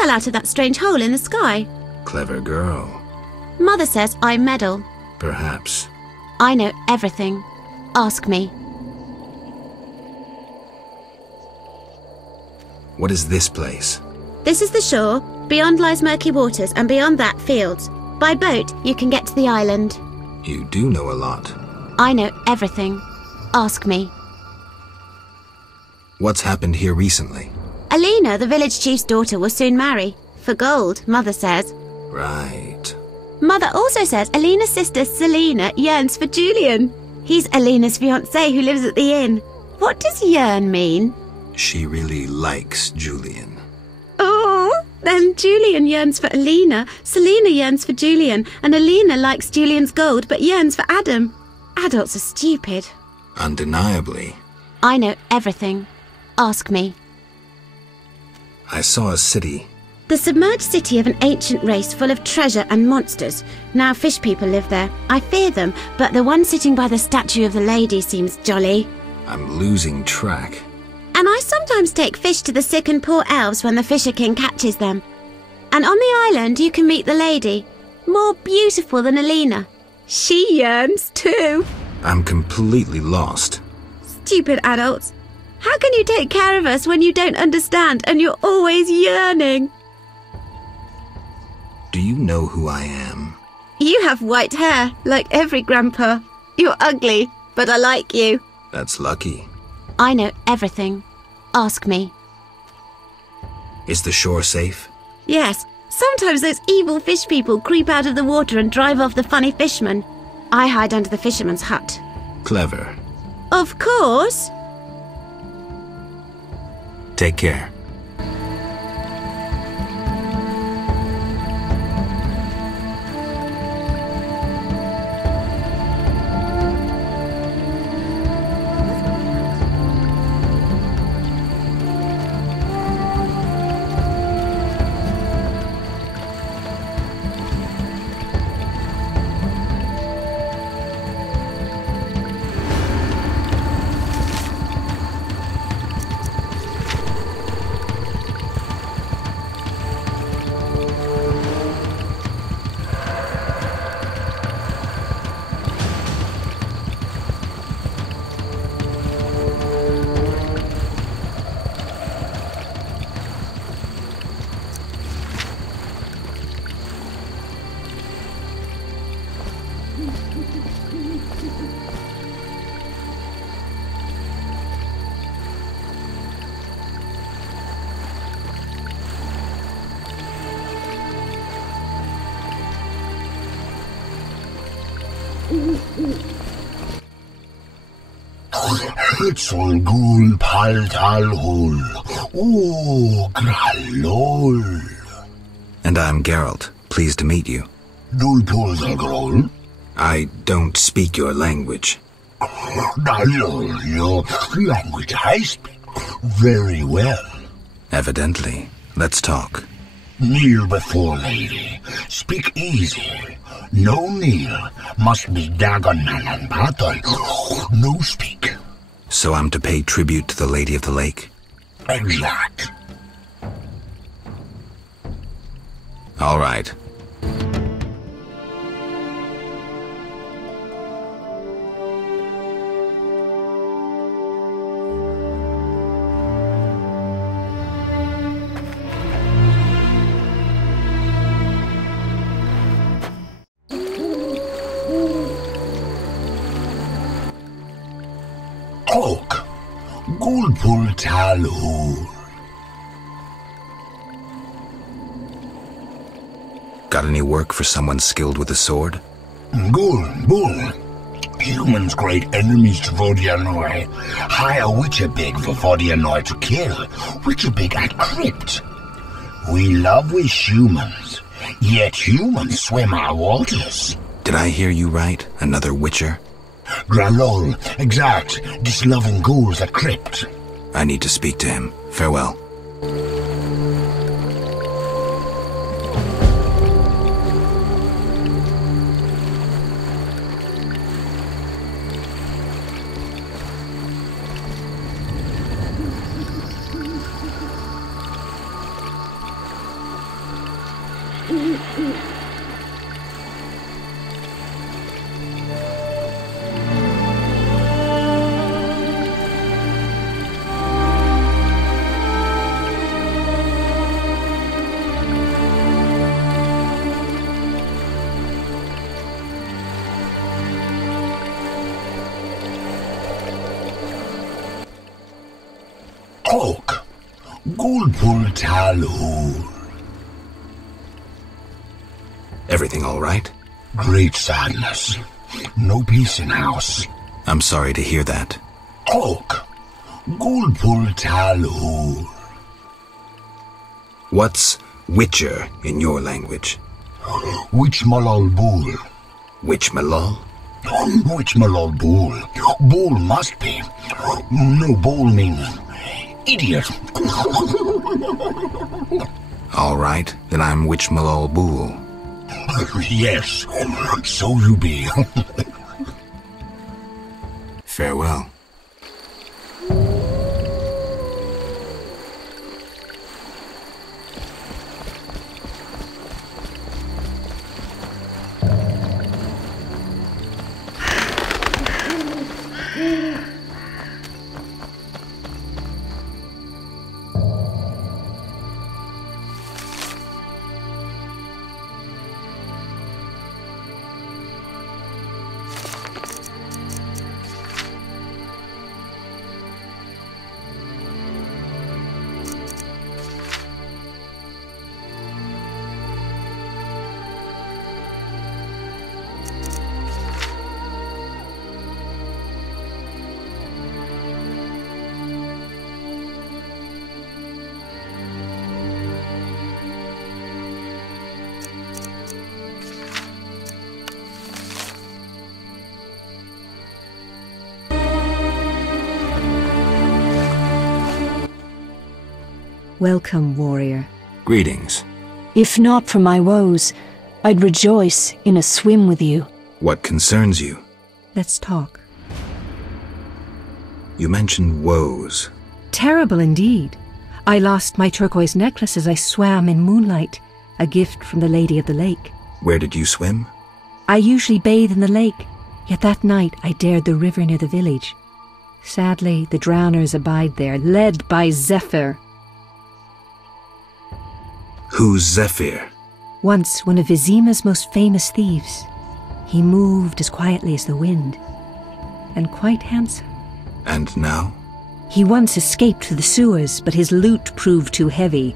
fell out of that strange hole in the sky. Clever girl. Mother says I meddle. Perhaps. I know everything. Ask me. What is this place? This is the shore. Beyond lies murky waters, and beyond that, fields. By boat, you can get to the island. You do know a lot. I know everything. Ask me. What's happened here recently? Alina, the village chief's daughter, will soon marry. For gold, Mother says. Right. Mother also says Alina's sister Selena yearns for Julian. He's Alina's fiancé who lives at the inn. What does yearn mean? She really likes Julian. Oh, then Julian yearns for Alina, Selena yearns for Julian, and Alina likes Julian's gold but yearns for Adam. Adults are stupid. Undeniably. I know everything. Ask me. I saw a city. The submerged city of an ancient race full of treasure and monsters. Now fish people live there. I fear them, but the one sitting by the statue of the lady seems jolly. I'm losing track. And I sometimes take fish to the sick and poor elves when the Fisher King catches them. And on the island you can meet the lady, more beautiful than Alina. She yearns too. I'm completely lost. Stupid adults. How can you take care of us when you don't understand and you're always yearning? Do you know who I am? You have white hair, like every grandpa. You're ugly, but I like you. That's lucky. I know everything. Ask me. Is the shore safe? Yes. Sometimes those evil fish people creep out of the water and drive off the funny fishermen. I hide under the fisherman's hut. Clever. Of course. Take care. Hitzol gul paltal hul. Oh, gralol. And I'm Geralt. Pleased to meet you. Dul polzal grol. I don't speak your language. Your language I speak very well. Evidently. Let's talk. Kneel before lady. Speak easy. No kneel. Must be dagon and battle. No speak. So I'm to pay tribute to the Lady of the Lake? Exact. All right. Talk. Gulpul talhul. Got any work for someone skilled with a sword? Bull. Humans great enemies to Vodianoi. Hire Witcherbig for Vodianoi to kill. Witcherbig at crypt. We love wish humans, yet humans swim our waters. Did I hear you right? Another witcher? Gralol, exact. Disloving ghouls at crypt. I need to speak to him. Farewell. Oak, Gulpul Talhul. Everything all right? Great sadness. No peace in house. I'm sorry to hear that. Oak, Gulpul Talhul. What's Witcher in your language? Which Malal Bul? Which Malal? Which Malal Bul? Bul must be. No, Bul means idiot. All right, then I'm Witch Malal Bul. Yes, so you be. Farewell. Welcome, warrior. Greetings. If not for my woes, I'd rejoice in a swim with you. What concerns you? Let's talk. You mentioned woes. Terrible indeed. I lost my turquoise necklace as I swam in moonlight, a gift from the Lady of the Lake. Where did you swim? I usually bathe in the lake, yet that night I dared the river near the village. Sadly, the drowners abide there, led by Zephyr. Who's Zephyr? Once one of Vizima's most famous thieves. He moved as quietly as the wind, and quite handsome. And now? He once escaped through the sewers, but his loot proved too heavy.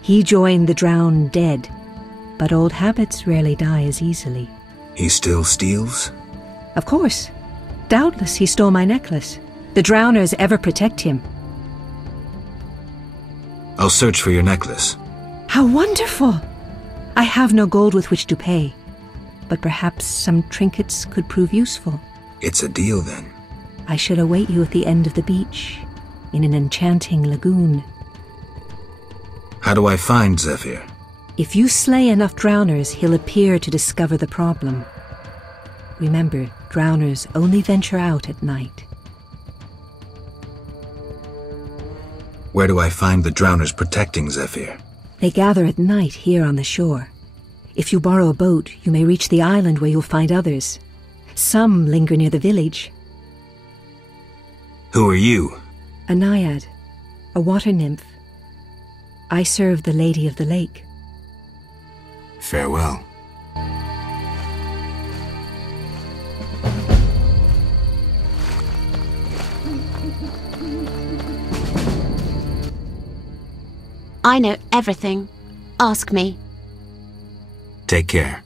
He joined the drowned dead, but old habits rarely die as easily. He still steals? Of course. Doubtless he stole my necklace. The drowners ever protect him. I'll search for your necklace. How wonderful! I have no gold with which to pay, but perhaps some trinkets could prove useful. It's a deal then. I shall await you at the end of the beach, in an enchanting lagoon. How do I find Zephyr? If you slay enough drowners, he'll appear to discover the problem. Remember, drowners only venture out at night. Where do I find the drowners protecting Zephyr? They gather at night here on the shore. If you borrow a boat, you may reach the island where you'll find others. Some linger near the village. Who are you? A naiad, a water nymph. I serve the Lady of the Lake. Farewell. I know everything. Ask me. Take care.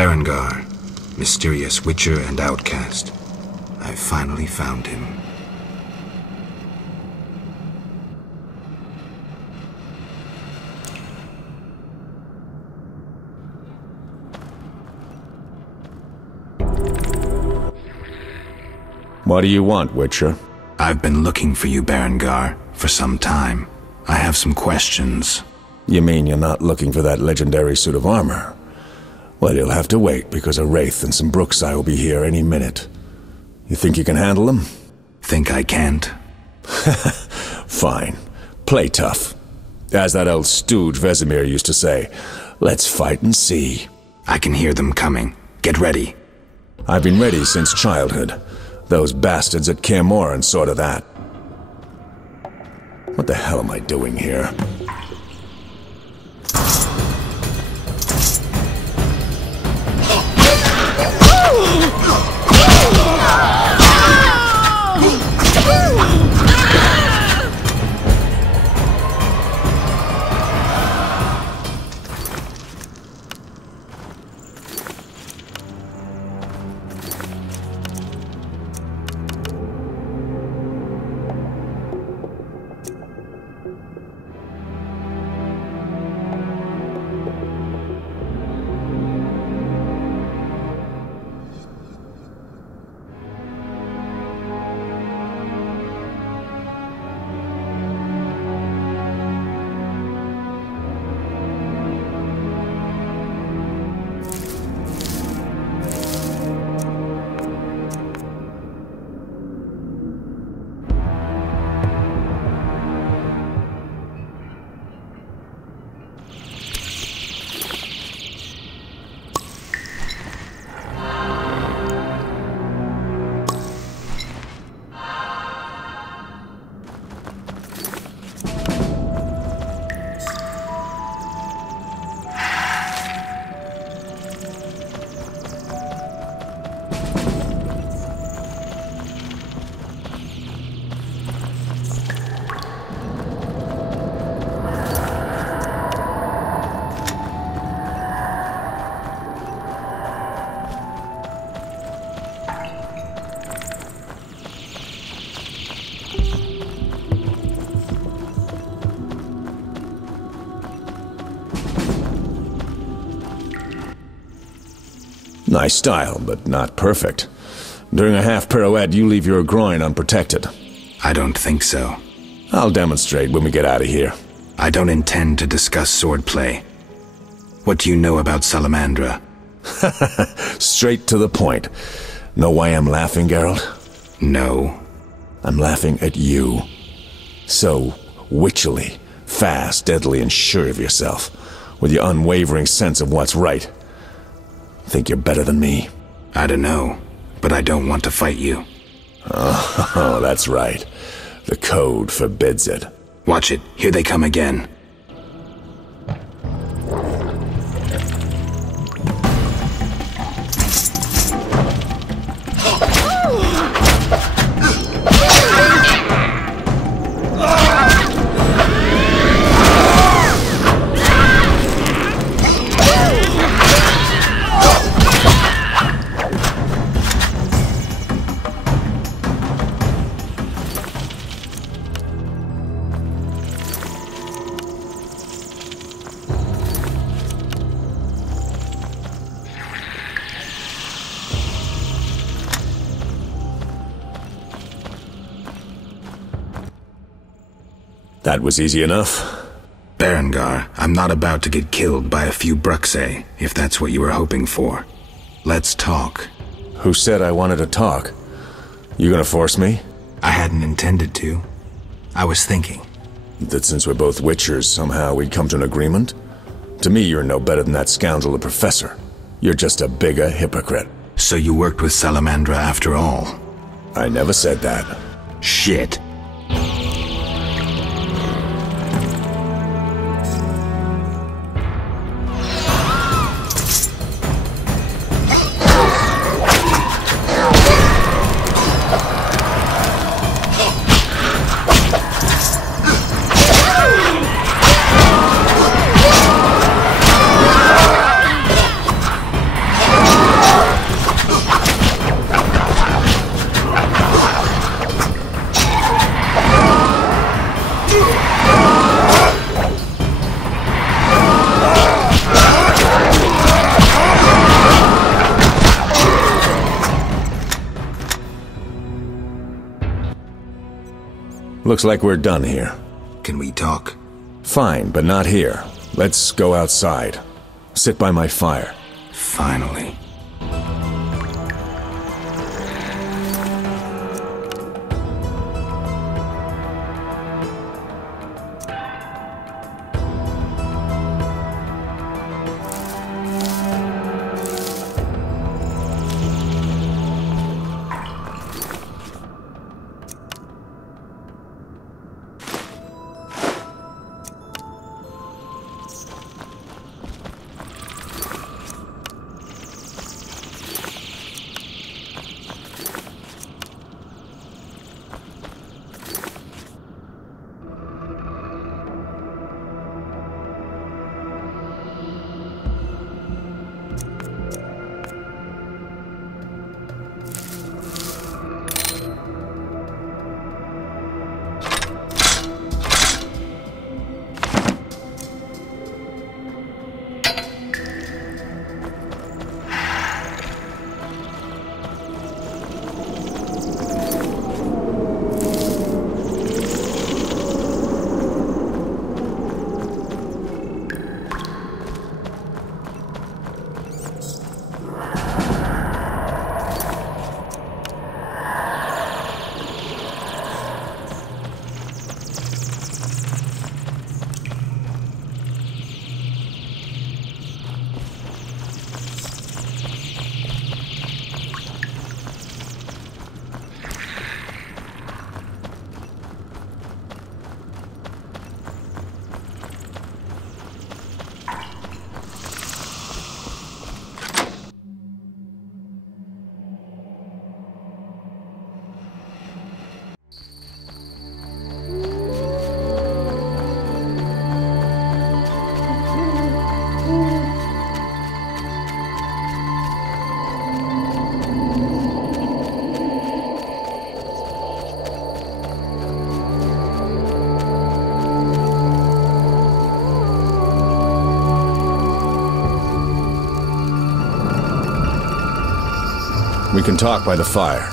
Berengar, mysterious witcher and outcast. I finally found him. What do you want, Witcher? I've been looking for you, Berengar, for some time. I have some questions. You mean you're not looking for that legendary suit of armor? Well, you'll have to wait, because a Wraith and some Brookside will be here any minute. You think you can handle them? Think I can't? Fine. Play tough. As that old stooge Vesemir used to say, let's fight and see. I can hear them coming. Get ready. I've been ready since childhood. Those bastards at Kaer Morhen saw to that. What the hell am I doing here? Nice style, but not perfect. During a half pirouette, you leave your groin unprotected. I don't think so. I'll demonstrate when we get out of here. I don't intend to discuss swordplay. What do you know about Salamandra? Straight to the point. Know why I'm laughing, Geralt? No. I'm laughing at you. So witchily, fast, deadly, and sure of yourself, with your unwavering sense of what's right. Think you're better than me? I don't know, but I don't want to fight you. Oh, that's right. The code forbids it. Watch it. Here they come again. That was easy enough. Berengar, I'm not about to get killed by a few Bruxae, if that's what you were hoping for. Let's talk. Who said I wanted to talk? You gonna force me? I hadn't intended to. I was thinking. That since we're both witchers, somehow we'd come to an agreement? To me, you're no better than that scoundrel, the professor. You're just a bigger hypocrite. So you worked with Salamandra after all? I never said that. Shit. Looks like we're done here. Can we talk? Fine, but not here. Let's go outside. Sit by my fire. Finally. We can talk by the fire.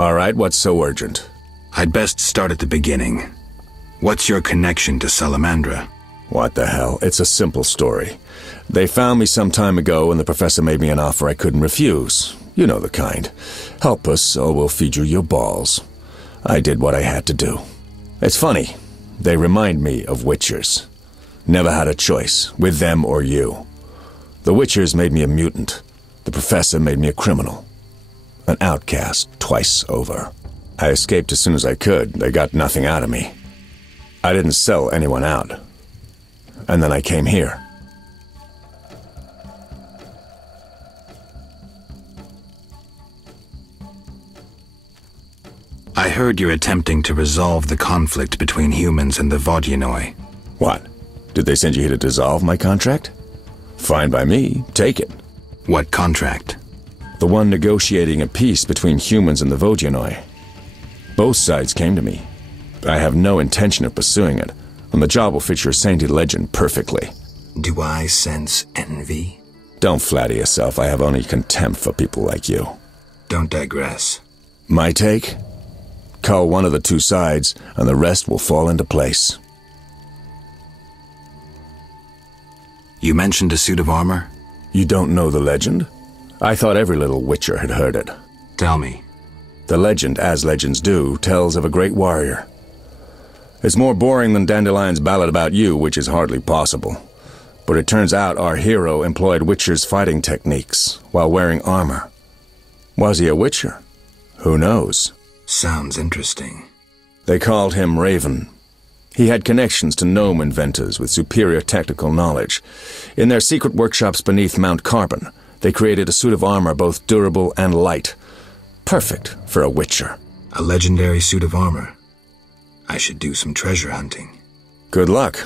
All right, what's so urgent? I'd best start at the beginning. What's your connection to Salamandra? What the hell? It's a simple story. They found me some time ago and the professor made me an offer I couldn't refuse. You know the kind. Help us or we'll feed you your balls. I did what I had to do. It's funny. They remind me of Witchers. Never had a choice, with them or you. The Witchers made me a mutant. The professor made me a criminal. An outcast twice over. I escaped as soon as I could. They got nothing out of me. I didn't sell anyone out. And then I came here. I heard you're attempting to resolve the conflict between humans and the Vodyanoi. What? Did they send you here to dissolve my contract? Fine by me. Take it. What contract? The one negotiating a peace between humans and the Vodyanoi. Both sides came to me. I have no intention of pursuing it, and the job will fit your sainted legend perfectly. Do I sense envy? Don't flatter yourself. I have only contempt for people like you. Don't digress. My take? Cull one of the two sides, and the rest will fall into place. You mentioned a suit of armor? You don't know the legend? I thought every little Witcher had heard it. Tell me. The legend, as legends do, tells of a great warrior. It's more boring than Dandelion's ballad about you, which is hardly possible. But it turns out our hero employed Witcher's fighting techniques while wearing armor. Was he a Witcher? Who knows? Sounds interesting. They called him Raven. He had connections to gnome inventors with superior technical knowledge. In their secret workshops beneath Mount Carbon, they created a suit of armor both durable and light. Perfect for a Witcher. A legendary suit of armor. I should do some treasure hunting. Good luck.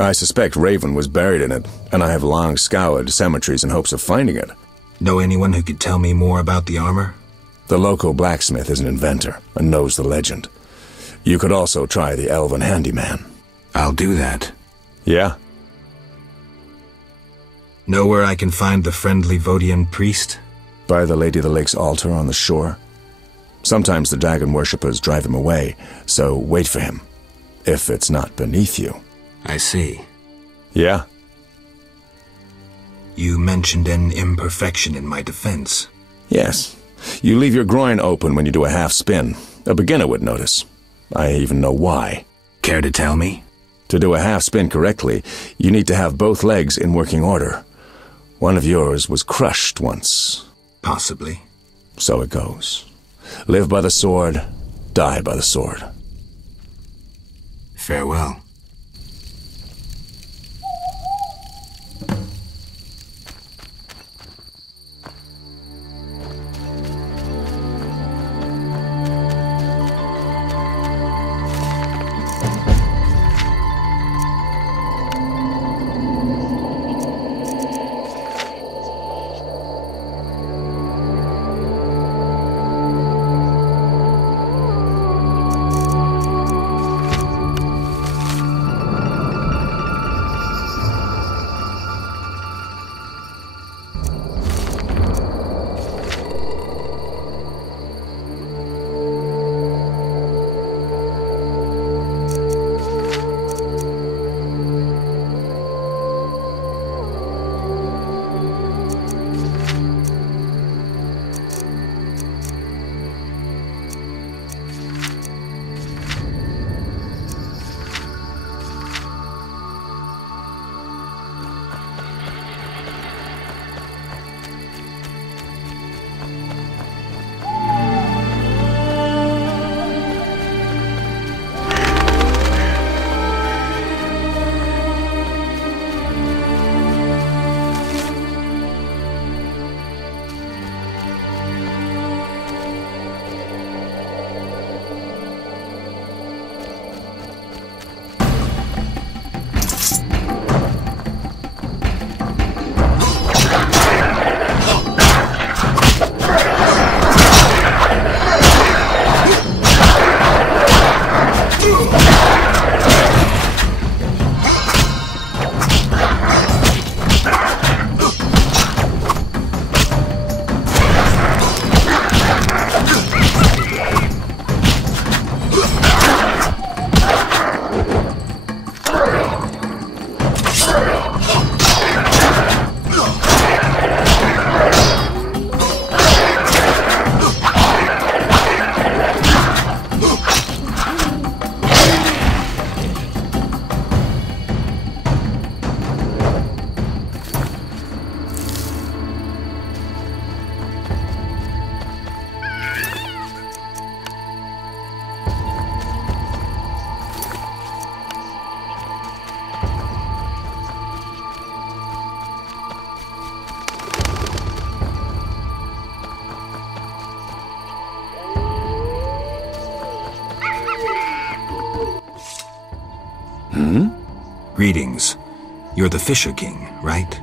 I suspect Raven was buried in it, and I have long scoured cemeteries in hopes of finding it. Know anyone who could tell me more about the armor? The local blacksmith is an inventor and knows the legend. You could also try the elven handyman. I'll do that. Yeah? Know where I can find the friendly Vodian priest? By the Lady of the Lake's altar on the shore. Sometimes the dragon worshippers drive him away, so wait for him, if it's not beneath you. I see. Yeah? You mentioned an imperfection in my defense. Yes. You leave your groin open when you do a half spin. A beginner would notice. I even know why. Care to tell me? To do a half spin correctly, you need to have both legs in working order. One of yours was crushed once. Possibly. So it goes. Live by the sword, die by the sword. Farewell. Greetings. You're the Fisher King, right?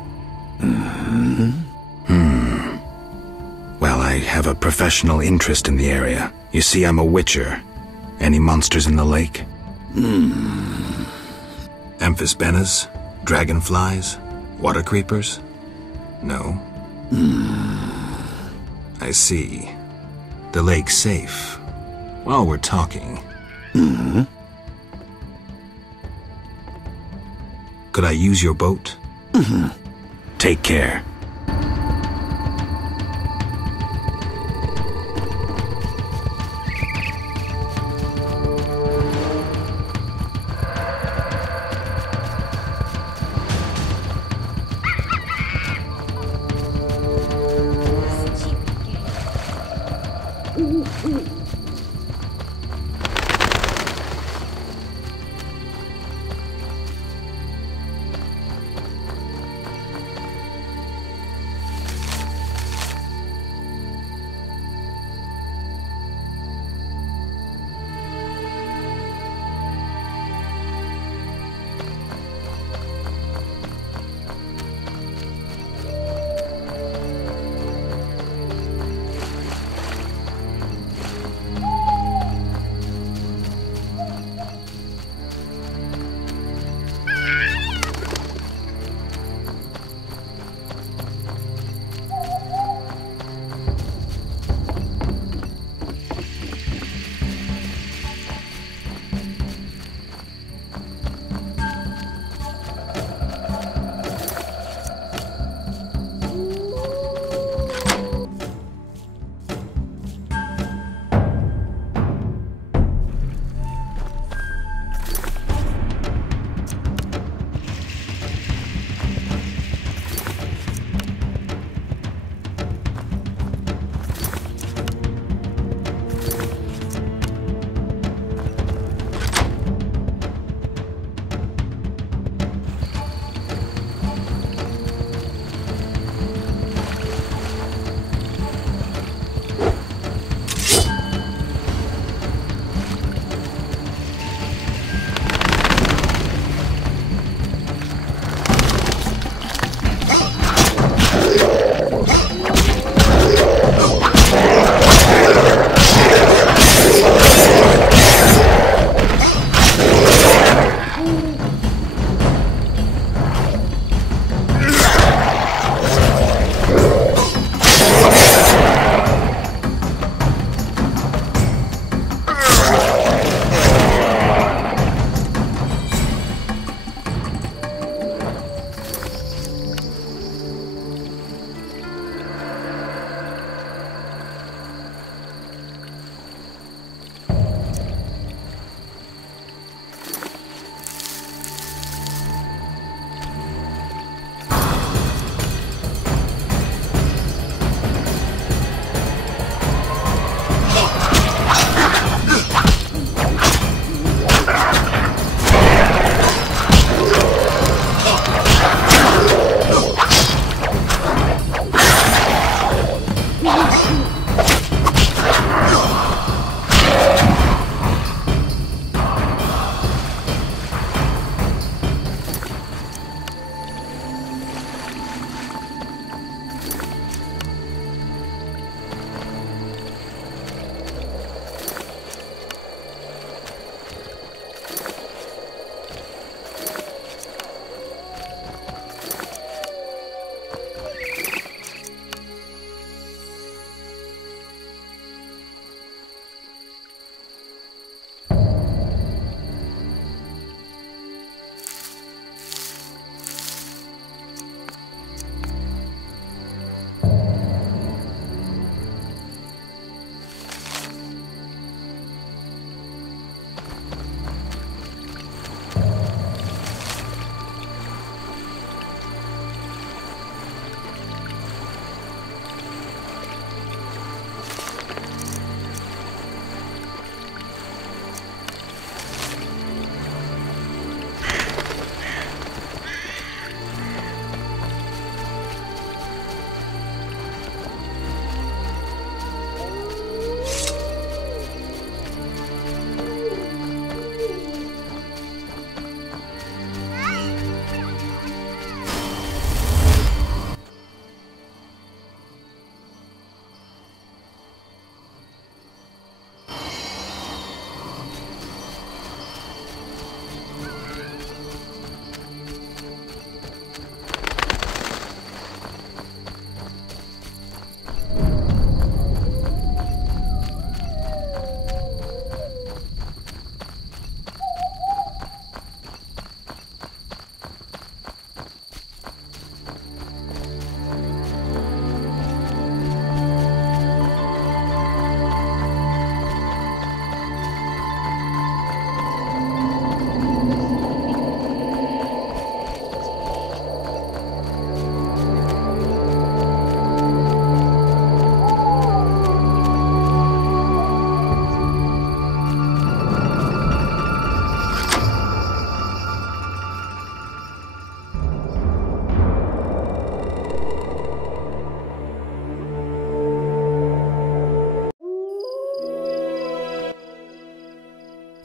Well, I have a professional interest in the area. You see, I'm a witcher. Any monsters in the lake? Amphisbaenas? Dragonflies? Water creepers? No? I see. The lake's safe. While we're talking. Could I use your boat? Take care.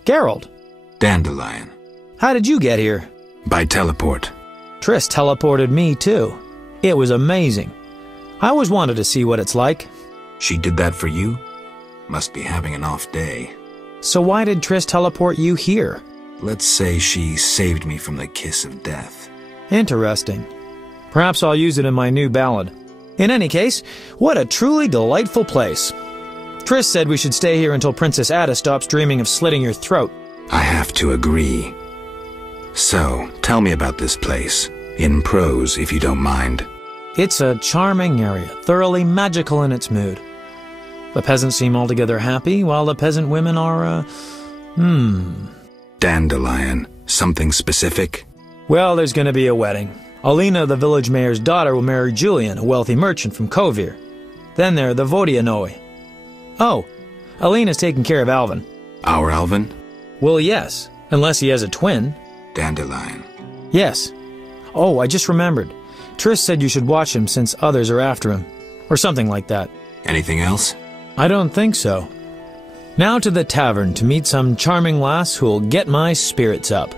Geralt. Dandelion. How did you get here? By teleport. Triss teleported me, too. It was amazing. I always wanted to see what it's like. She did that for you? Must be having an off day. So why did Triss teleport you here? Let's say she saved me from the kiss of death. Interesting. Perhaps I'll use it in my new ballad. In any case, what a truly delightful place. Triss said we should stay here until Princess Ada stops dreaming of slitting your throat. I have to agree. So, tell me about this place. In prose, if you don't mind. It's a charming area, thoroughly magical in its mood. The peasants seem altogether happy, while the peasant women are, Dandelion. Something specific? Well, there's going to be a wedding. Alina, the village mayor's daughter, will marry Julian, a wealthy merchant from Kovir. Then there are the Vodianoi. Oh, Alina's taking care of Alvin. Our Alvin? Well, yes, unless he has a twin. Dandelion. Yes. Oh, I just remembered. Triss said you should watch him since others are after him. Or something like that. Anything else? I don't think so. Now to the tavern to meet some charming lass who'll get my spirits up.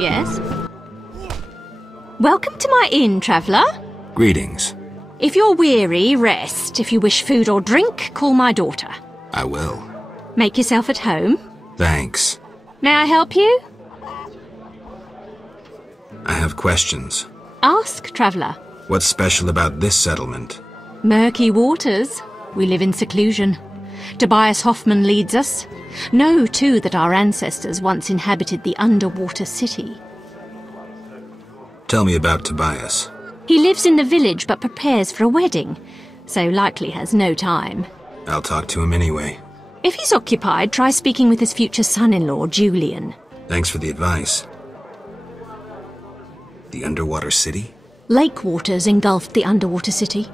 Yes? Welcome to my inn, traveller. Greetings. If you're weary, rest. If you wish food or drink, call my daughter. I will. Make yourself at home. Thanks. May I help you? I have questions. Ask, traveller. What's special about this settlement? Murky waters. We live in seclusion. Tobias Hoffman leads us. Know, too, that our ancestors once inhabited the underwater city. Tell me about Tobias. He lives in the village but prepares for a wedding, so likely has no time. I'll talk to him anyway. If he's occupied, try speaking with his future son-in-law, Julian. Thanks for the advice. The underwater city? Lake waters engulfed the underwater city.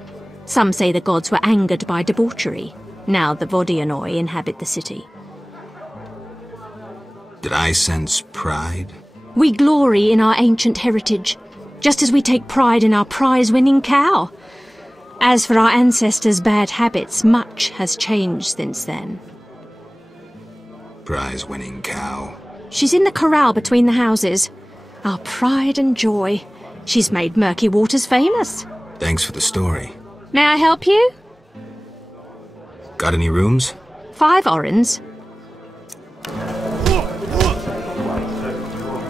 Some say the gods were angered by debauchery. Now the Vodianoi inhabit the city. Did I sense pride? We glory in our ancient heritage, just as we take pride in our prize-winning cow. As for our ancestors' bad habits, much has changed since then. Prize-winning cow. She's in the corral between the houses. Our pride and joy. She's made Murky Waters famous. Thanks for the story. May I help you? Got any rooms? 5 orens.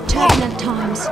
Turbulent times.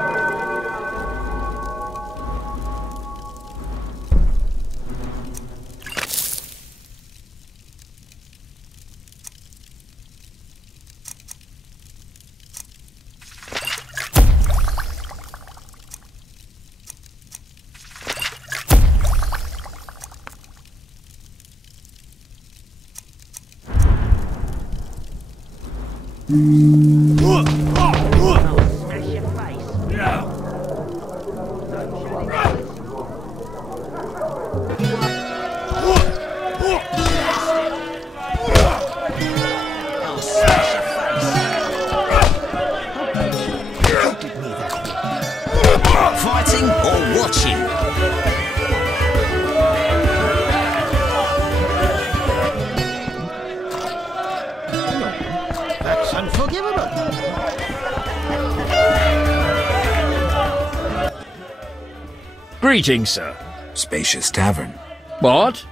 Greetings, sir. Spacious tavern. What?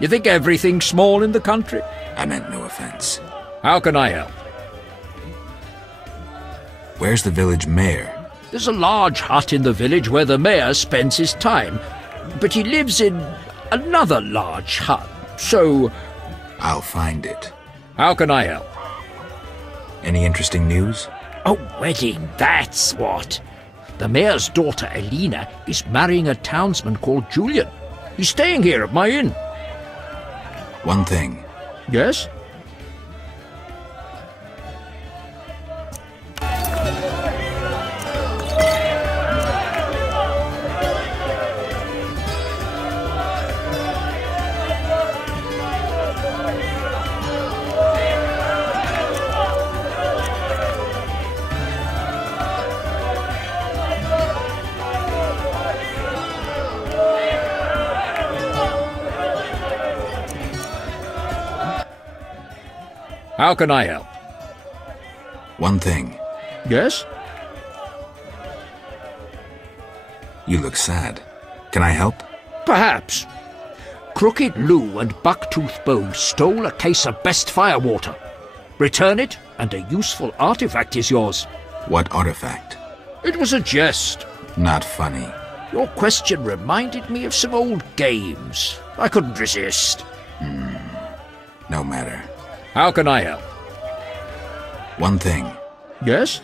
You think everything's small in the country? I meant no offense. How can I help? Where's the village mayor? There's a large hut in the village where the mayor spends his time, but he lives in another large hut, so... I'll find it. How can I help? Any interesting news? A wedding, that's what. The mayor's daughter, Elena, is marrying a townsman called Julian. He's staying here at my inn. One thing. Yes? How can I help? One thing. Yes? You look sad. Can I help? Perhaps. Crooked Lou and Bucktooth Bow stole a case of best firewater. Return it, and a useful artifact is yours. What artifact? It was a jest. Not funny. Your question reminded me of some old games. I couldn't resist. No matter. How can I help? One thing. Yes?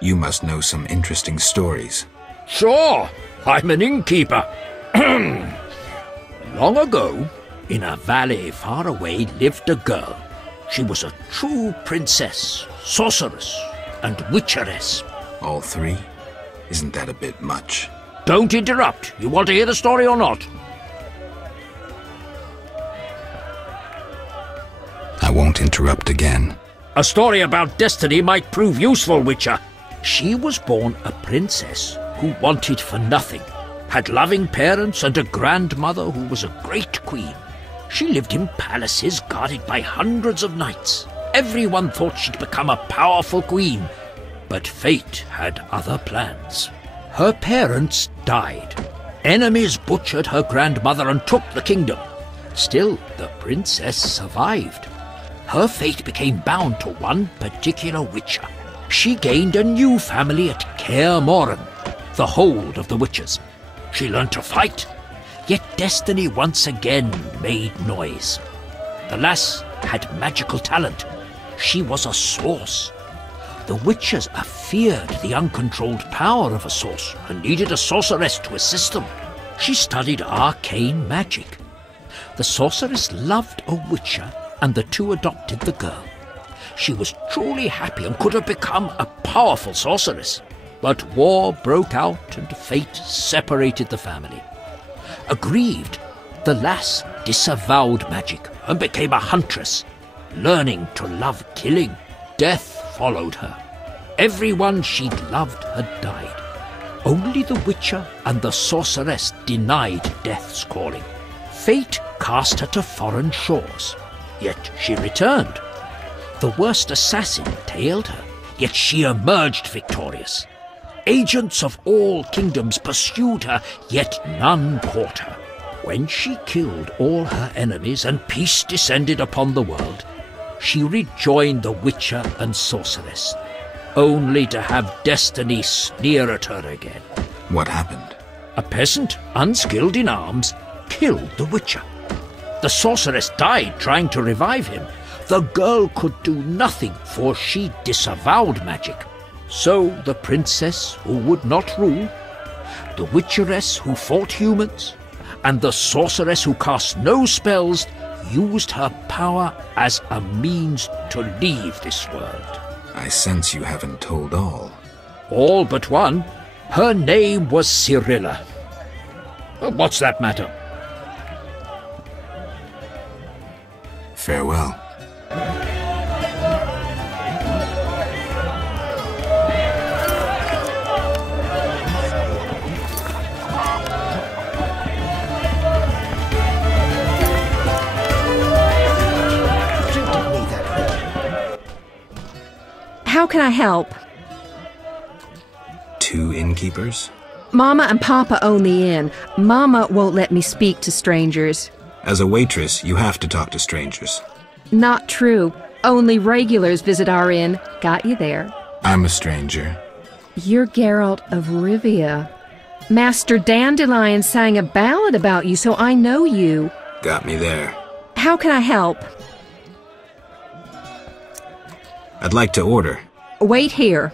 You must know some interesting stories. Sure, I'm an innkeeper. Long ago, in a valley far away lived a girl. She was a true princess, sorceress, and witcheress. All three? Isn't that a bit much? Don't interrupt. You want to hear the story or not? I won't interrupt again. A story about destiny might prove useful, Witcher. She was born a princess who wanted for nothing, had loving parents and a grandmother who was a great queen. She lived in palaces guarded by hundreds of knights. Everyone thought she'd become a powerful queen, but fate had other plans. Her parents died. Enemies butchered her grandmother and took the kingdom. Still, the princess survived. Her fate became bound to one particular witcher. She gained a new family at Kaer Morhen, the hold of the witches. She learned to fight, yet destiny once again made noise. The lass had magical talent. She was a source. The witches feared the uncontrolled power of a source and needed a sorceress to assist them. She studied arcane magic. The sorceress loved a witcher, and the two adopted the girl. She was truly happy and could have become a powerful sorceress. But war broke out and fate separated the family. Aggrieved, the lass disavowed magic and became a huntress. Learning to love killing, death followed her. Everyone she'd loved had died. Only the witcher and the sorceress denied death's calling. Fate cast her to foreign shores. Yet she returned. The worst assassin tailed her, yet she emerged victorious. Agents of all kingdoms pursued her, yet none caught her. When she killed all her enemies and peace descended upon the world, she rejoined the witcher and sorceress, only to have destiny sneer at her again. What happened? A peasant, unskilled in arms, killed the witcher. The sorceress died trying to revive him. The girl could do nothing, for she disavowed magic. So the princess who would not rule, the witcheress who fought humans, and the sorceress who cast no spells used her power as a means to leave this world. I sense you haven't told all. All but one. Her name was Cyrilla. What's that matter? Farewell. How can I help? 2 innkeepers? Mama and Papa own the inn. Mama won't let me speak to strangers. As a waitress, you have to talk to strangers. Not true. Only regulars visit our inn. Got you there. I'm a stranger. You're Geralt of Rivia. Master Dandelion sang a ballad about you, so I know you. Got me there. How can I help? I'd like to order. Wait here.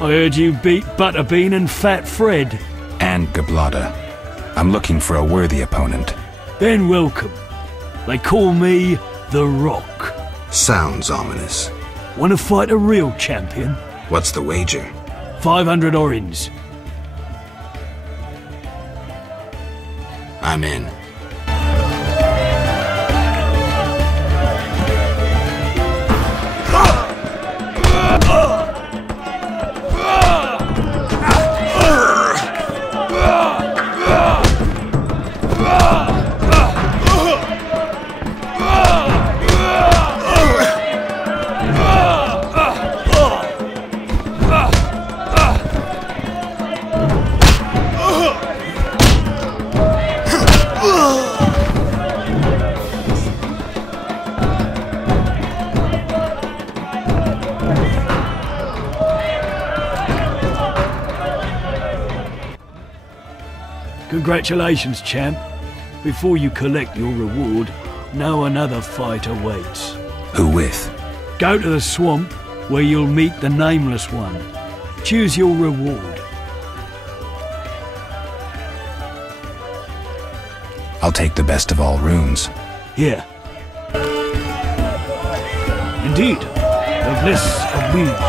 I heard you beat Butterbean and Fat Fred. And Gablada. I'm looking for a worthy opponent. Then welcome. They call me The Rock. Sounds ominous. Want to fight a real champion? What's the wager? 500 orange. I'm in. Congratulations, champ. Before you collect your reward, know another fight awaits. Who with? Go to the swamp, where you'll meet the Nameless One. Choose your reward. I'll take the best of all runes. Here. Indeed, the bliss of weed.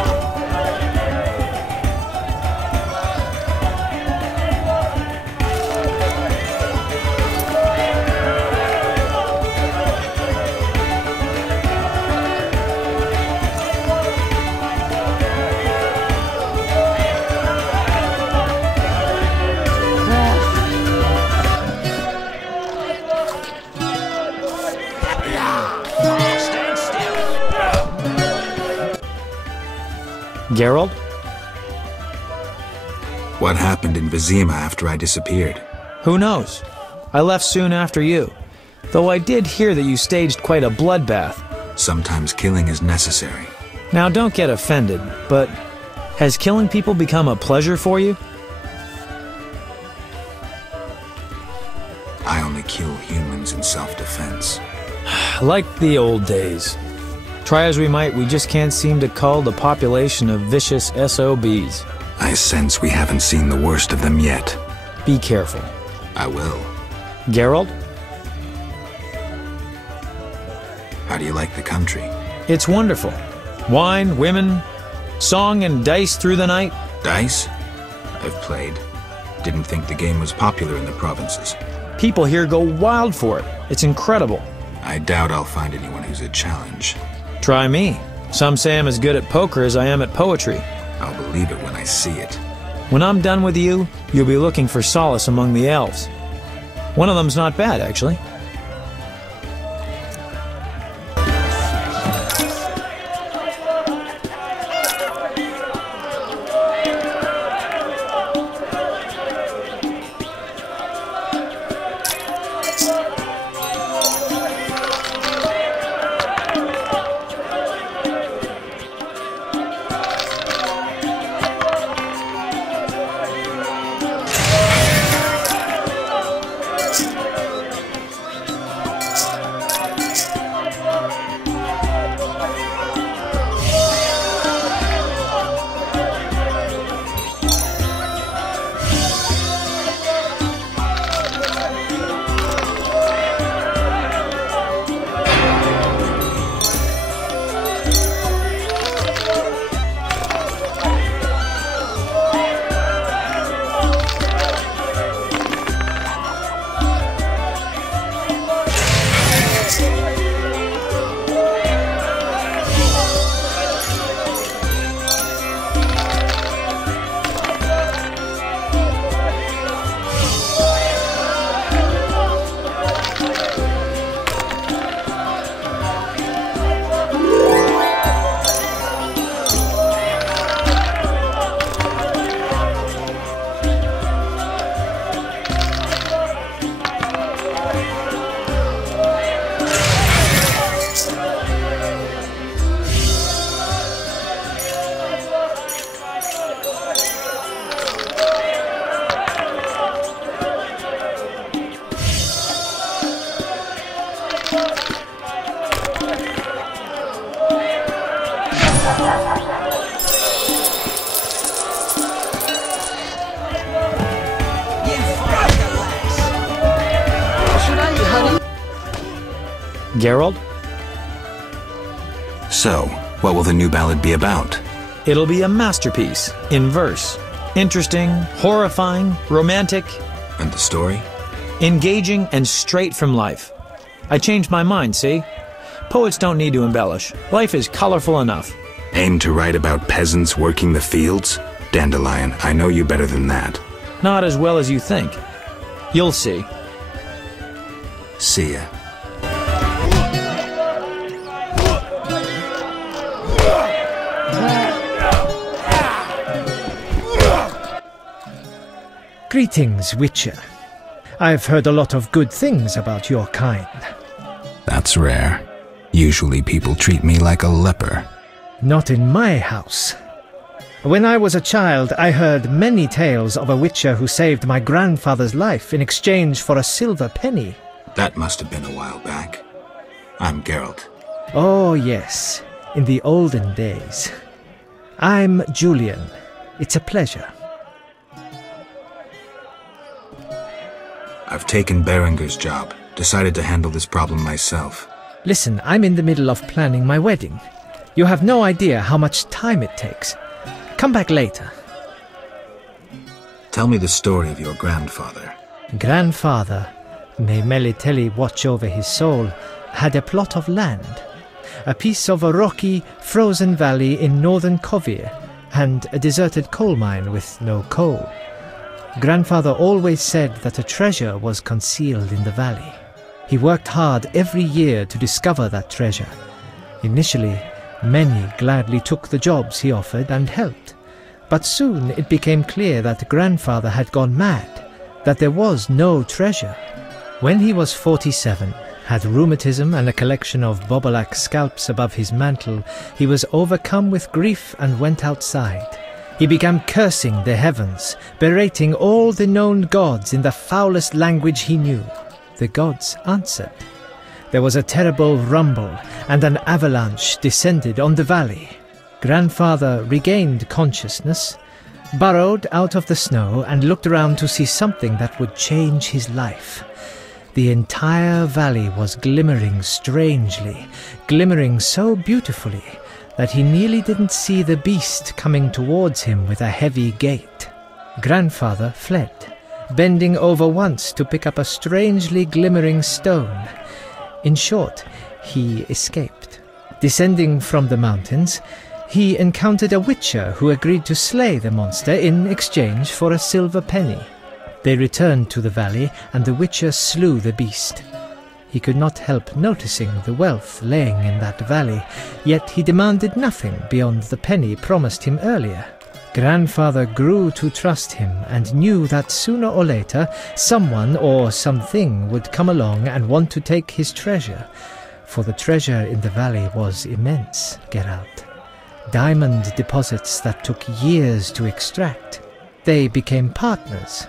Geralt? What happened in Vizima after I disappeared? Who knows? I left soon after you. Though I did hear that you staged quite a bloodbath. Sometimes killing is necessary. Now don't get offended, but has killing people become a pleasure for you? I only kill humans in self-defense. Like the old days. Try as we might, we just can't seem to cull the population of vicious SOBs. I sense we haven't seen the worst of them yet. Be careful. I will. Geralt? How do you like the country? It's wonderful. Wine, women, song and dice through the night. Dice? I've played. Didn't think the game was popular in the provinces. People here go wild for it. It's incredible. I doubt I'll find anyone who's a challenge. Try me. Some say I'm as good at poker as I am at poetry. I'll believe it when I see it. When I'm done with you, you'll be looking for solace among the elves. One of them's not bad, actually. Geralt? So, what will the new ballad be about? It'll be a masterpiece, in verse. Interesting, horrifying, romantic. And the story? Engaging and straight from life. I changed my mind, see? Poets don't need to embellish. Life is colorful enough. Aim to write about peasants working the fields? Dandelion, I know you better than that. Not as well as you think. You'll see. See ya. Greetings, Witcher. I've heard a lot of good things about your kind. That's rare. Usually people treat me like a leper. Not in my house. When I was a child, I heard many tales of a Witcher who saved my grandfather's life in exchange for a silver penny. That must have been a while back. I'm Geralt. Oh, yes. In the olden days. I'm Julian. It's a pleasure. I've taken Berenger's job. Decided to handle this problem myself. Listen, I'm in the middle of planning my wedding. You have no idea how much time it takes. Come back later. Tell me the story of your grandfather. Grandfather, may Melitele watch over his soul, had a plot of land. A piece of a rocky, frozen valley in northern Kovir, and a deserted coal mine with no coal. Grandfather always said that a treasure was concealed in the valley. He worked hard every year to discover that treasure. Initially, many gladly took the jobs he offered and helped. But soon it became clear that Grandfather had gone mad, that there was no treasure. When he was 47, had rheumatism and a collection of Bobolak scalps above his mantle, he was overcome with grief and went outside. He began cursing the heavens, berating all the known gods in the foulest language he knew. The gods answered. There was a terrible rumble, and an avalanche descended on the valley. Grandfather regained consciousness, burrowed out of the snow, and looked around to see something that would change his life. The entire valley was glimmering strangely, glimmering so beautifully that he nearly didn't see the beast coming towards him with a heavy gait. Grandfather fled, bending over once to pick up a strangely glimmering stone. In short, he escaped. Descending from the mountains, he encountered a witcher who agreed to slay the monster in exchange for a silver penny. They returned to the valley, and the witcher slew the beast. He could not help noticing the wealth laying in that valley, yet he demanded nothing beyond the penny promised him earlier. Grandfather grew to trust him and knew that sooner or later someone or something would come along and want to take his treasure, for the treasure in the valley was immense, Geralt. Diamond deposits that took years to extract. They became partners.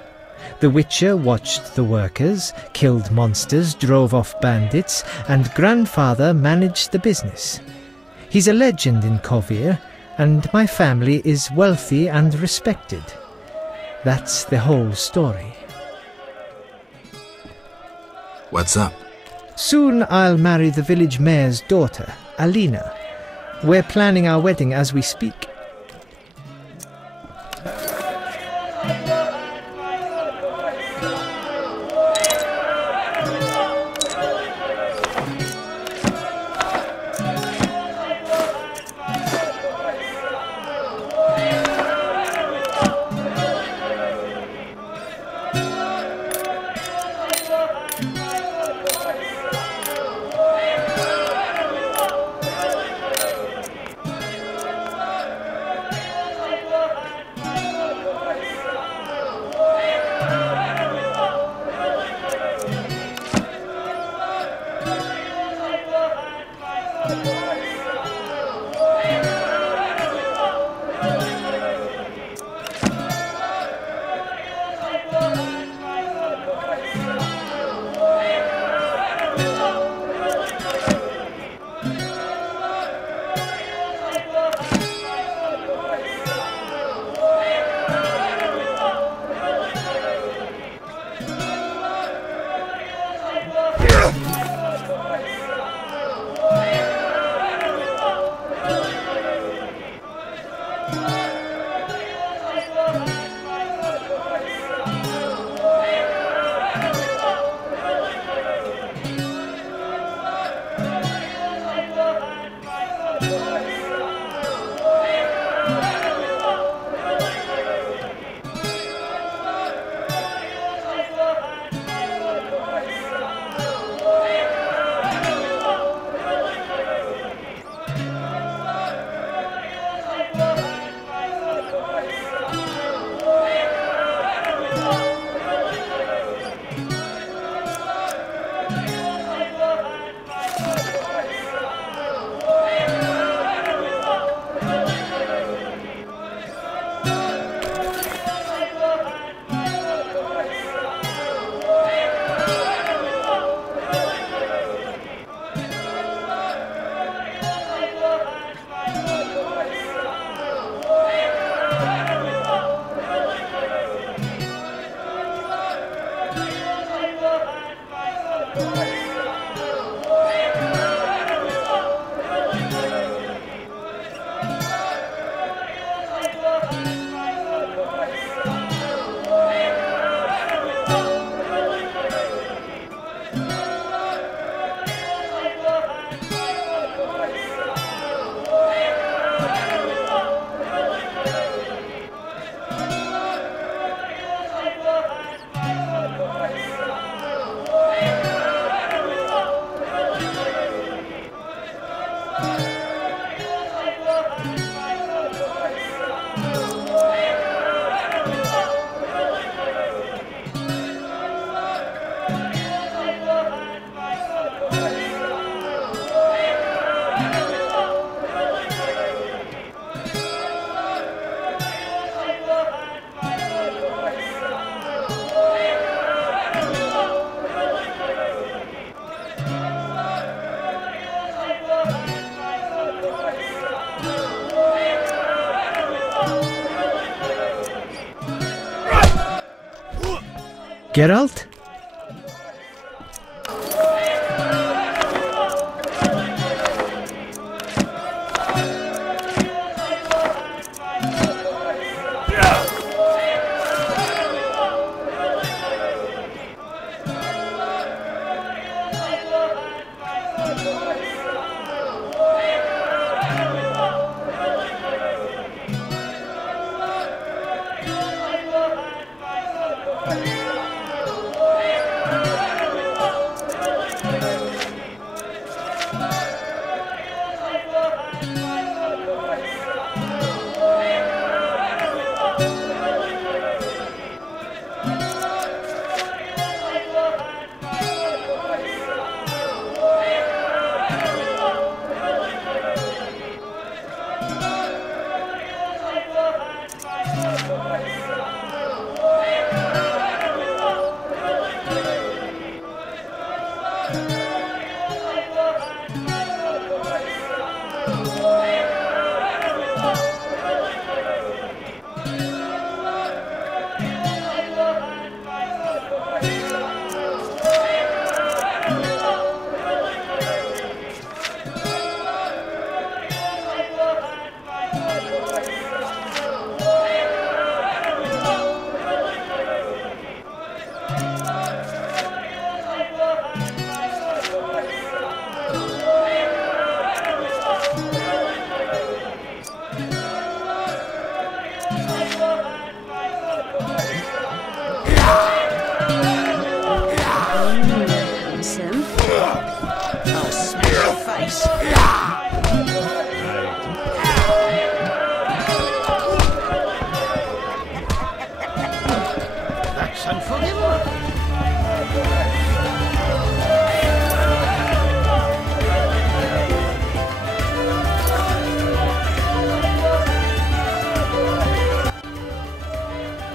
The Witcher watched the workers, killed monsters, drove off bandits, and Grandfather managed the business. He's a legend in Kovir, and my family is wealthy and respected. That's the whole story. What's up? Soon I'll marry the village mayor's daughter, Alina. We're planning our wedding as we speak. Geralt?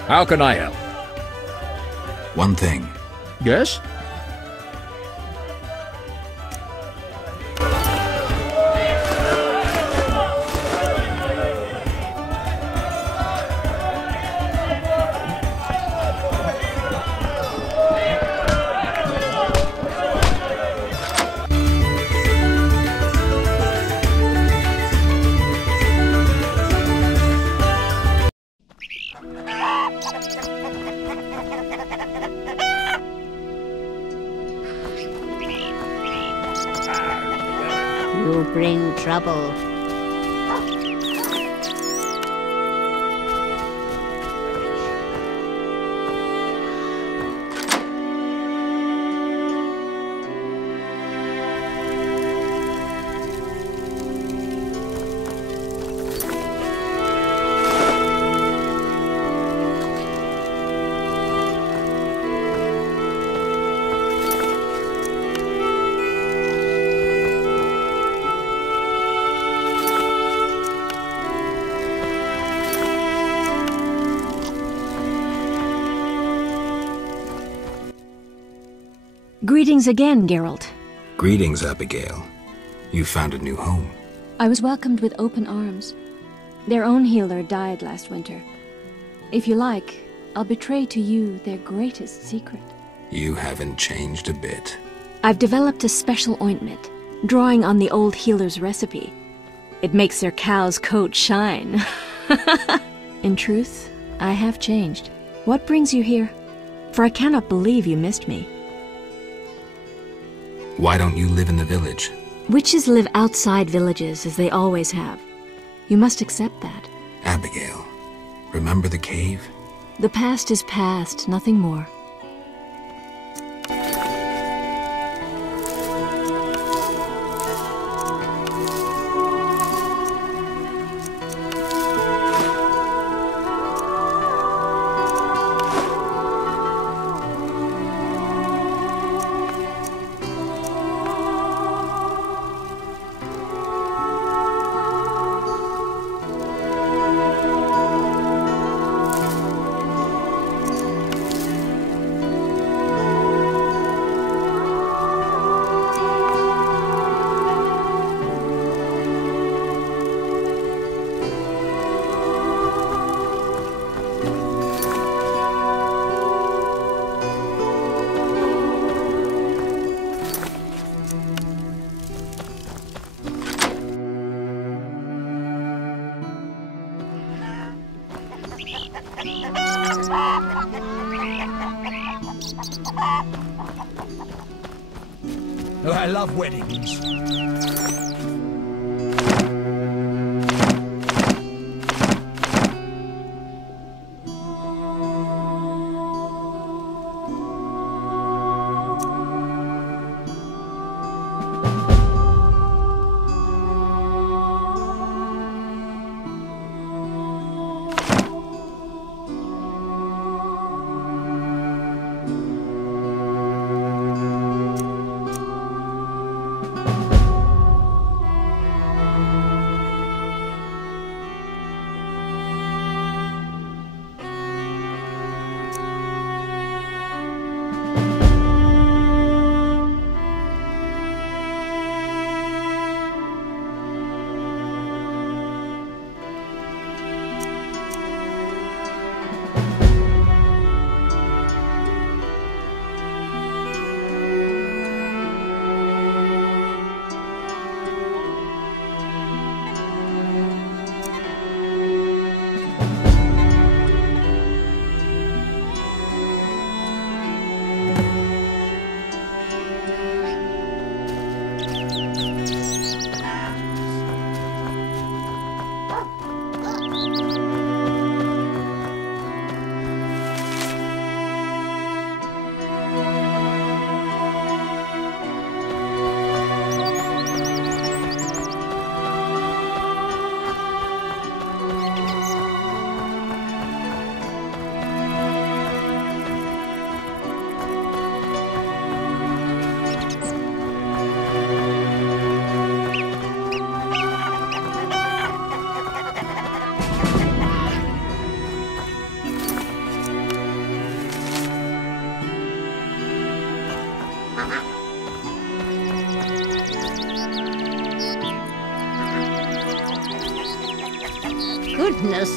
How can I help? One thing. Yes? You bring trouble. Greetings again, Geralt. Greetings, Abigail. You found a new home. I was welcomed with open arms. Their own healer died last winter. If you like, I'll betray to you their greatest secret. You haven't changed a bit. I've developed a special ointment, drawing on the old healer's recipe. It makes their cow's coat shine. In truth, I have changed. What brings you here? For I cannot believe you missed me. Why don't you live in the village? Witches live outside villages, as they always have. You must accept that. Abigail, remember the cave? The past is past, nothing more. Oh, I love weddings. Goodness.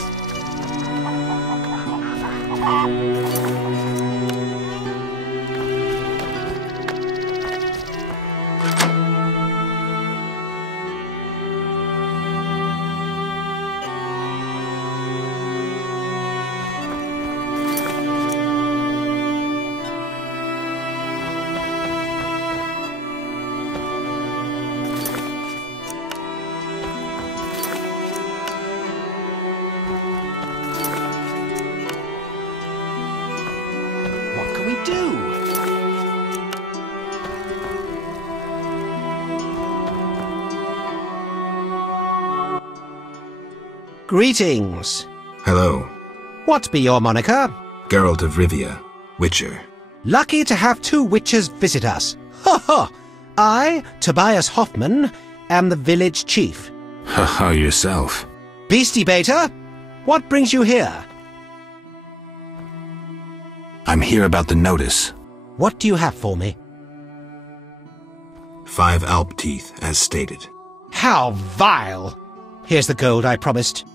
Greetings. Hello. What be your moniker? Geralt of Rivia, Witcher. Lucky to have two witches visit us. Ha ha! I, Tobias Hoffman, am the village chief. Haha, yourself. Beastie Beta, what brings you here? I'm here about the notice. What do you have for me? 5 alp teeth, as stated. How vile! Here's the gold I promised.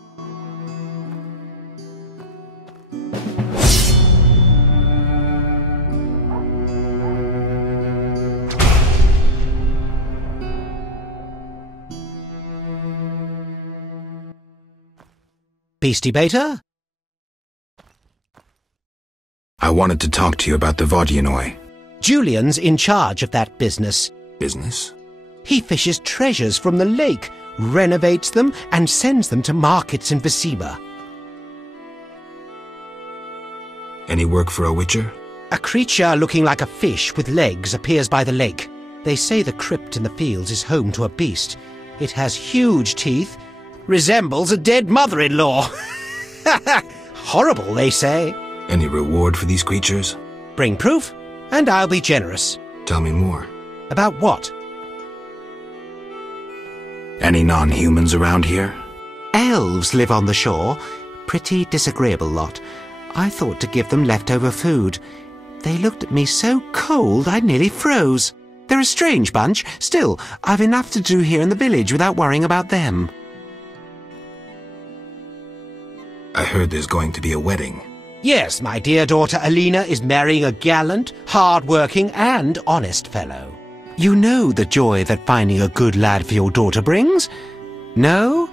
Peace debater? I wanted to talk to you about the Vodianoi. Julian's in charge of that business. Business? He fishes treasures from the lake, renovates them, and sends them to markets in Vizima. Any work for a witcher? A creature looking like a fish with legs appears by the lake. They say the crypt in the fields is home to a beast. It has huge teeth, resembles a dead mother-in-law. Horrible, they say. Any reward for these creatures? Bring proof, and I'll be generous. Tell me more. About what? Any non-humans around here? Elves live on the shore. Pretty disagreeable lot. I thought to give them leftover food. They looked at me so cold I nearly froze. They're a strange bunch. Still, I've enough to do here in the village without worrying about them. I heard there's going to be a wedding. Yes, my dear daughter Alina is marrying a gallant, hard-working and honest fellow. You know the joy that finding a good lad for your daughter brings? No?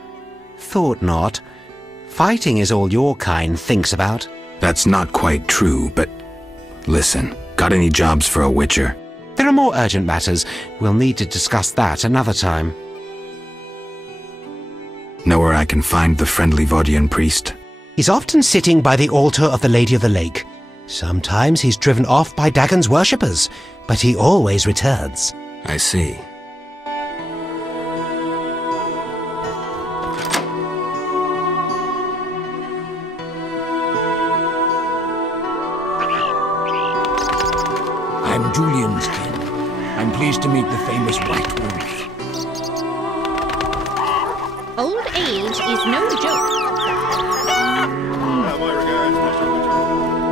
Thought not. Fighting is all your kind thinks about. That's not quite true, but... Listen, got any jobs for a witcher? There are more urgent matters. We'll need to discuss that another time. Know where I can find the friendly Vodian priest? He's often sitting by the altar of the Lady of the Lake. Sometimes he's driven off by Dagon's worshippers, but he always returns. I see. I'm Julian's kin. I'm pleased to meet the famous White Wolf. Old age is no joke.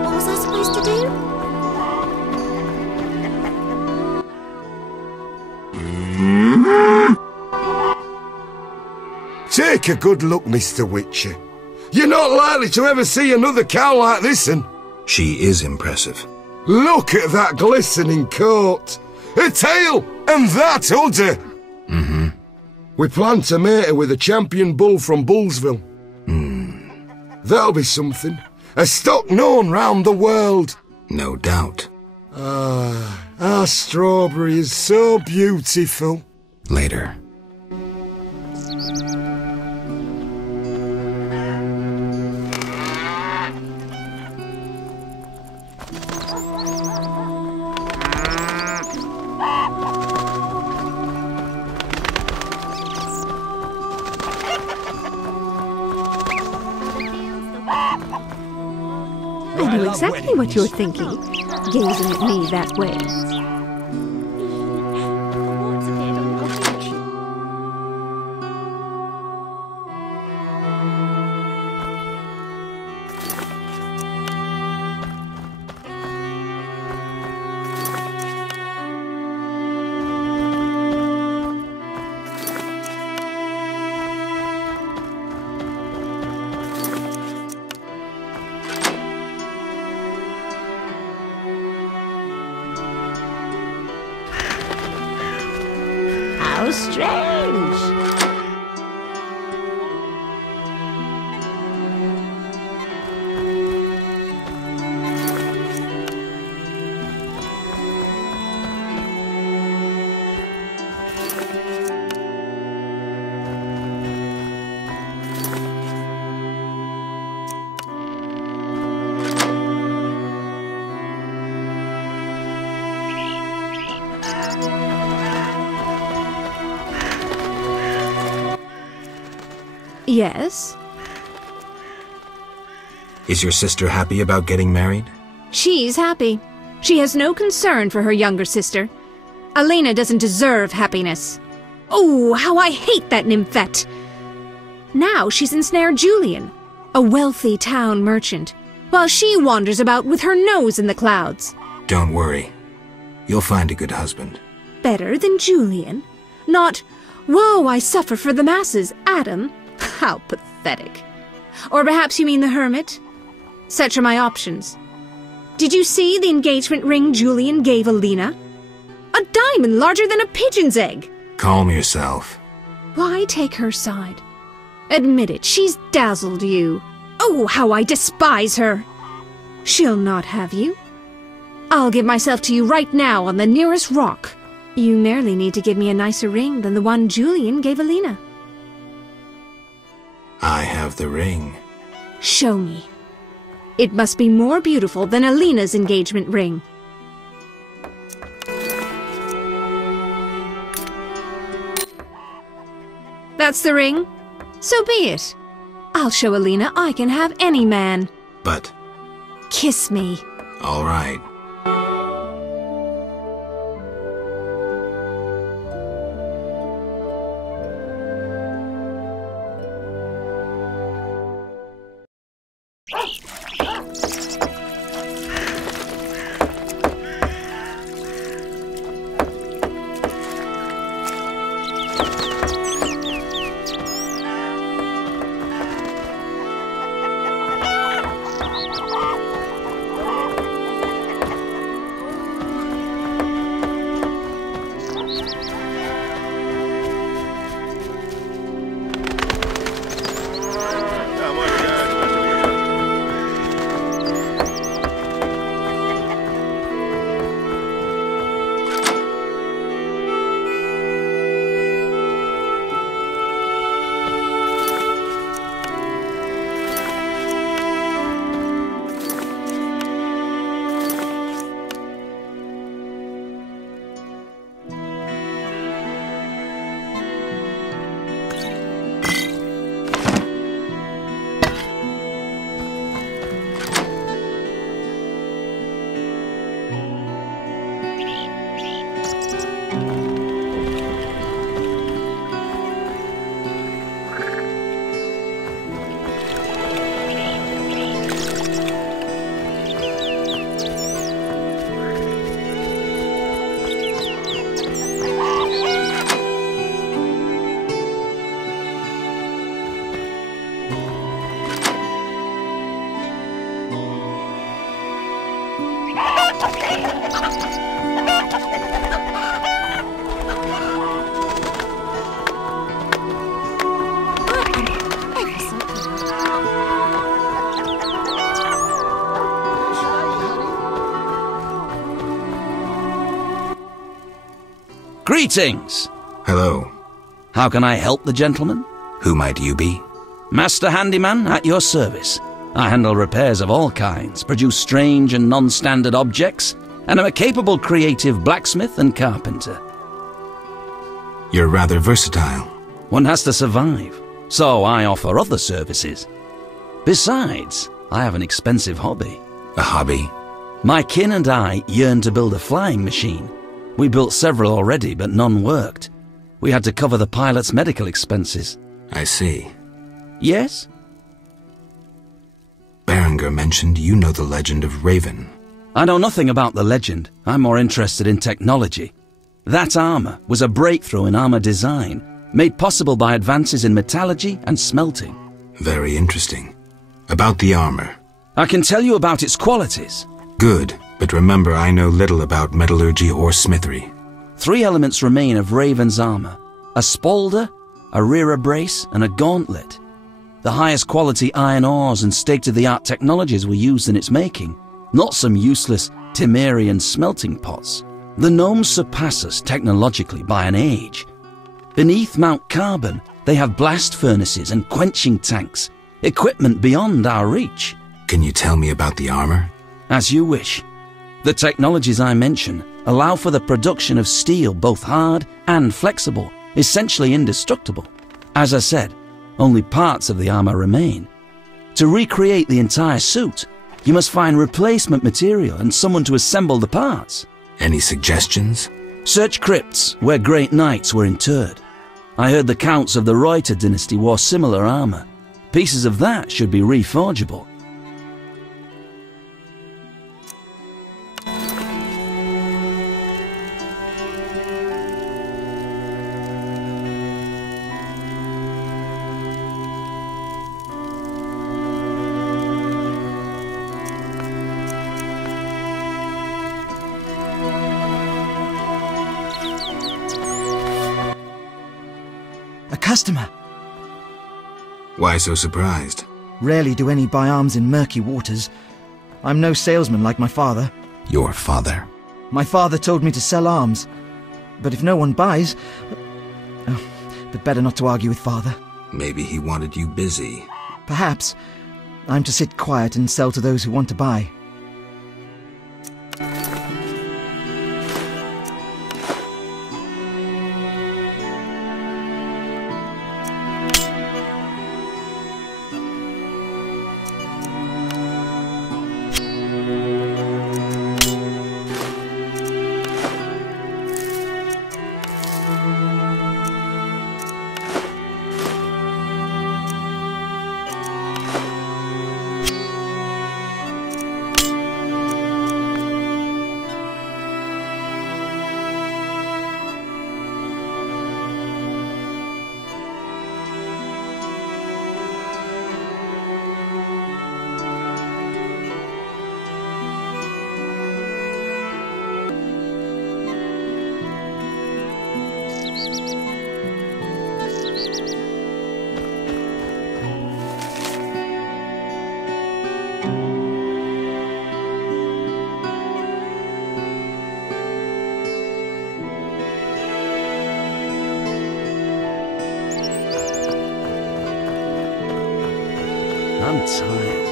What was I supposed to do? Take a good look, Mr. Witcher. You're not likely to ever see another cow like this one. She is impressive. Look at that glistening coat. A tail, and that udder. Mm-hmm. We plan to mate her with a champion bull from Bullsville. That'll be something. A stock known round the world. No doubt. Our strawberry is so beautiful. Later. I know exactly what you're thinking, gazing at me that way. How strange! Yes? Is your sister happy about getting married? She's happy. She has no concern for her younger sister. Alina doesn't deserve happiness. Oh, how I hate that nymphette! Now she's ensnared Julian, a wealthy town merchant, while she wanders about with her nose in the clouds. Don't worry. You'll find a good husband. Better than Julian? Not, woe, I suffer for the masses, Adam. How pathetic. Or perhaps you mean the hermit? Such are my options. Did you see the engagement ring Julian gave Alina? A diamond larger than a pigeon's egg. Calm yourself. Why take her side? Admit it, she's dazzled you. Oh, how I despise her! She'll not have you. I'll give myself to you right now on the nearest rock. You merely need to give me a nicer ring than the one Julian gave Alina. I have the ring. Show me. It must be more beautiful than Alina's engagement ring. That's the ring? So be it. I'll show Alina I can have any man. But... Kiss me. All right. Greetings! Hello. How can I help the gentleman? Who might you be? Master Handyman at your service. I handle repairs of all kinds, produce strange and non-standard objects, and am a capable creative blacksmith and carpenter. You're rather versatile. One has to survive, so I offer other services. Besides, I have an expensive hobby. A hobby? My kin and I yearn to build a flying machine. We built several already, but none worked. We had to cover the pilot's medical expenses. I see. Yes? Berenger mentioned you know the legend of Raven. I know nothing about the legend. I'm more interested in technology. That armor was a breakthrough in armor design, made possible by advances in metallurgy and smelting. Very interesting. About the armor. I can tell you about its qualities. Good, but remember I know little about metallurgy or smithery. 3 elements remain of Raven's armor: a spalder, a rear brace, and a gauntlet. The highest quality iron ores and state-of-the-art technologies were used in its making, not some useless Temerian smelting pots. The gnomes surpass us technologically by an age. Beneath Mount Carbon, they have blast furnaces and quenching tanks, equipment beyond our reach. Can you tell me about the armor? As you wish. The technologies I mention allow for the production of steel both hard and flexible, essentially indestructible. As I said, only parts of the armor remain. To recreate the entire suit, you must find replacement material and someone to assemble the parts. Any suggestions? Search crypts where great knights were interred. I heard the counts of the Reuter dynasty wore similar armor. Pieces of that should be reforgeable. Customer. Why so surprised? Rarely do any buy arms in murky waters. I'm no salesman like my father. Your father? My father told me to sell arms. But if no one buys... but better not to argue with father. Maybe he wanted you busy. Perhaps. I'm to sit quiet and sell to those who want to buy. I'm tired.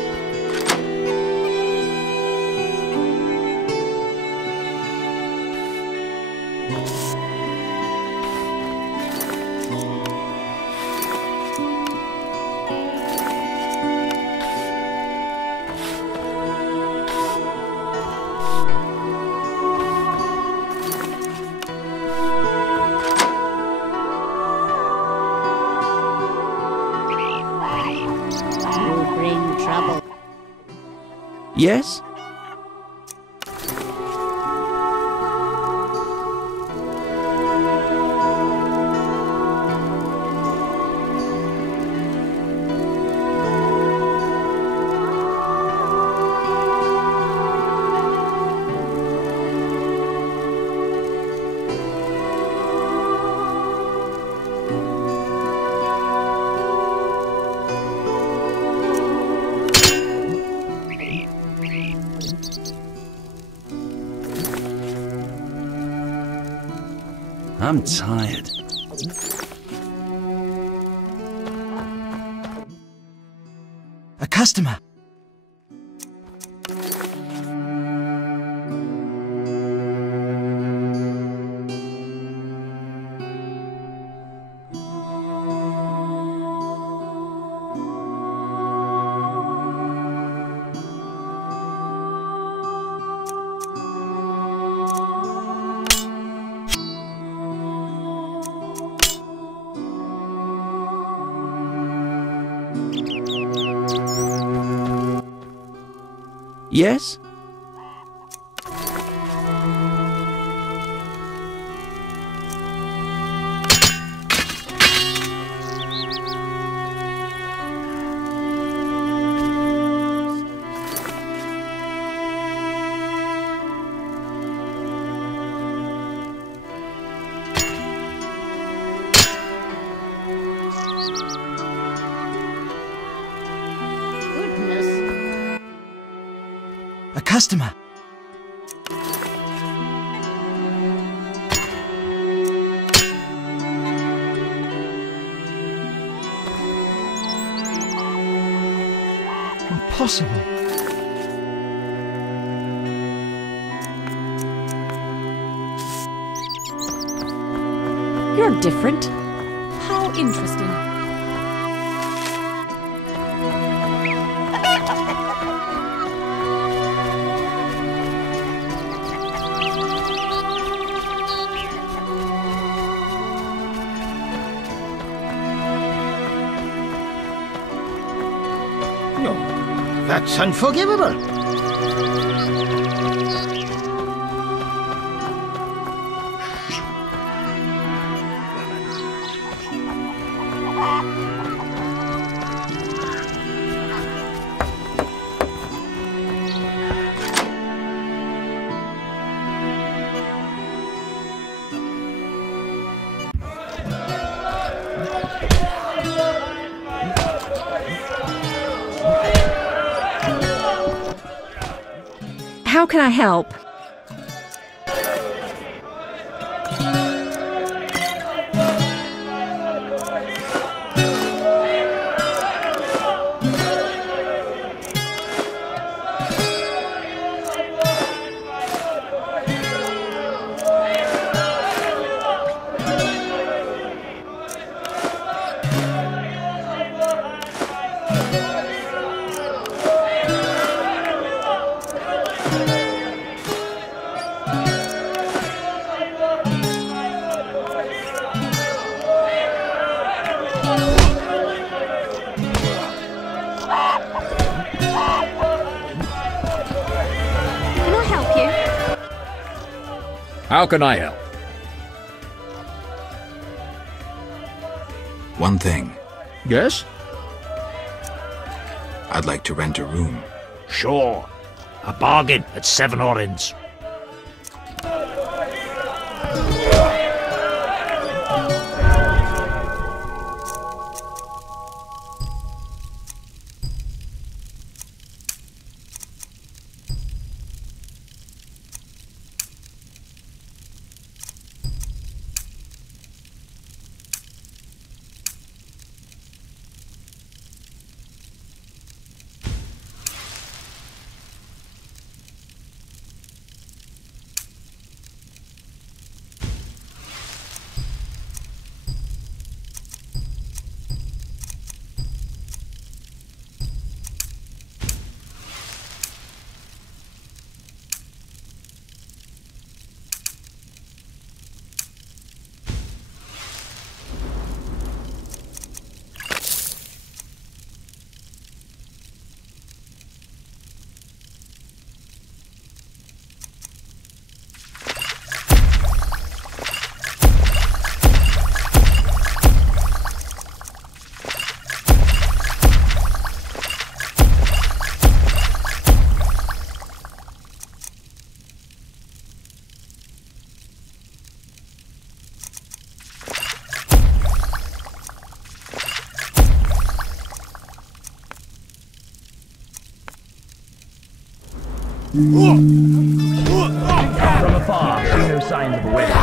Yes? I'm tired. A customer. Yes? A customer. Impossible. You're different. How interesting. No, that's unforgivable. How can I help? How can I help? One thing. Yes? I'd like to rent a room. Sure. A bargain at 7 orens. From afar, see no signs of a wedding.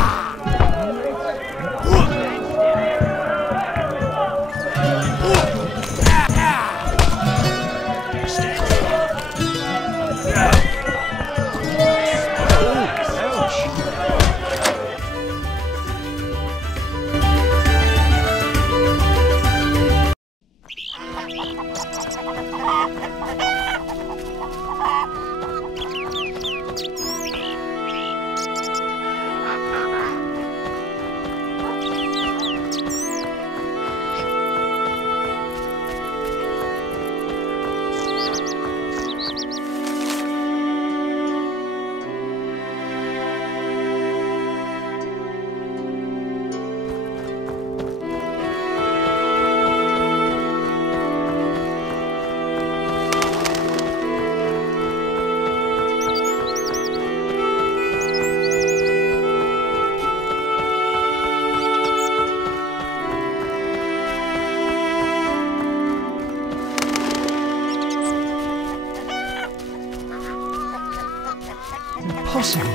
Impossible.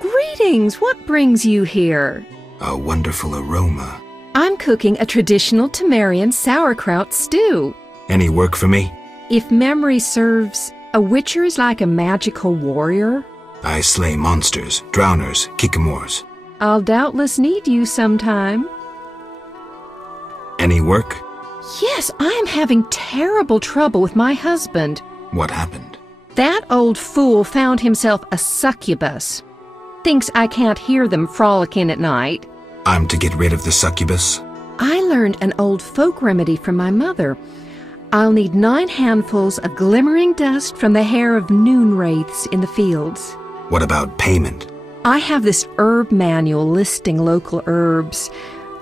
Greetings! What brings you here? A wonderful aroma. I'm cooking a traditional Temerian sauerkraut stew. Any work for me? If memory serves, a witcher is like a magical warrior. I slay monsters, drowners, kikimors. I'll doubtless need you sometime. Any work? Yes, I am having terrible trouble with my husband. What happened? That old fool found himself a succubus. Thinks I can't hear them frolicking at night. I'm to get rid of the succubus? I learned an old folk remedy from my mother. I'll need 9 handfuls of glimmering dust from the hair of noon wraiths in the fields. What about payment? I have this herb manual listing local herbs,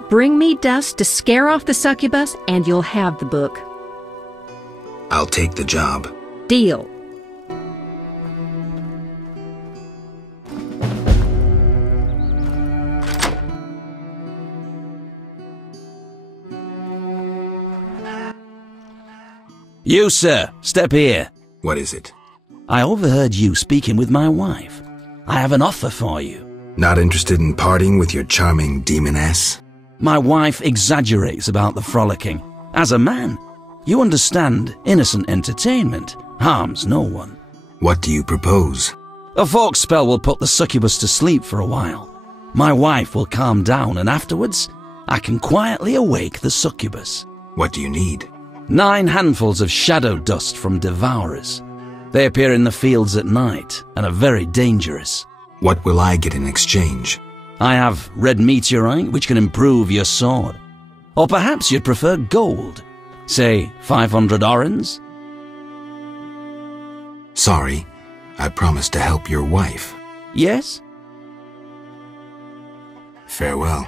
Bring me dust to scare off the succubus, and you'll have the book. I'll take the job. Deal. You, sir, step here. What is it? I overheard you speaking with my wife. I have an offer for you. Not interested in parting with your charming demoness? My wife exaggerates about the frolicking. As a man, you understand innocent entertainment harms no one. What do you propose? A folk spell will put the succubus to sleep for a while. My wife will calm down, and afterwards, I can quietly awake the succubus. What do you need? 9 handfuls of shadow dust from devourers. They appear in the fields at night and are very dangerous. What will I get in exchange? I have red meteorite, which can improve your sword. Or perhaps you'd prefer gold. Say 500 orens? Sorry, I promised to help your wife. Yes? Farewell.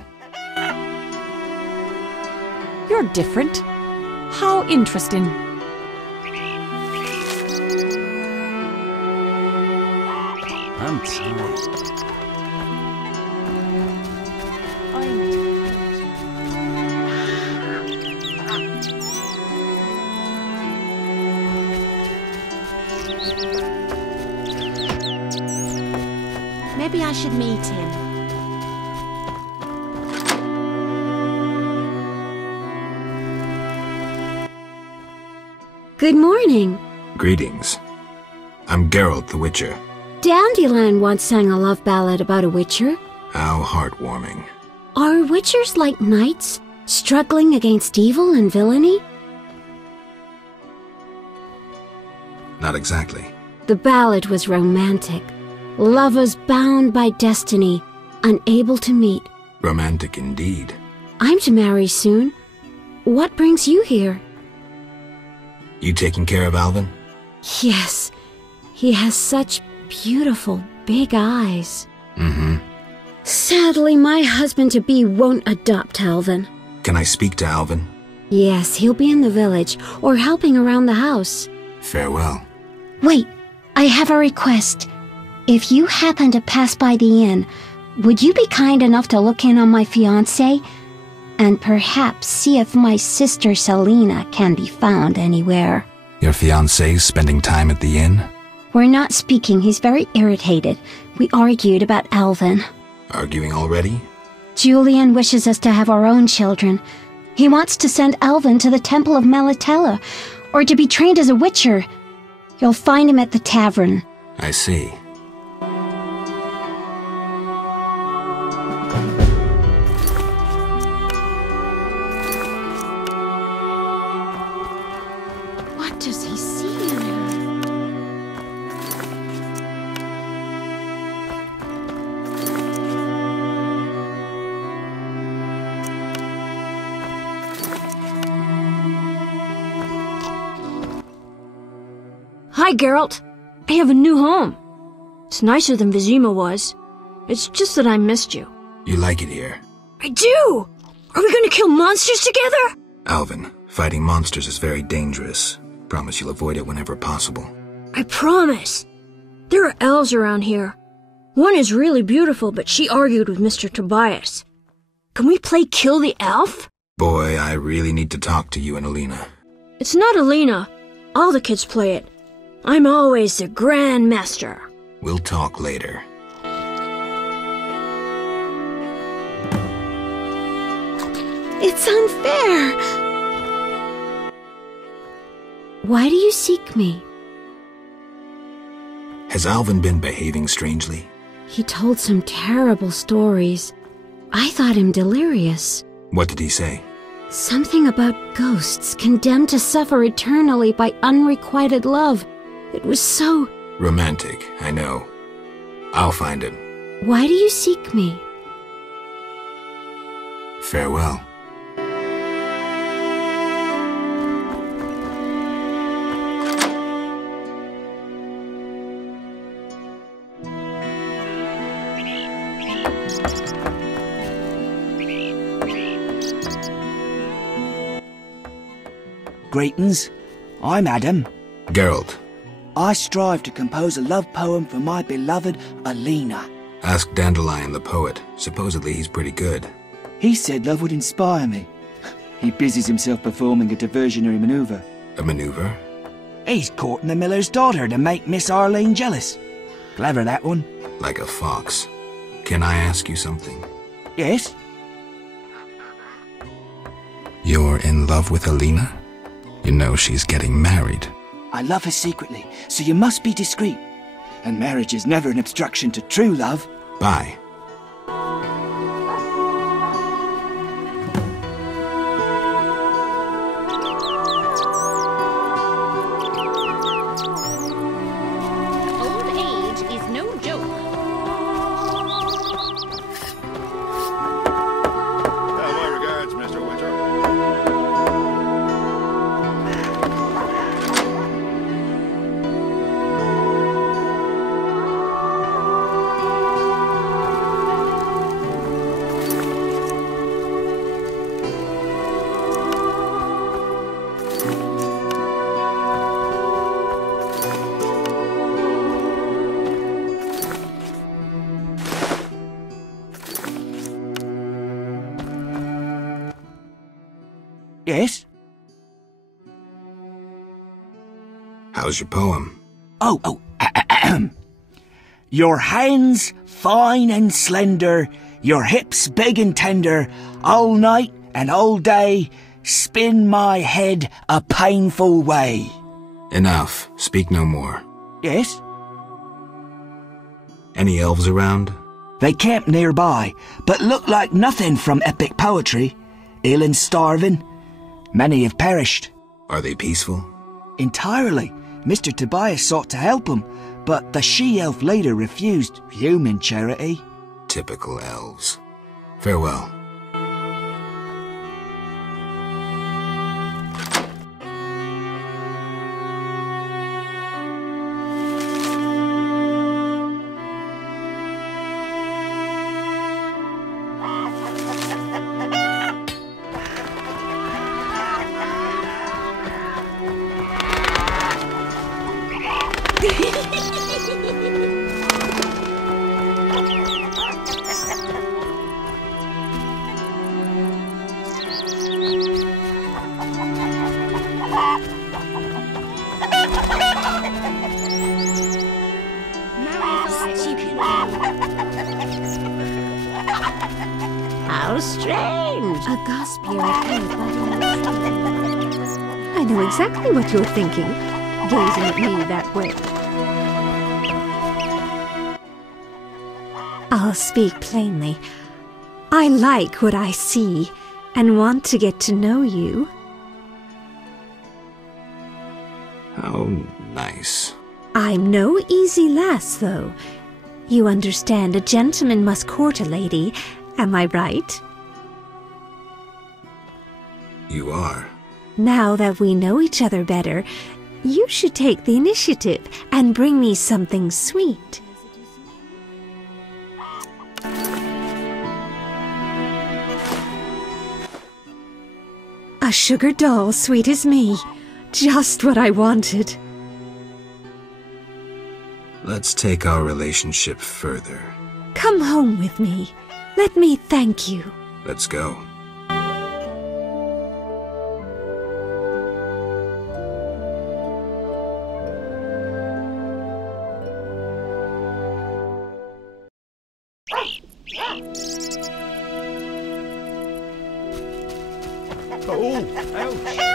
You're different. How interesting. I'm tired. Maybe I should meet him. Good morning. Greetings. I'm Geralt the Witcher. Dandelion once sang a love ballad about a witcher. How heartwarming. Are witchers like knights, struggling against evil and villainy? Not exactly. The ballad was romantic. Lovers bound by destiny, unable to meet. Romantic indeed. I'm to marry soon. What brings you here? You taking care of Alvin? Yes. He has such beautiful, big eyes. Mm-hmm. Sadly, my husband-to-be won't adopt Alvin. Can I speak to Alvin? Yes, he'll be in the village, or helping around the house. Farewell. Wait, I have a request. If you happen to pass by the inn, would you be kind enough to look in on my fiancé? And perhaps see if my sister Selena can be found anywhere. Your fiancé's spending time at the inn? We're not speaking. He's very irritated. We argued about Alvin. Arguing already? Julian wishes us to have our own children. He wants to send Alvin to the Temple of Melitella, or to be trained as a witcher. You'll find him at the tavern. I see. What does he see in her? Hi, Geralt. I have a new home. It's nicer than Vizima was. It's just that I missed you. You like it here? I do! Are we gonna kill monsters together? Alvin, fighting monsters is very dangerous. Promise you'll avoid it whenever possible. I promise. There are elves around here. One is really beautiful, but she argued with Mr. Tobias. Can we play Kill the Elf? Boy, I really need to talk to you and Alina. It's not Alina. All the kids play it. I'm always the Grand Master. We'll talk later. It's unfair. Why do you seek me? Has Alvin been behaving strangely? He told some terrible stories. I thought him delirious. What did he say? Something about ghosts condemned to suffer eternally by unrequited love. It was so... Romantic, I know. I'll find him. Why do you seek me? Farewell. Greetings. I'm Adam. Geralt. I strive to compose a love poem for my beloved Alina. Ask Dandelion the poet. Supposedly he's pretty good. He said love would inspire me. He busies himself performing a diversionary maneuver. A maneuver? He's courting the miller's daughter to make Miss Arlene jealous. Clever, that one. Like a fox. Can I ask you something? Yes? You're in love with Alina? You know she's getting married. I love her secretly, so you must be discreet. And marriage is never an obstruction to true love. Bye. Old age is no joke. My regards, Mr. Winter. Yes? How's your poem? Your hands fine and slender, your hips big and tender, all night and all day, spin my head a painful way. Enough. Speak no more. Yes? Any elves around? They camp nearby, but look like nothing from epic poetry. Ill and starving. Many have perished. Are they peaceful? Entirely. Mr. Tobias sought to help him, but the she-elf later refused human charity. Typical elves. Farewell. How strange. A gospier I know exactly what you're thinking, gazing at me that way. I'll speak plainly. I like what I see and want to get to know you. How nice. I'm no easy lass, though. You understand a gentleman must court a lady, am I right? You are. Now that we know each other better, you should take the initiative and bring me something sweet. A sugar doll sweet as me. Just what I wanted. Let's take our relationship further. Come home with me. Let me thank you. Let's go. Oh, ouch!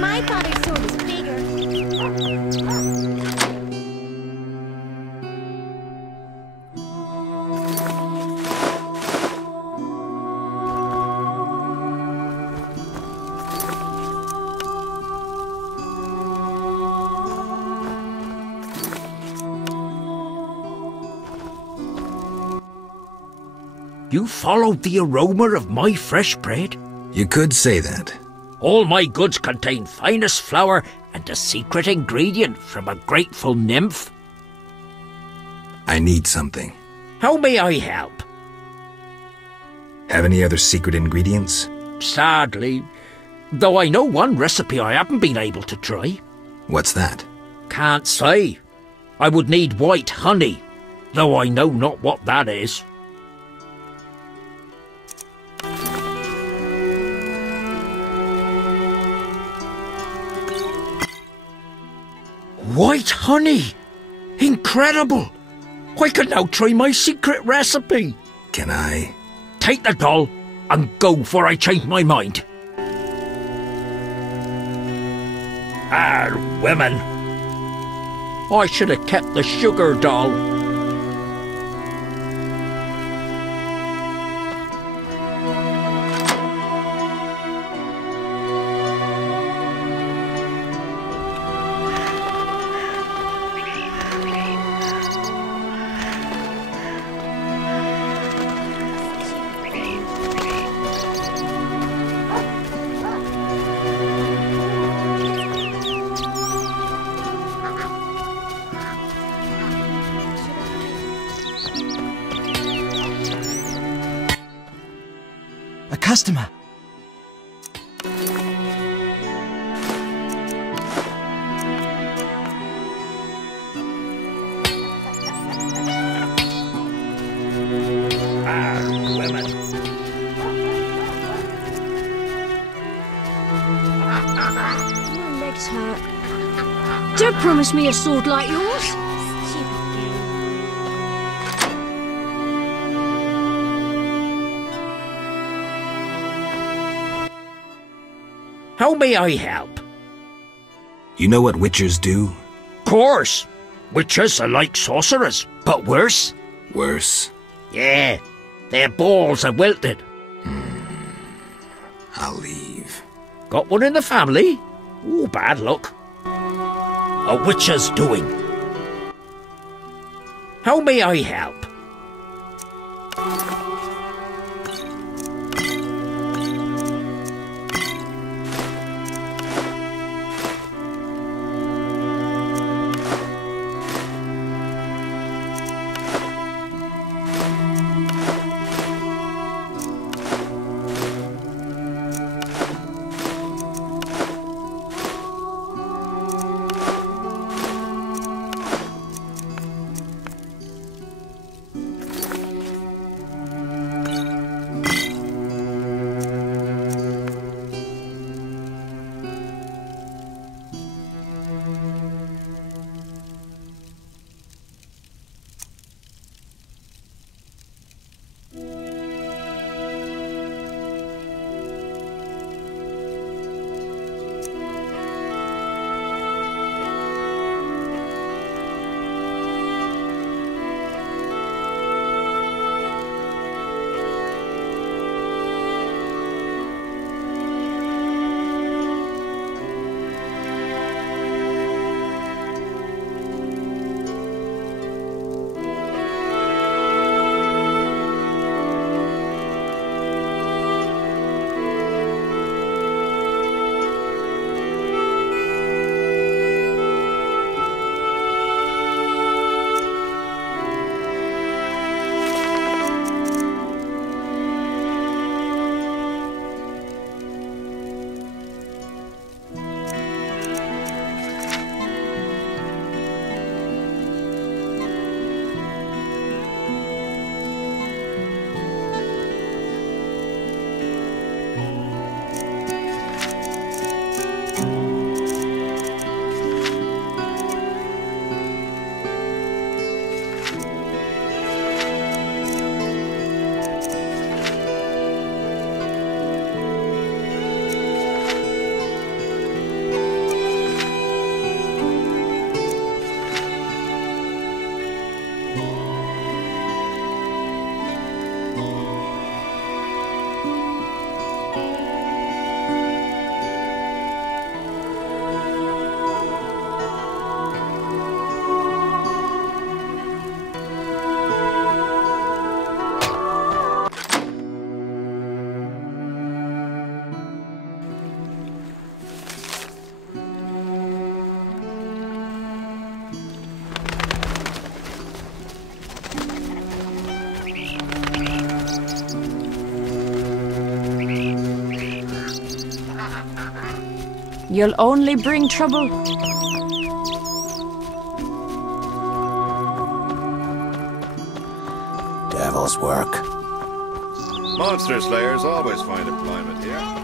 My father's sword was bigger. You followed the aroma of my fresh bread? You could say that. All my goods contain finest flour and a secret ingredient from a grateful nymph. I need something. How may I help? Have any other secret ingredients? Sadly, though I know one recipe I haven't been able to try. What's that? Can't say. I would need white honey, though I know not what that is. White honey! Incredible! I can now try my secret recipe. Can I? Take the doll and go before I change my mind. Women. I should have kept the sugar doll. A customer. Women. My legs hurt. Don't promise me a sword like yours. How may I help? You know what witchers do? Course. Witches are like sorcerers, but worse. Worse? Yeah, their balls are wilted. I'll leave. Got one in the family? Ooh, bad luck. A witcher's doing. How may I help? You'll only bring trouble. Devil's work. Monster slayers always find employment here.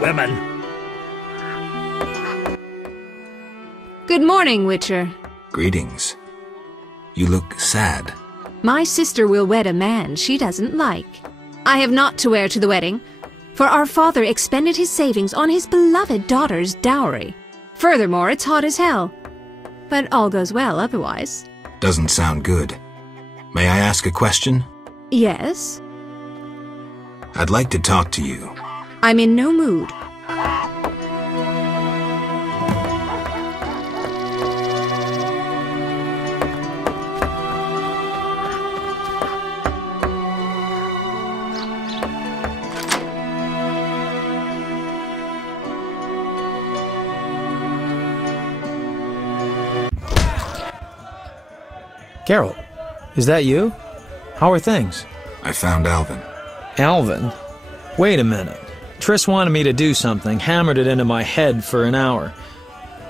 Women. Good morning, Witcher. Greetings. You look sad. My sister will wed a man she doesn't like. I have naught to wear to the wedding, for our father expended his savings on his beloved daughter's dowry. Furthermore, it's hot as hell. But all goes well otherwise. Doesn't sound good. May I ask a question? Yes? I'd like to talk to you. I'm in no mood. Geralt, is that you? How are things? I found Alvin. Alvin? Wait a minute. Triss wanted me to do something, hammered it into my head for an hour.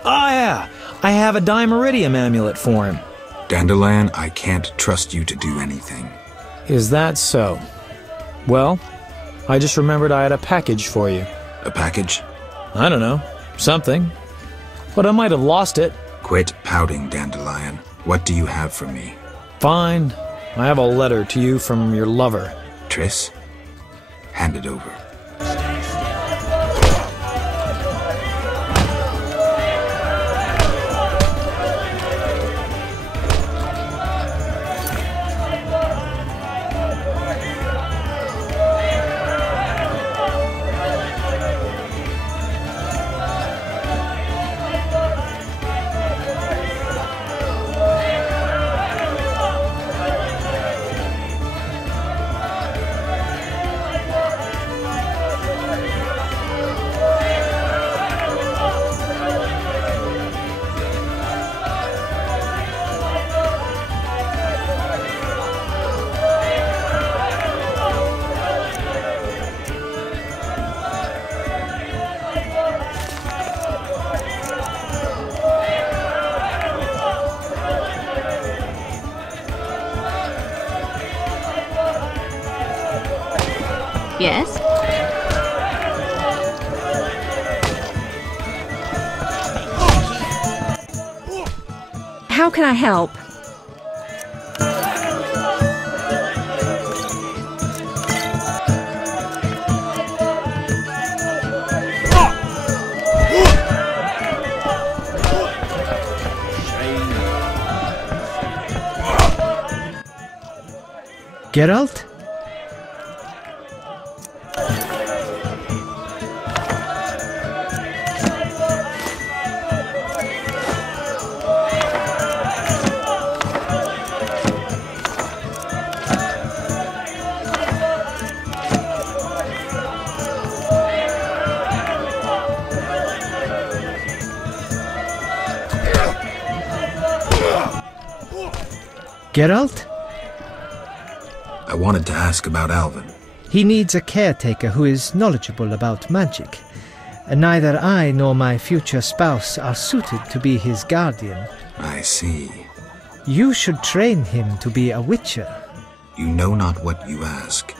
Ah, yeah, I have a Dimeridium amulet for him. Dandelion, I can't trust you to do anything. Is that so? Well, I just remembered I had a package for you. A package? I don't know. Something. But I might have lost it. Quit pouting, Dandelion. What do you have for me? Fine. I have a letter to you from your lover. Triss, hand it over. Yes? How can I help? Geralt? Geralt? I wanted to ask about Alvin. He needs a caretaker who is knowledgeable about magic. Neither I nor my future spouse are suited to be his guardian. I see. You should train him to be a witcher. You know not what you ask.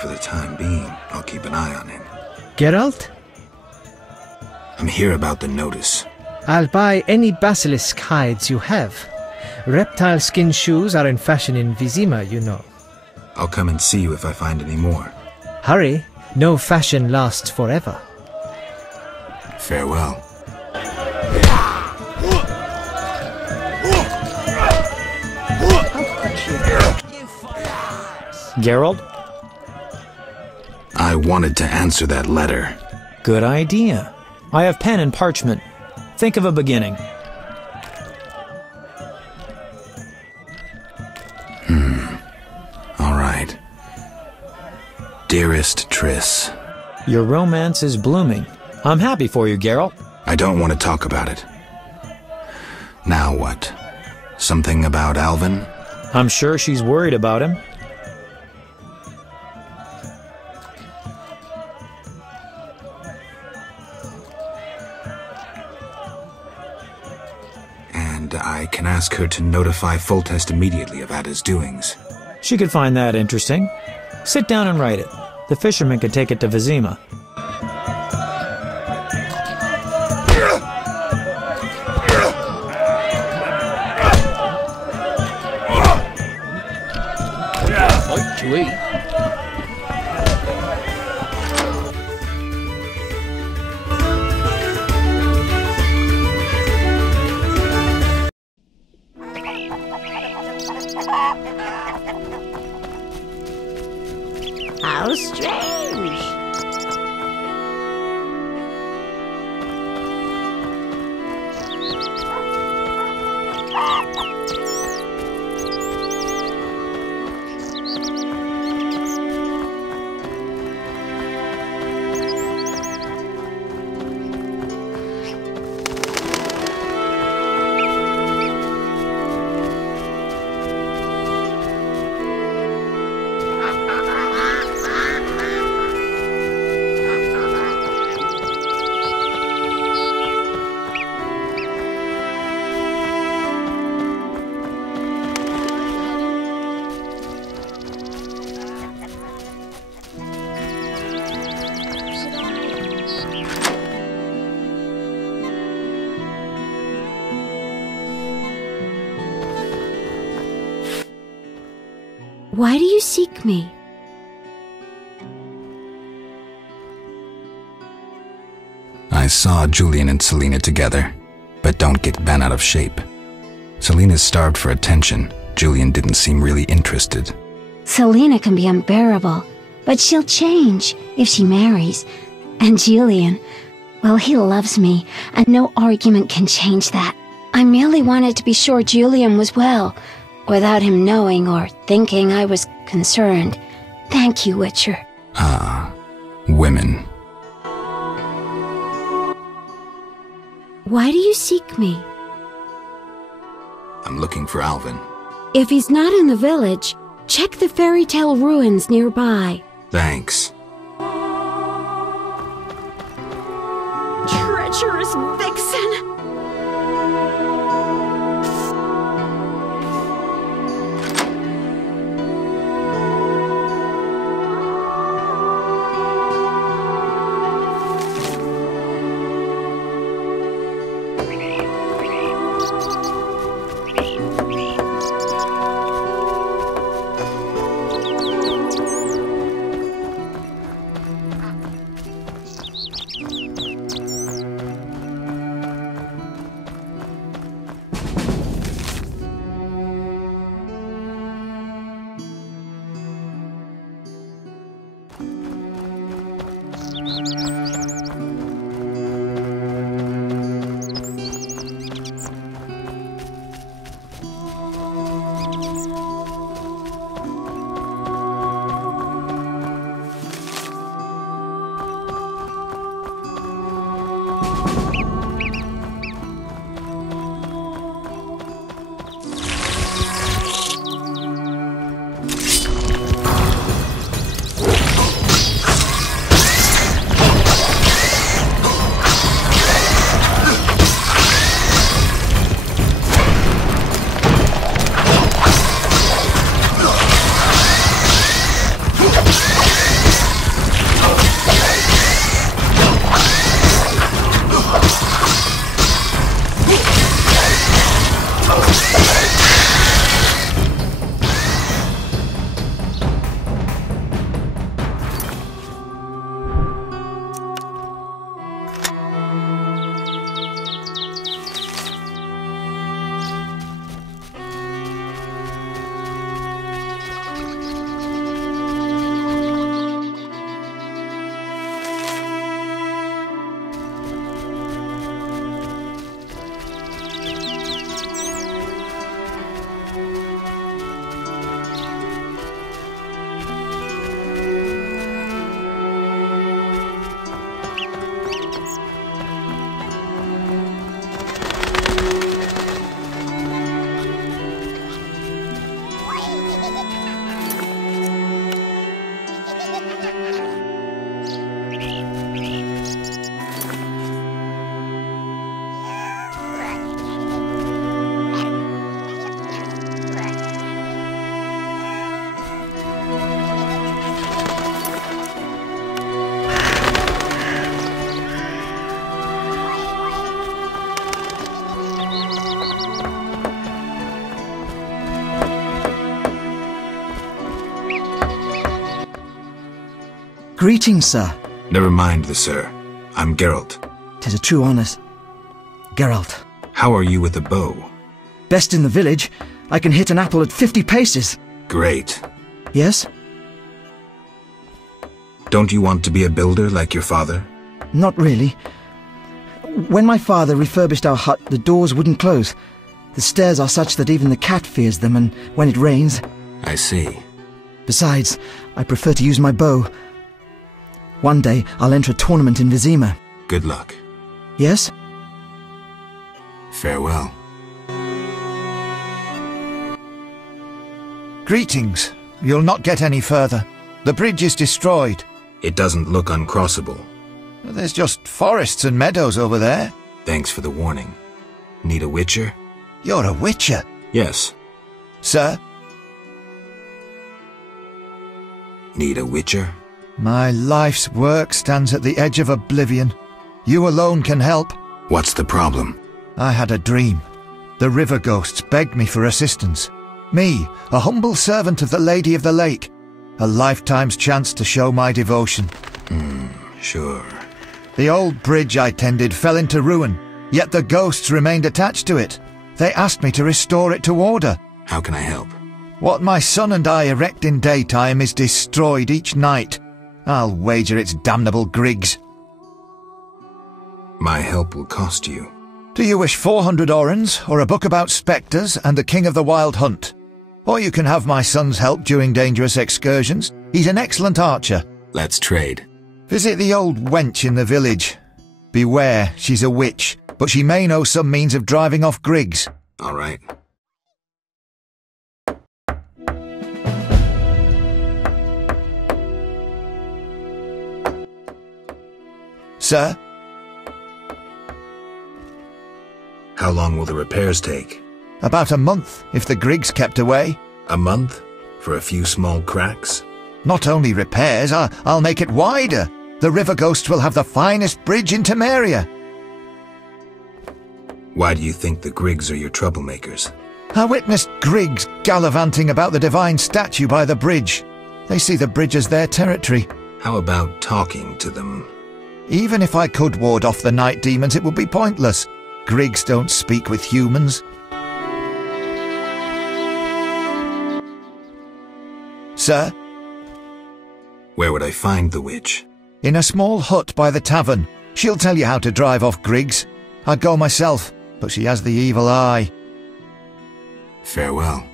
For the time being, I'll keep an eye on him. Geralt? I'm here about the notice. I'll buy any basilisk hides you have. Reptile skin shoes are in fashion in Vizima, you know. I'll come and see you if I find any more. Hurry, no fashion lasts forever. Farewell. Geralt? I wanted to answer that letter. Good idea. I have pen and parchment. Think of a beginning. All right. Dearest Triss. Your romance is blooming. I'm happy for you, Geralt. I don't want to talk about it. Now what? Something about Alvin? I'm sure she's worried about him. And I can ask her to notify Foltest immediately of Ada's doings. She could find that interesting. Sit down and write it. The fisherman could take it to Vizima. Like to eat. How strange. Why do you seek me? I saw Julian and Selena together, but don't get bent out of shape. Selena's starved for attention. Julian didn't seem really interested. Selena can be unbearable, but she'll change if she marries. And Julian, well, he loves me, and no argument can change that. I merely wanted to be sure Julian was well, without him knowing or thinking I was concerned. Thank you, Witcher. Ah, women. Why do you seek me? I'm looking for Alvin. If he's not in the village, check the fairy tale ruins nearby. Thanks. Treacherous vixen! Greetings, sir. Never mind the sir. I'm Geralt. 'Tis a true honour. Geralt. How are you with a bow? Best in the village. I can hit an apple at 50 paces. Great. Yes? Don't you want to be a builder like your father? Not really. When my father refurbished our hut, the doors wouldn't close. The stairs are such that even the cat fears them, and when it rains... I see. Besides, I prefer to use my bow. One day, I'll enter a tournament in Vizima. Good luck. Yes? Farewell. Greetings. You'll not get any further. The bridge is destroyed. It doesn't look uncrossable. There's just forests and meadows over there. Thanks for the warning. Need a witcher? You're a witcher? Yes. Sir? Need a witcher? My life's work stands at the edge of oblivion. You alone can help. What's the problem? I had a dream. The river ghosts begged me for assistance. Me, a humble servant of the Lady of the Lake. A lifetime's chance to show my devotion. Sure. The old bridge I tended fell into ruin, yet the ghosts remained attached to it. They asked me to restore it to order. How can I help? What my son and I erect in daytime is destroyed each night. I'll wager it's damnable Griggs. My help will cost you. Do you wish 400 orens, or a book about spectres and the king of the wild hunt? Or you can have my son's help during dangerous excursions. He's an excellent archer. Let's trade. Visit the old wench in the village. Beware, she's a witch, but she may know some means of driving off Griggs. All right. Sir? How long will the repairs take? About a month, if the Griggs kept away. A month? For a few small cracks? Not only repairs, I'll make it wider. The river ghosts will have the finest bridge in Temeria. Why do you think the Griggs are your troublemakers? I witnessed Griggs gallivanting about the divine statue by the bridge. They see the bridge as their territory. How about talking to them? Even if I could ward off the night demons, it would be pointless. Griggs don't speak with humans. Sir? Where would I find the witch? In a small hut by the tavern. She'll tell you how to drive off Griggs. I'd go myself, but she has the evil eye. Farewell.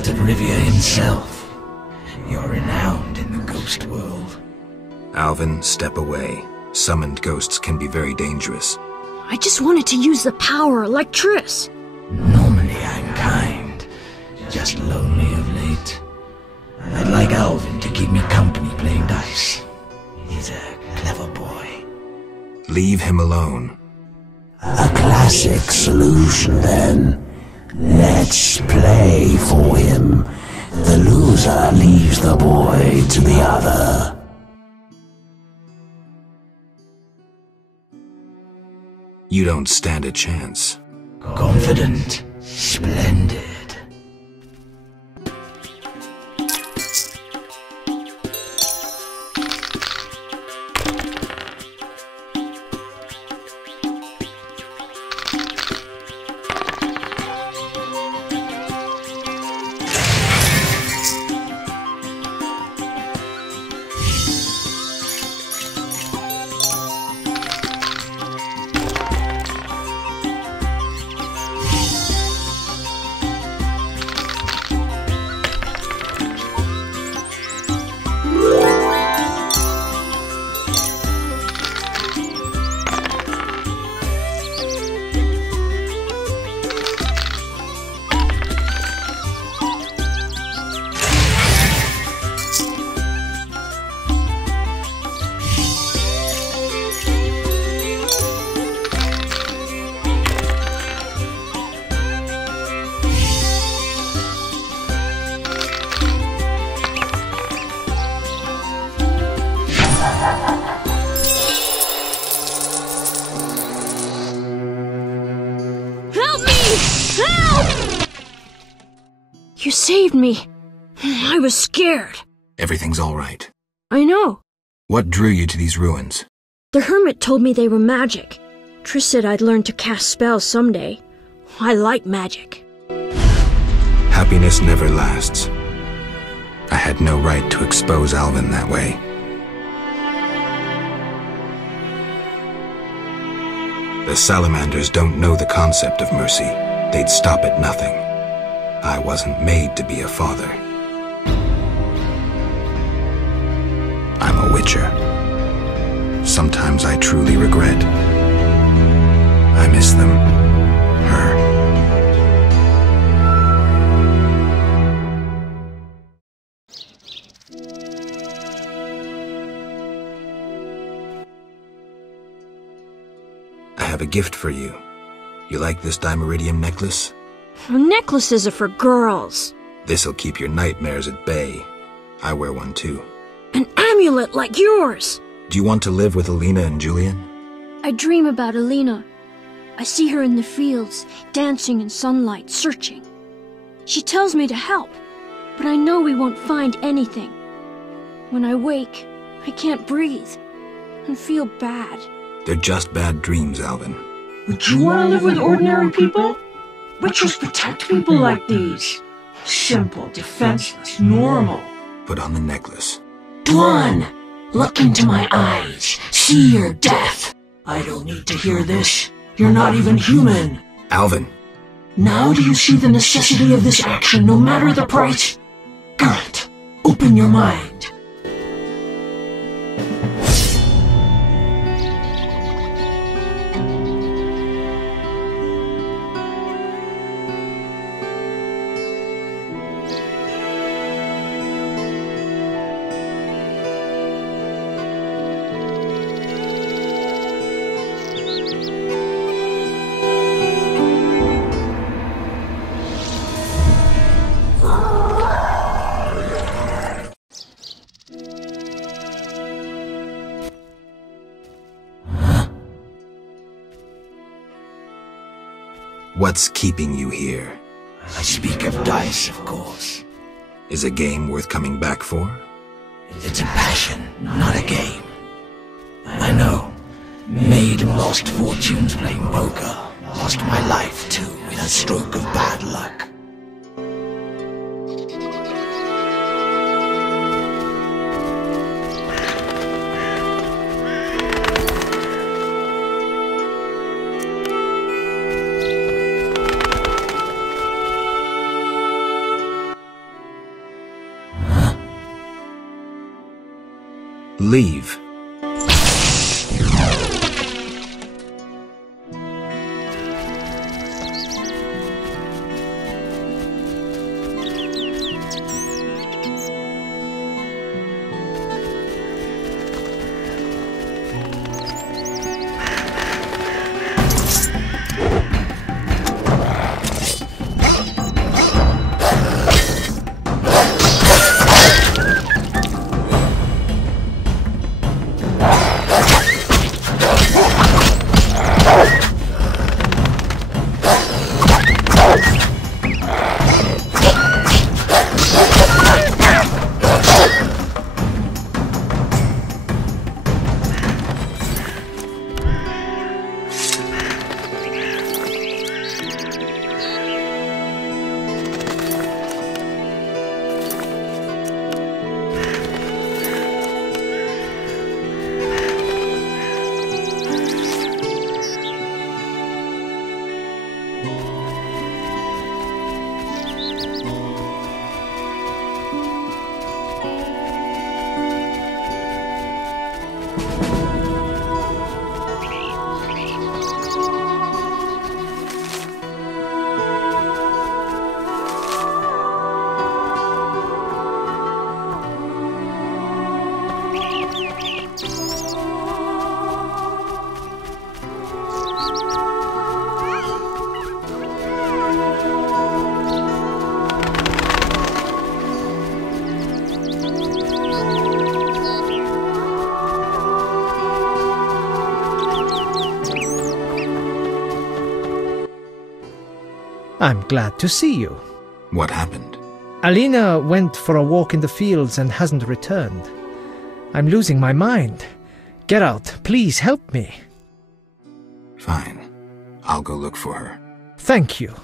insult at Rivia himself. You're renowned in the ghost world. Alvin, step away. Summoned ghosts can be very dangerous. I just wanted to use the power like Triss. Normally I'm kind, just lonely of late. I'd like Alvin to keep me company playing dice. He's a clever boy. Leave him alone. A classic solution, then. Let's play for him. The loser leaves the boy to the other. You don't stand a chance. Confident, splendid. You saved me. I was scared. Everything's all right. I know. What drew you to these ruins? The hermit told me they were magic. Triss said I'd learn to cast spells someday. I like magic. Happiness never lasts. I had no right to expose Alvin that way. The salamanders don't know the concept of mercy. They'd stop at nothing. I wasn't made to be a father. I'm a witcher. Sometimes I truly regret. I miss them. Her. I have a gift for you. You like this dimeridium necklace? Necklaces are for girls. This'll keep your nightmares at bay. I wear one too. An amulet like yours. Do you want to live with Alina and Julian? I dream about Alina. I see her in the fields, dancing in sunlight, searching. She tells me to help, but I know we won't find anything. When I wake, I can't breathe and feel bad. They're just bad dreams, Alvin. Would you want to live with ordinary people? Witchers protect people like these. Simple, defenseless, normal. Put on the necklace. Dwan, look into my eyes. See your death. I don't need to hear this. You're not even human. Alvin. Now do you see the necessity of this action, no matter the price? Garrett, open your mind. What's keeping you here? I speak of dice, of course. Is a game worth coming back for? It's a passion, not a game. I know. Made and lost fortunes playing poker. Lost my life, too, in a stroke of bad luck. Leave. I'm glad to see you. What happened? Alina went for a walk in the fields and hasn't returned. I'm losing my mind. Geralt, please help me. Fine. I'll go look for her. Thank you.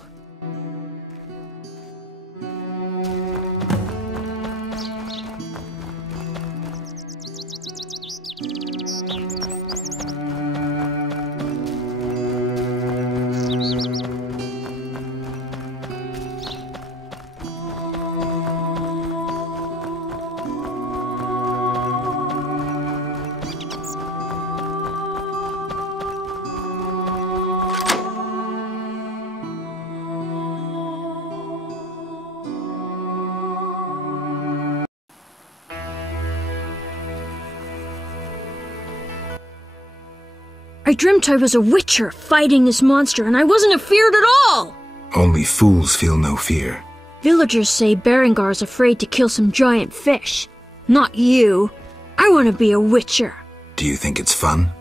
I dreamt I was a witcher fighting this monster, and I wasn't afeared at all! Only fools feel no fear. Villagers say Berengar's afraid to kill some giant fish. Not you. I want to be a witcher. Do you think it's fun?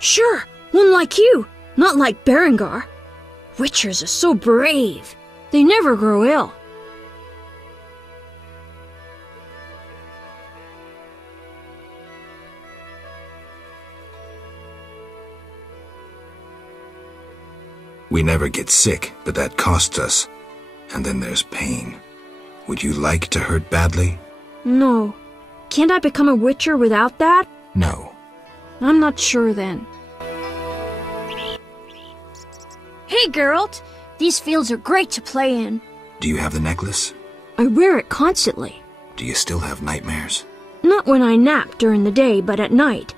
Sure, one like you, not like Berengar. Witchers are so brave. They never grow ill. We never get sick, but that costs us. And then there's pain. Would you like to hurt badly? No. Can't I become a witcher without that? No. I'm not sure then. Hey, Geralt! These fields are great to play in. Do you have the necklace? I wear it constantly. Do you still have nightmares? Not when I nap during the day, but at night.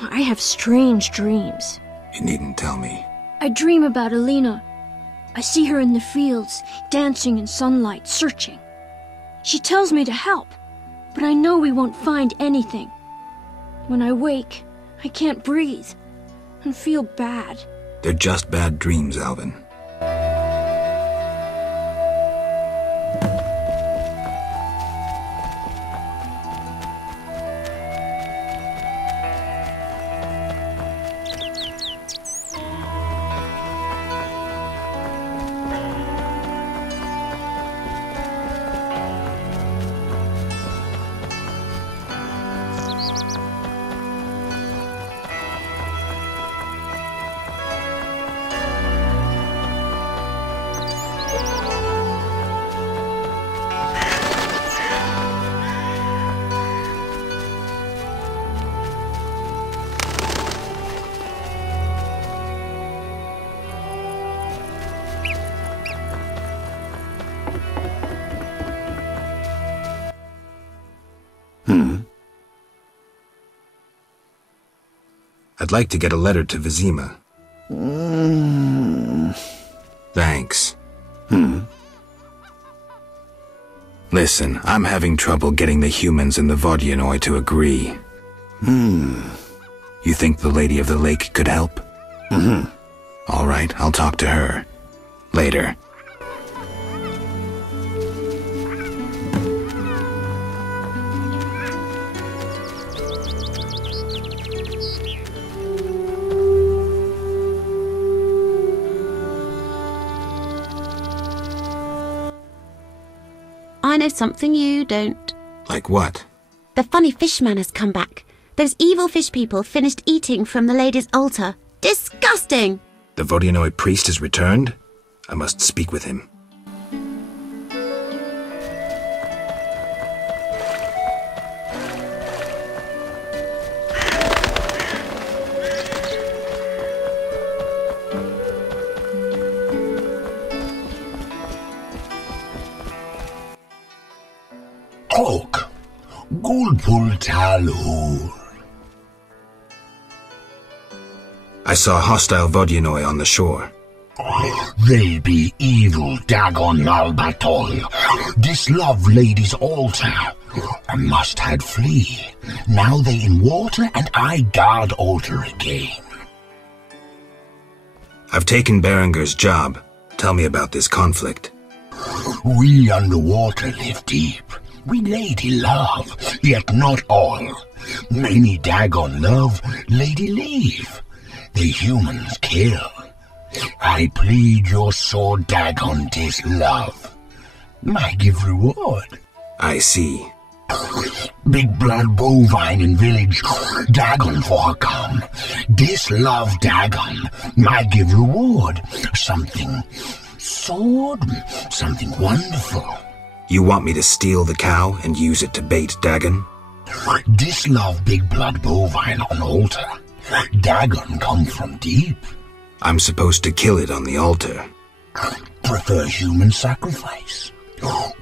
I have strange dreams. You needn't tell me. I dream about Alina. I see her in the fields, dancing in sunlight, searching. She tells me to help, but I know we won't find anything. When I wake, I can't breathe and feel bad. They're just bad dreams, Alvin. I'd like to get a letter to Vizima. Thanks. Listen, I'm having trouble getting the humans and the Vodyanoi to agree. You think the Lady of the Lake could help? All right, I'll talk to her. Later. I know something you don't. Like what? The funny fishman has come back. Those evil fish people finished eating from the lady's altar. Disgusting! The Vodyanoi priest has returned? I must speak with him. Oak, Gulpul Talur. I saw hostile Vodyanoi on the shore. They be evil Dagon Albatol. Dislove lady's altar. I must had flee. Now they in water and I guard altar again. I've taken Berenger's job. Tell me about this conflict. We underwater live deep. We lady love, yet not all. Many Dagon love, lady leave. The humans kill. I plead your sword, Dagon, tis love. Might give reward. I see. Big blood bovine in village, Dagon for her come. This love, Dagon, might give reward. Something sword, something wonderful. You want me to steal the cow and use it to bait Dagon? This love big blood bovine on altar. Dagon come from deep. I'm supposed to kill it on the altar. Prefer human sacrifice.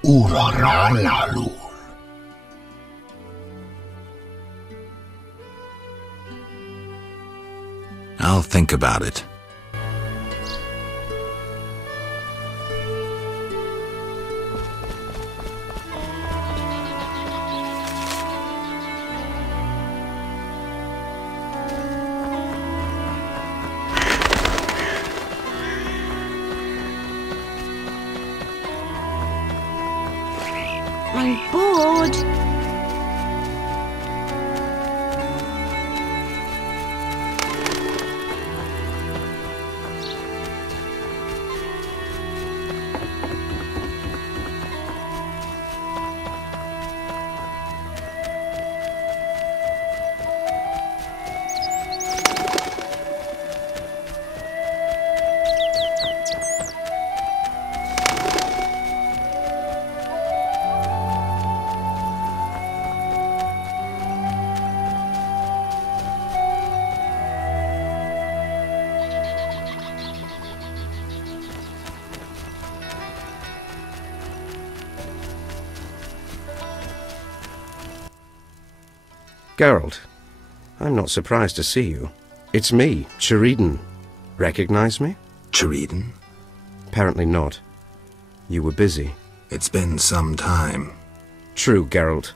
Uraralalur. I'll think about it. I'm bored. Geralt, I'm not surprised to see you. It's me, Chereden. Recognize me? Chereden? Apparently not. You were busy. It's been some time. True, Geralt.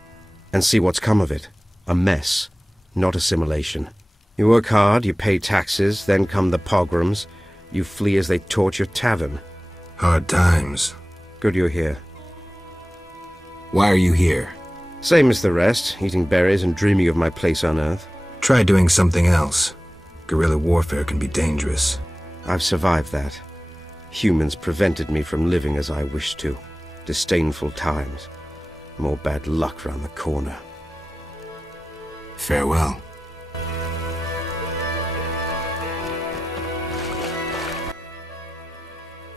And see what's come of it. A mess, not assimilation. You work hard, you pay taxes, then come the pogroms. You flee as they torch your tavern. Hard times. Good you're here. Why are you here? Same as the rest, eating berries and dreaming of my place on Earth. Try doing something else. Guerrilla warfare can be dangerous. I've survived that. Humans prevented me from living as I wished to. Disdainful times. More bad luck round the corner. Farewell.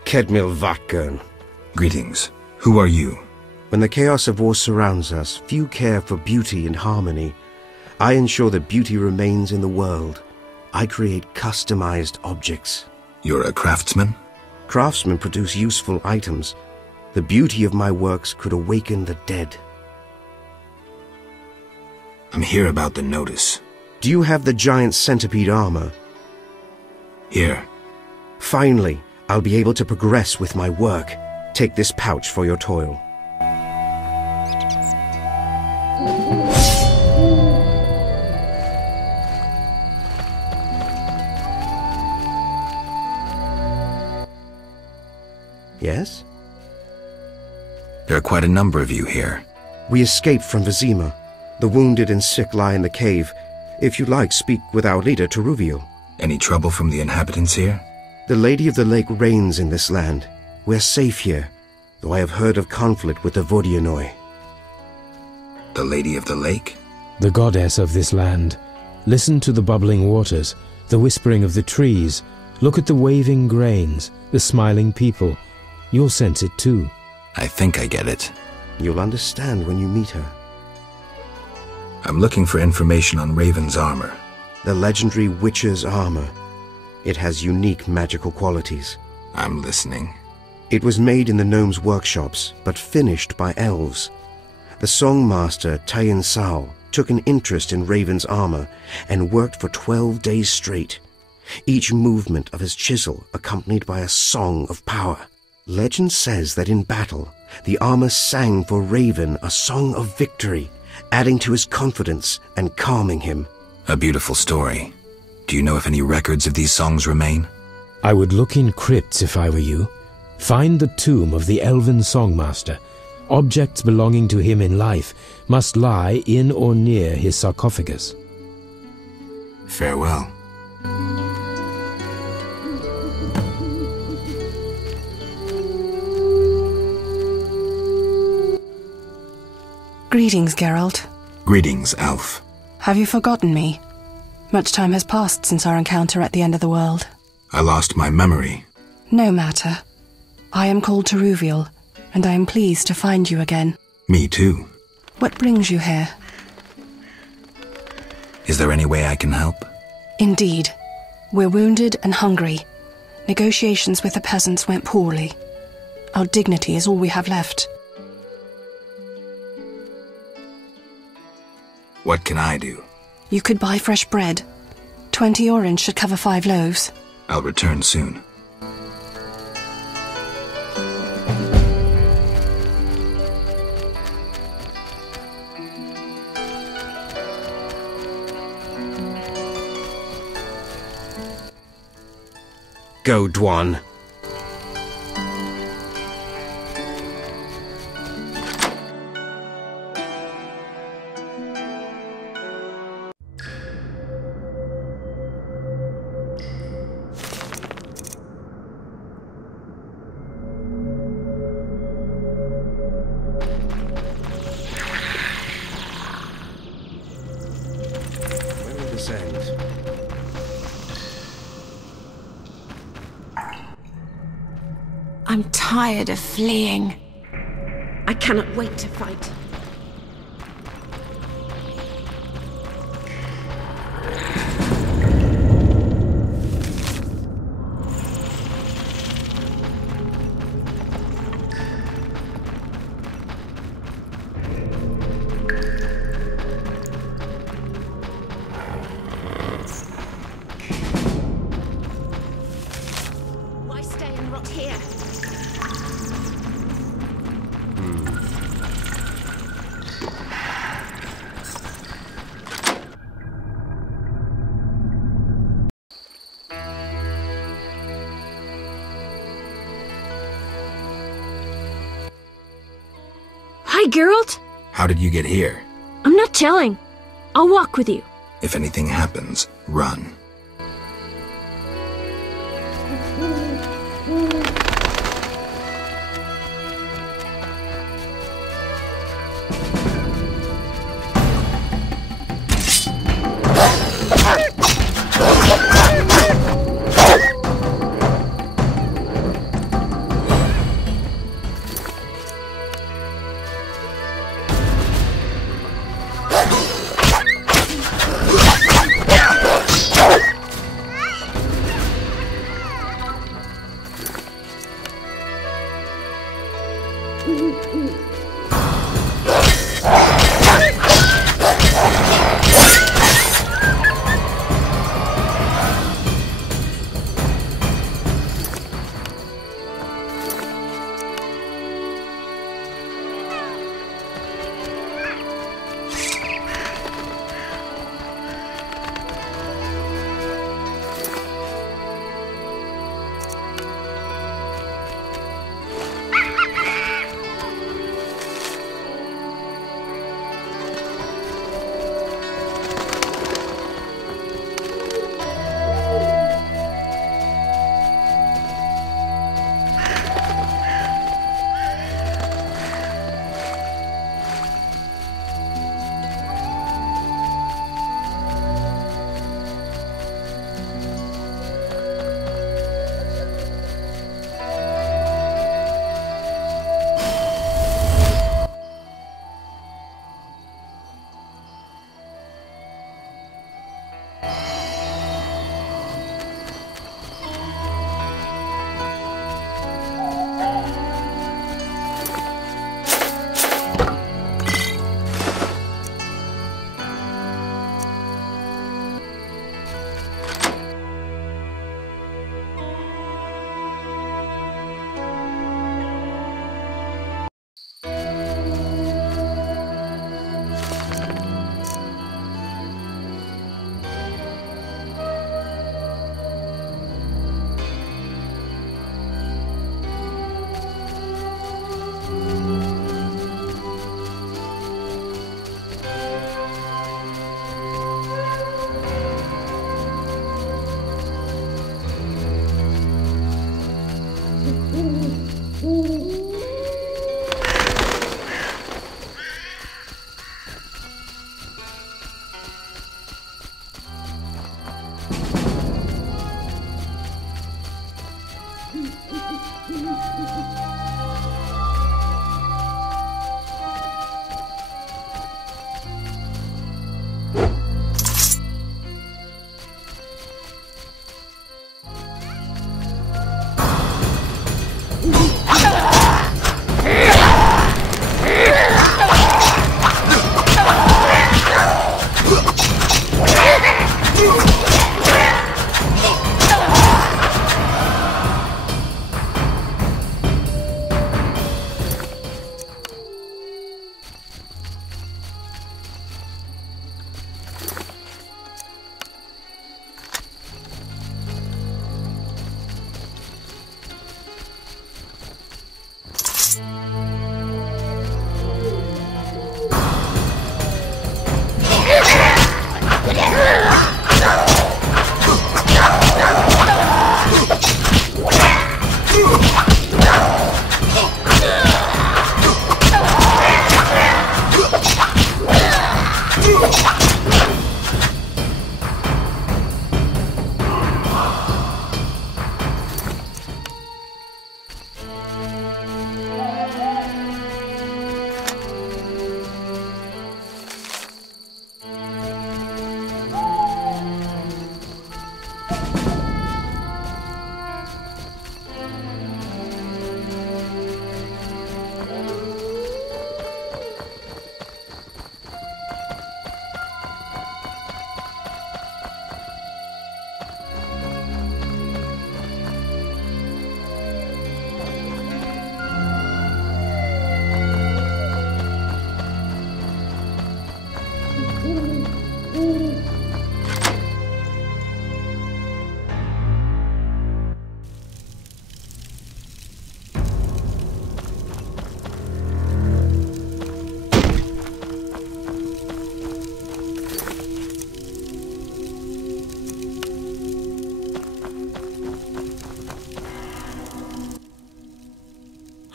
Kedmil Vatgern. Greetings. Who are you? When the chaos of war surrounds us, few care for beauty and harmony. I ensure that beauty remains in the world. I create customized objects. You're a craftsman? Craftsmen produce useful items. The beauty of my works could awaken the dead. I'm here about the notice. Do you have the giant centipede armor? Here. Finally, I'll be able to progress with my work. Take this pouch for your toil. Yes? There are quite a number of you here. We escaped from Vizima. The wounded and sick lie in the cave. If you like, speak with our leader, Teruviel. Any trouble from the inhabitants here? The Lady of the Lake reigns in this land. We're safe here, though I have heard of conflict with the Vodianoi. The Lady of the Lake? The goddess of this land. Listen to the bubbling waters, the whispering of the trees. Look at the waving grains, the smiling people. You'll sense it too. I think I get it. You'll understand when you meet her. I'm looking for information on Raven's armor. The legendary Witcher's armor. It has unique magical qualities. I'm listening. It was made in the gnomes' workshops, but finished by elves. The songmaster Tayin Sao took an interest in Raven's armor and worked for 12 days straight. Each movement of his chisel accompanied by a song of power. Legend says that in battle, the armor sang for Raven a song of victory, adding to his confidence and calming him. A beautiful story. Do you know if any records of these songs remain? I would look in crypts if I were you. Find the tomb of the elven songmaster. Objects belonging to him in life must lie in or near his sarcophagus. Farewell. Greetings, Geralt. Greetings, Elf. Have you forgotten me? Much time has passed since our encounter at the end of the world. I lost my memory. No matter. I am called Teruviel, and I am pleased to find you again. Me too. What brings you here? Is there any way I can help? Indeed. We're wounded and hungry. Negotiations with the peasants went poorly. Our dignity is all we have left. What can I do? You could buy fresh bread. 20 orange should cover 5 loaves. I'll return soon. Go, Dwan. I'm tired of fleeing. I cannot wait to fight. Why stay and rot here? Hi, Geralt. How did you get here? I'm not telling. I'll walk with you. If anything happens, run.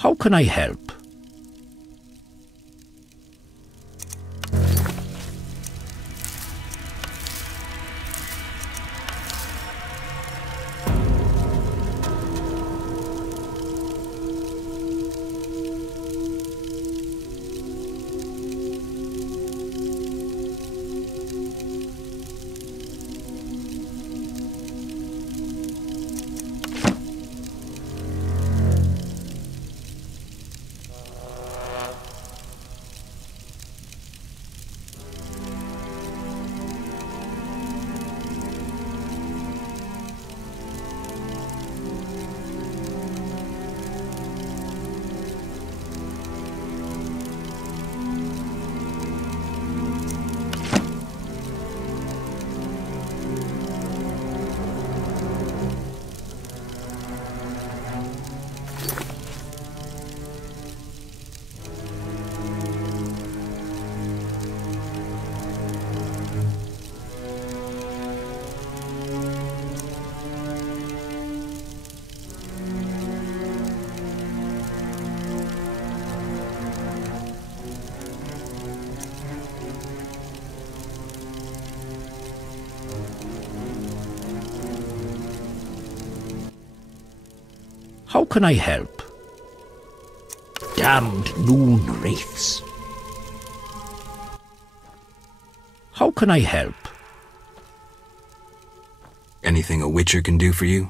How can I help? How can I help? Damned noon wraiths. How can I help? Anything a witcher can do for you?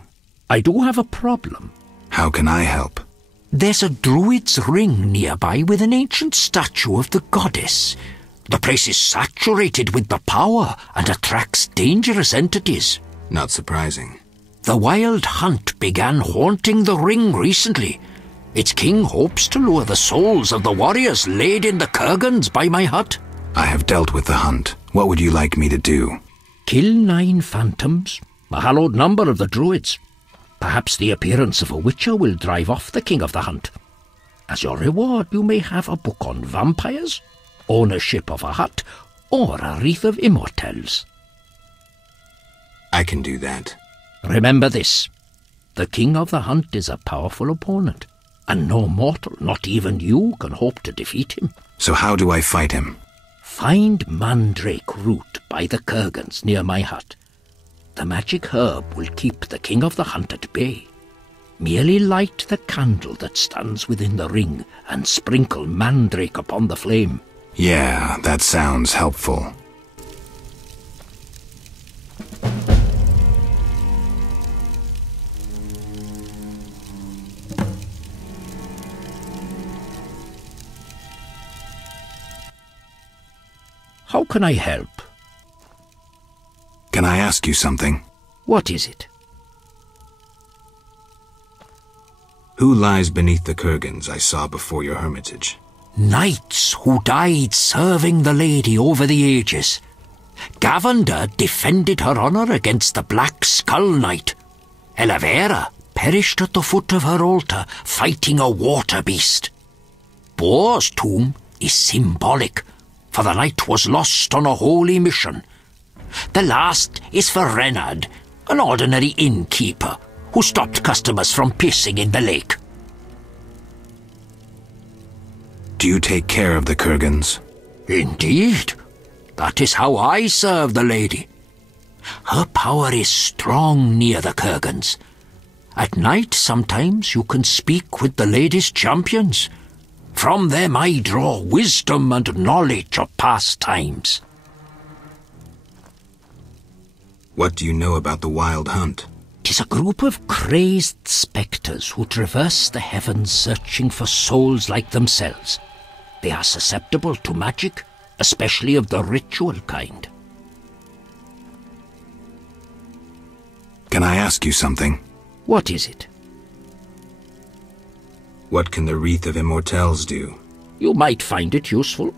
I do have a problem. How can I help? There's a druid's ring nearby with an ancient statue of the goddess. The place is saturated with the power and attracts dangerous entities. Not surprising. The wild hunt began haunting the ring recently. Its king hopes to lure the souls of the warriors laid in the kurgans by my hut. I have dealt with the hunt. What would you like me to do? Kill 9 phantoms, a hallowed number of the druids. Perhaps the appearance of a witcher will drive off the king of the hunt. As your reward, you may have a book on vampires, ownership of a hut, or a wreath of immortelles. I can do that. Remember this. The king of the hunt is a powerful opponent, and no mortal, not even you, can hope to defeat him. So how do I fight him? Find mandrake root by the kurgans near my hut. The magic herb will keep the king of the hunt at bay. Merely light the candle that stands within the ring and sprinkle mandrake upon the flame. Yeah, that sounds helpful. How can I help? Can I ask you something? What is it? Who lies beneath the kurgans I saw before your hermitage? Knights who died serving the lady over the ages. Gavender defended her honour against the Black Skull Knight. Elavera perished at the foot of her altar fighting a water beast. Boar's tomb is symbolic, for the knight was lost on a holy mission. The last is for Renard, an ordinary innkeeper who stopped customers from pissing in the lake. Do you take care of the kurgans? Indeed. That is how I serve the lady. Her power is strong near the kurgans. At night, sometimes you can speak with the lady's champions. From them I draw wisdom and knowledge of past times. What do you know about the Wild Hunt? 'Tis a group of crazed spectres who traverse the heavens searching for souls like themselves. They are susceptible to magic, especially of the ritual kind. Can I ask you something? What is it? What can the Wreath of Immortelles do? You might find it useful.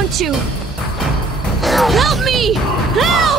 want to. Help me! Help!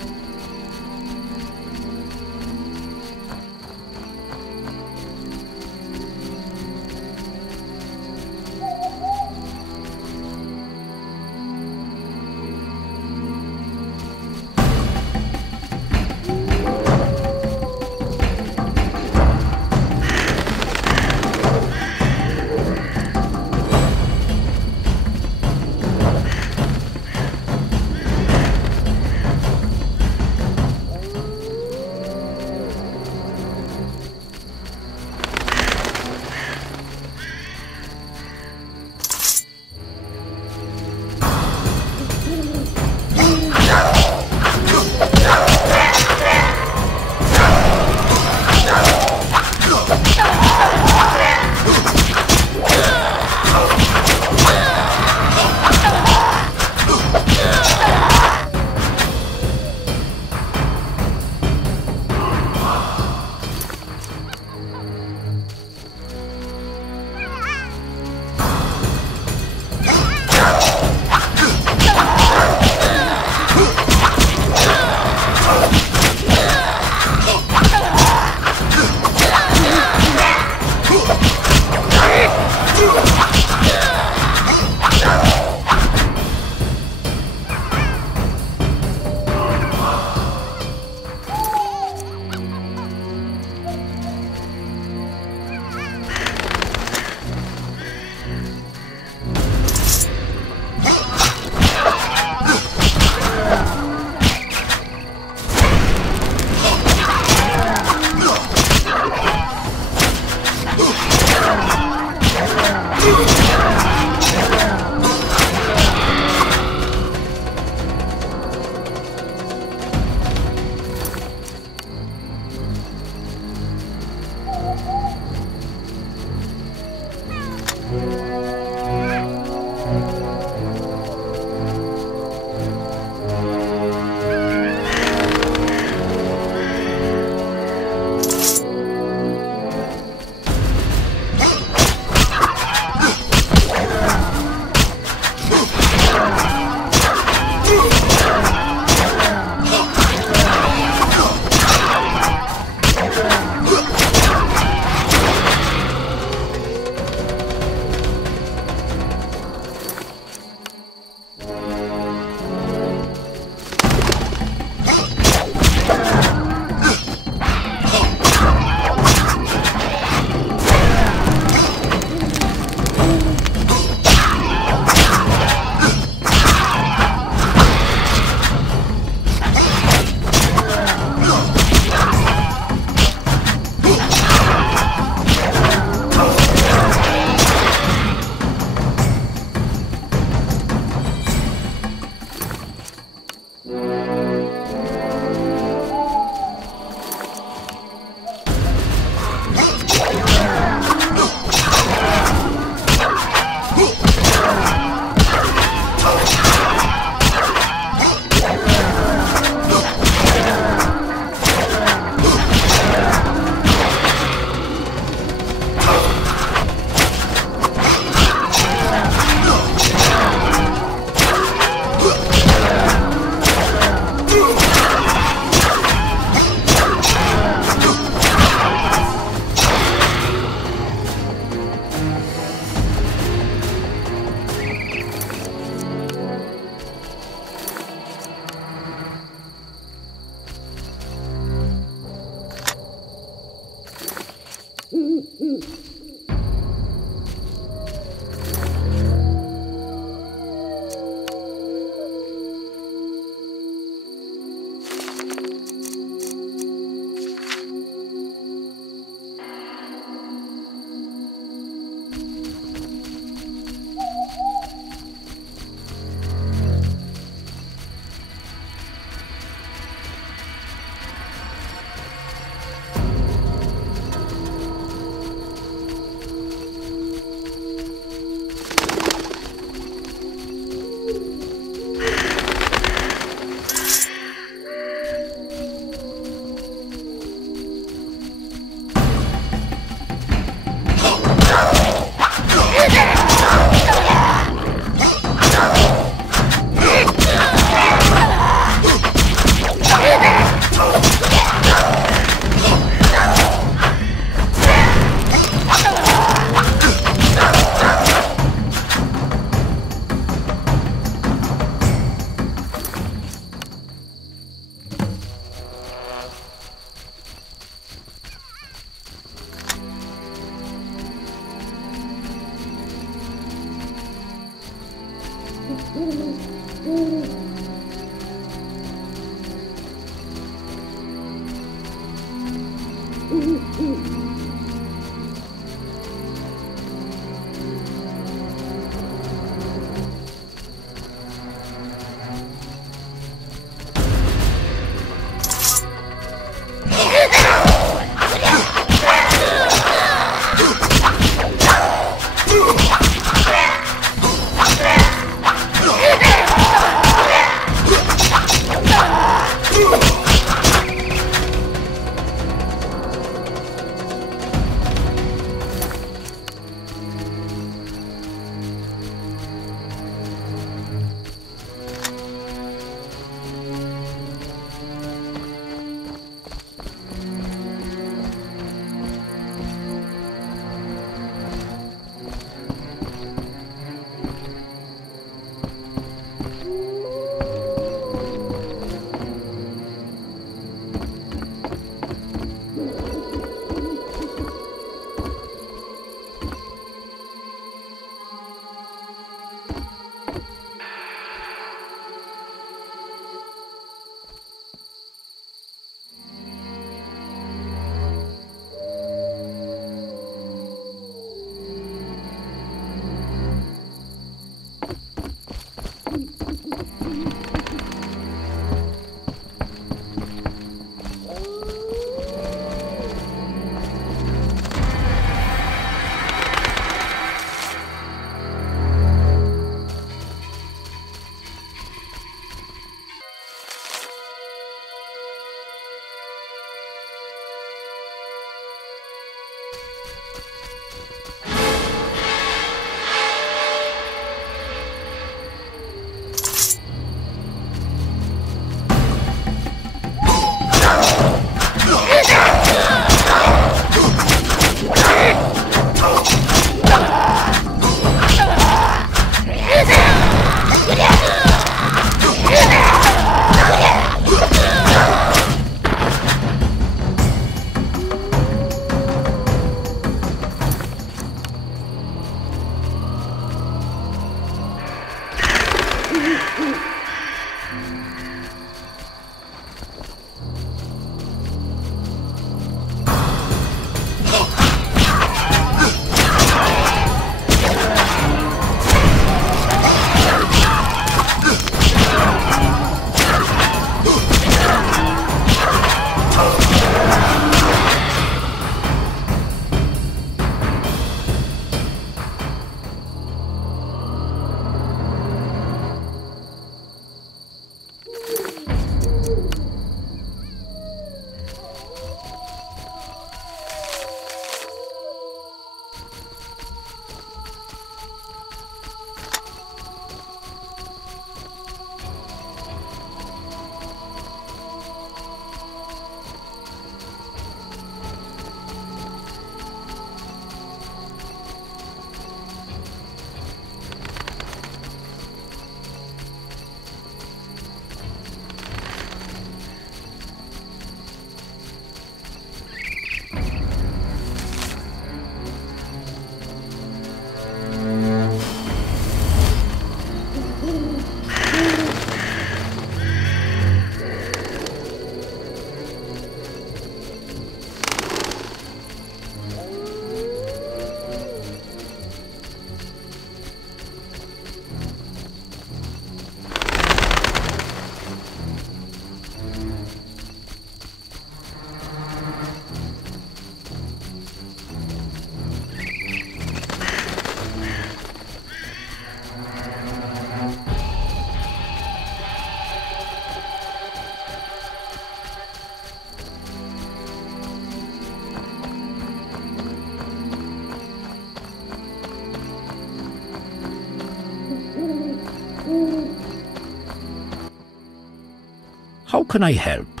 can I help?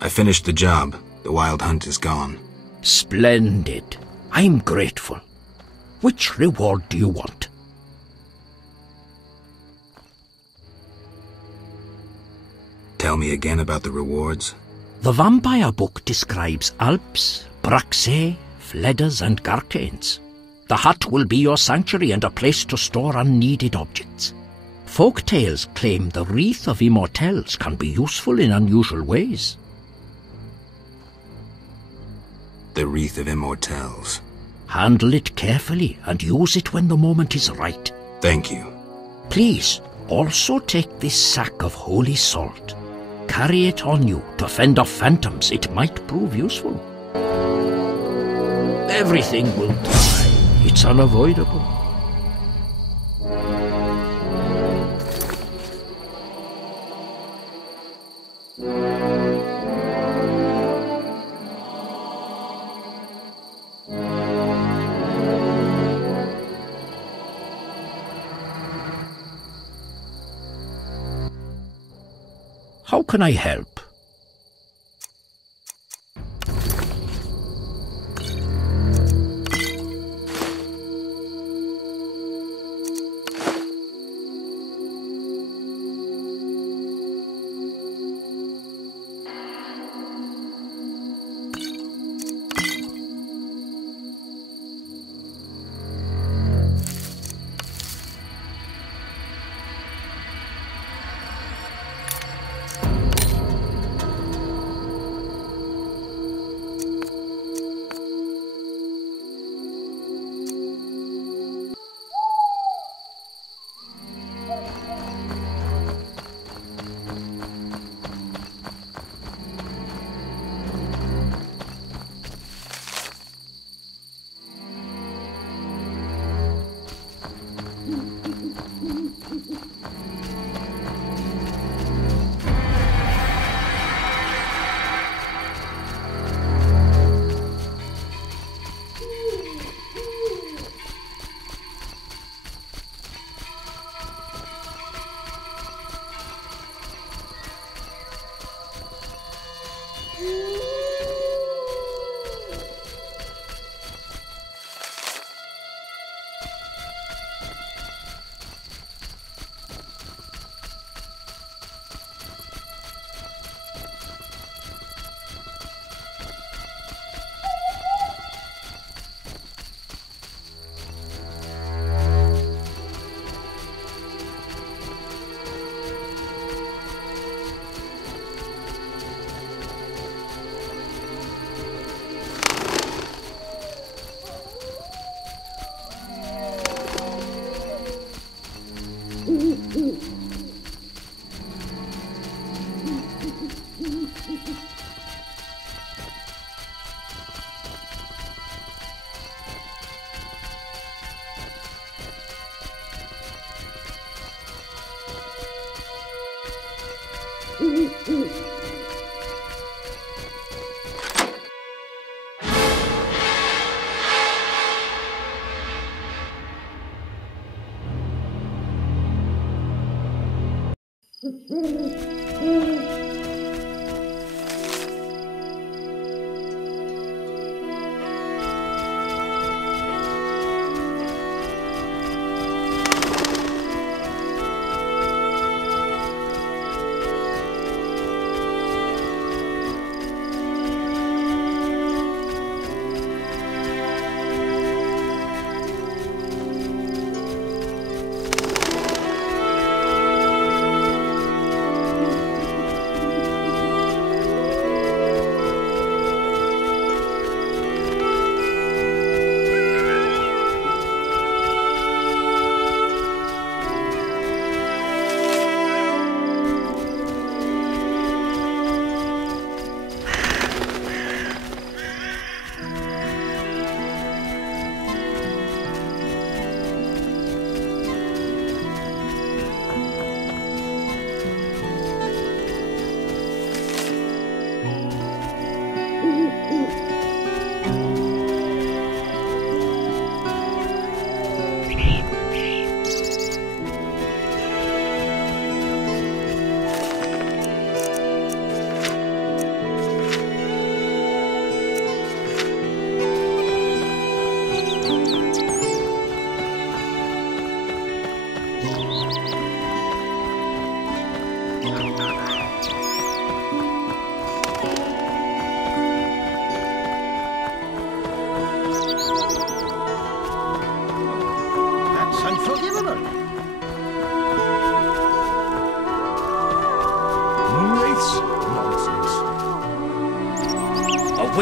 I finished the job. The wild hunt is gone. Splendid. I'm grateful. Which reward do you want? Tell me again about the rewards. The vampire book describes Alps, Braxae, Fledders and Garcanes. The hut will be your sanctuary and a place to store unneeded objects. Folk tales claim the Wreath of Immortelles can be useful in unusual ways. The Wreath of Immortelles. Handle it carefully and use it when the moment is right. Thank you. Please, also take this sack of holy salt. Carry it on you to fend off phantoms. It might prove useful. Everything will die. It's unavoidable. How can I help?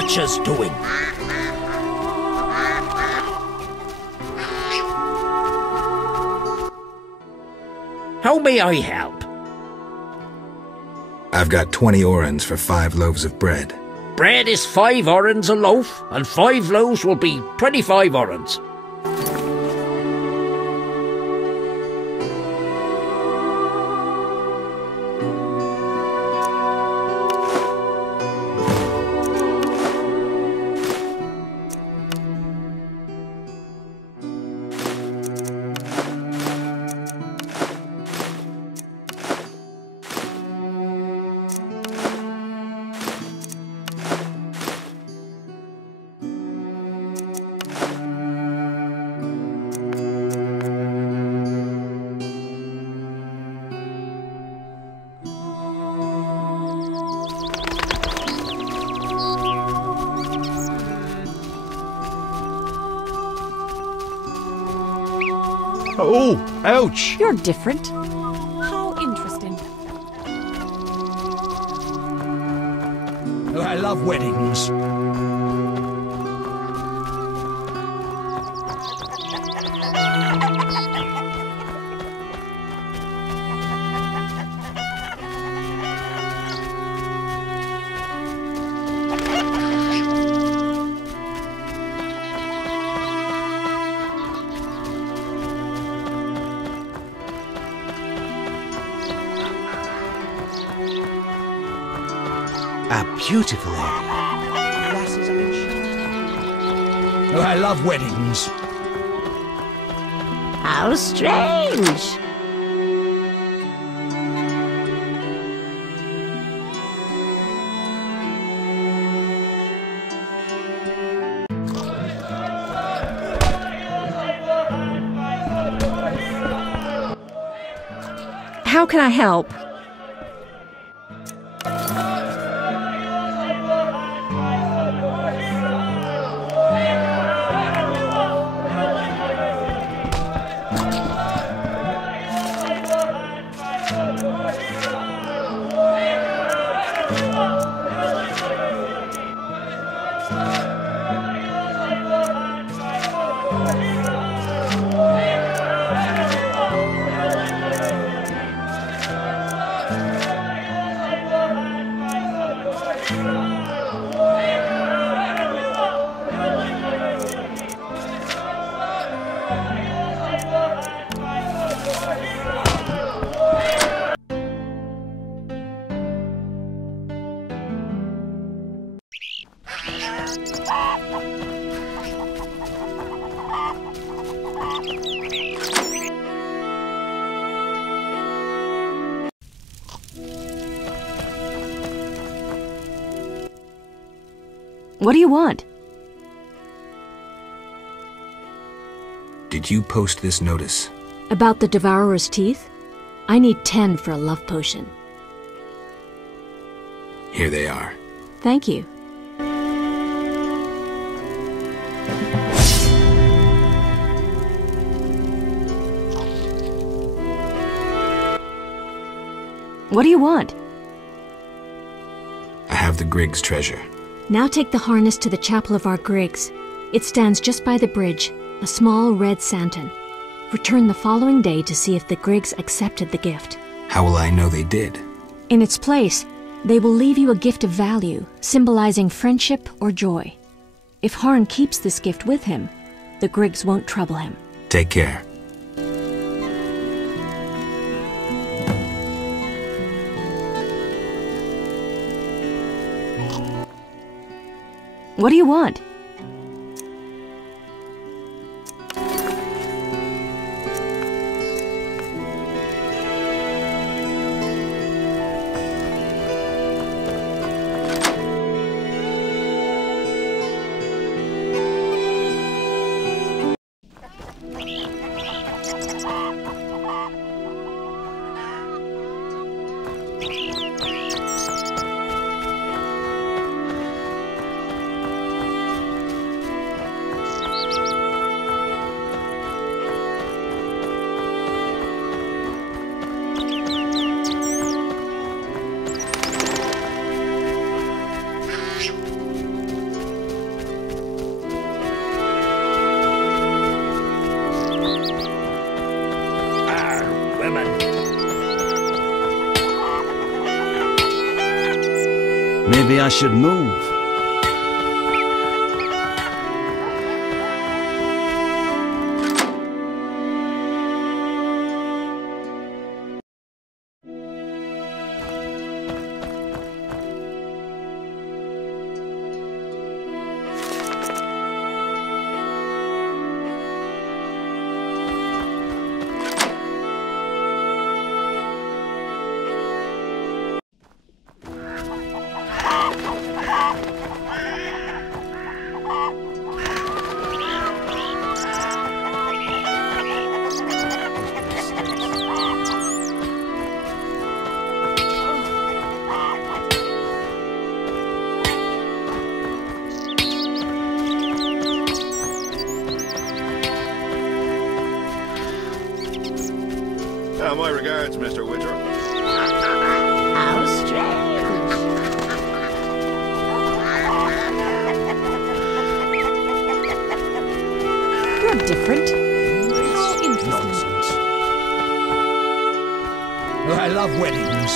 Witcher's doing. How may I help? I've got 20 orens for 5 loaves of bread. Bread is 5 orens a loaf, and 5 loaves will be 25 orens. Oh, ouch! You're different. How interesting. Oh, I love weddings. A beautiful area. Lasses are enchanted. Oh, I love weddings. How strange. How can I help? What do you want? Did you post this notice? About the Devourer's teeth? I need 10 for a love potion. Here they are. Thank you. What do you want? I have the Griggs treasure. Now take the harness to the chapel of our Griggs. It stands just by the bridge, a small red santon. Return the following day to see if the Griggs accepted the gift. How will I know they did? In its place, they will leave you a gift of value, symbolizing friendship or joy. If Harn keeps this gift with him, the Griggs won't trouble him. Take care. What do you want? Maybe I should move. My regards, Mr. Witcher. How strange. You're different. How interesting. Nonsense. I love weddings.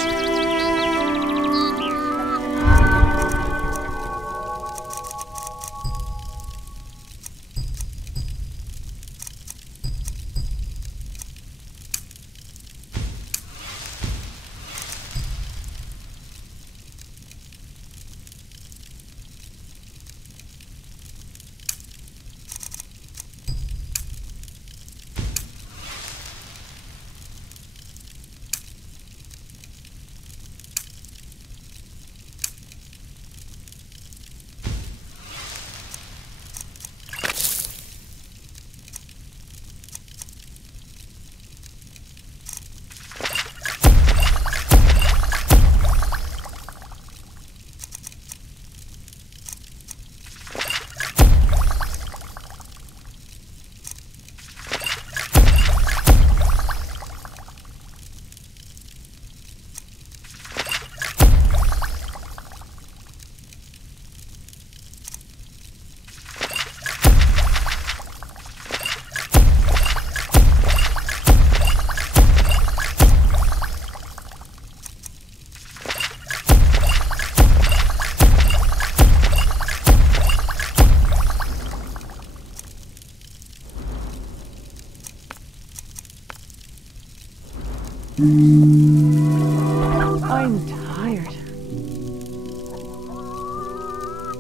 I'm tired.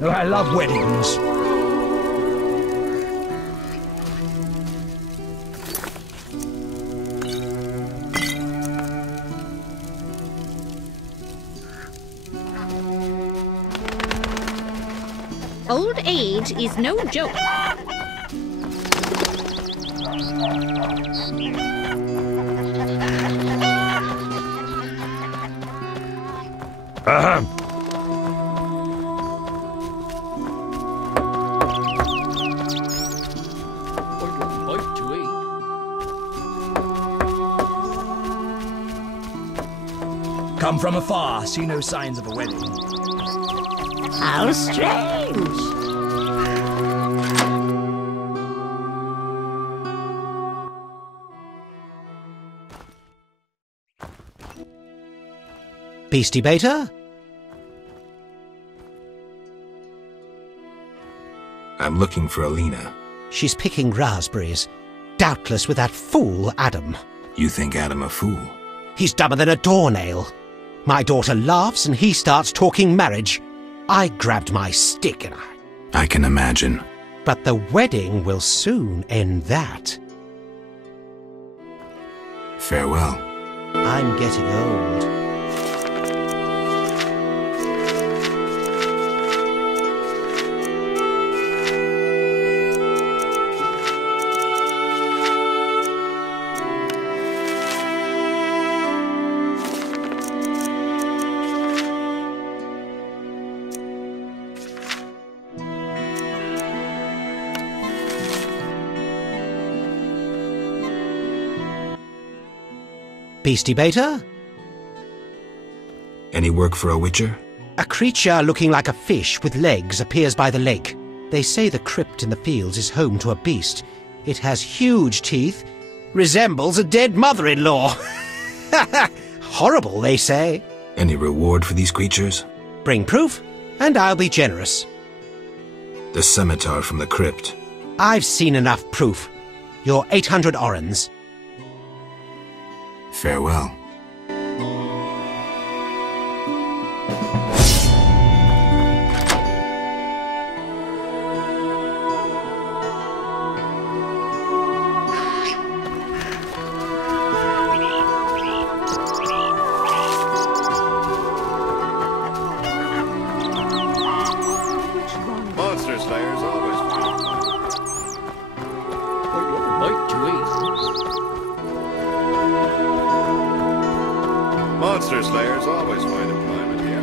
I love weddings. Old age is no joke. Ahem. Come from afar, see no signs of a wedding. How strange. Beastie Beta? I'm looking for Alina. She's picking raspberries. Doubtless with that fool, Adam. You think Adam a fool? He's dumber than a doornail. My daughter laughs and he starts talking marriage. I grabbed my stick and I can imagine. But the wedding will soon end that. Farewell. I'm getting old. Beastie Beta? Any work for a witcher? A creature looking like a fish with legs appears by the lake. They say the crypt in the fields is home to a beast. It has huge teeth, resembles a dead mother-in-law. Horrible, they say. Any reward for these creatures? Bring proof, And I'll be generous. The scimitar from the crypt. I've seen enough proof. Your 800 orens. Farewell. Monster Slayers always find Monster Slayers always find employment here.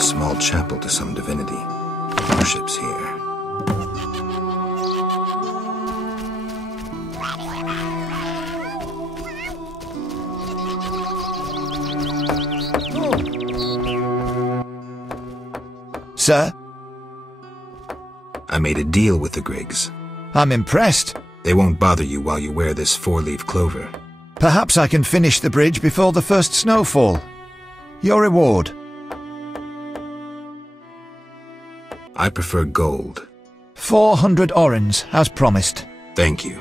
A small chapel to some divinity. Worships here. Sir? I made a deal with the Griggs. I'm impressed. They won't bother you while you wear this four-leaf clover. Perhaps I can finish the bridge before the first snowfall. Your reward. I prefer gold. 400 orens, as promised. Thank you.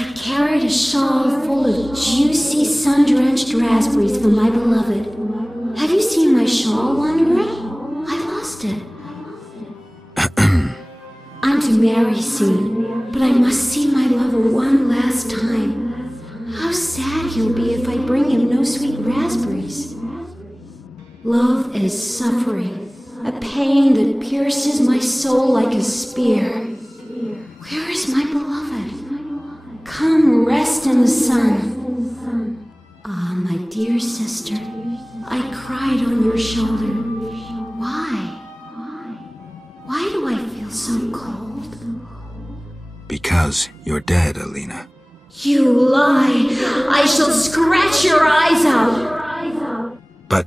I carried a shawl full of juicy, sun-drenched raspberries for my beloved. Have you seen my shawl, Wanderer? I lost it. I'm to marry soon, but I must see my lover one last time. How sad he'll be if I bring him no sweet raspberries. Love is suffering, a pain that pierces my soul like a spear. Where is my beloved? Come rest in the sun. Ah, my dear sister, I cried on your shoulder. Why? Why do I feel so cold? Because you're dead, Alina. You lie! I shall scratch your eyes out! But...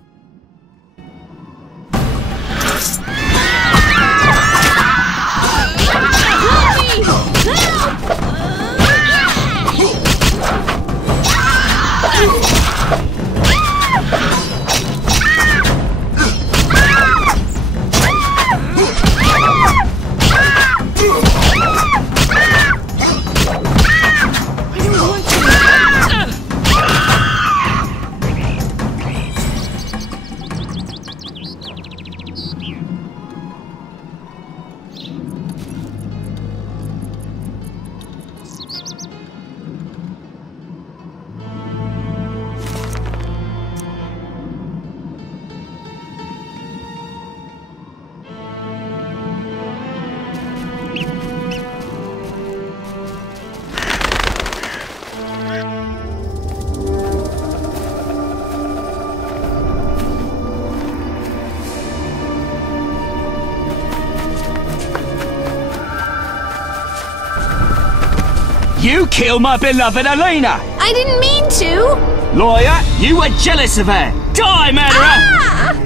You killed my beloved Alina! I didn't mean to! Lawyer, you were jealous of her! Die, murderer! Ah!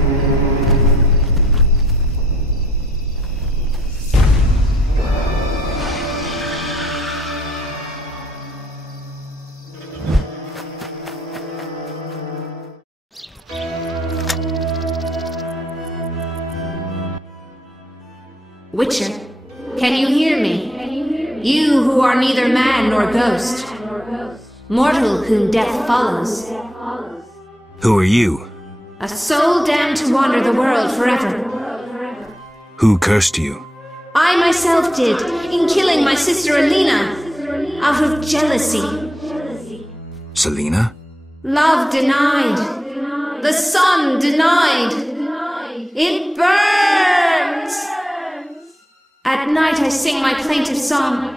Witcher, can you hear me? You who are neither man nor ghost, mortal whom death follows. Who are you? A soul damned to wander the world forever. Who cursed you? I myself did, in killing my sister Alina, out of jealousy. Selena? Love denied. The sun denied. It burns! At night I sing my plaintive song.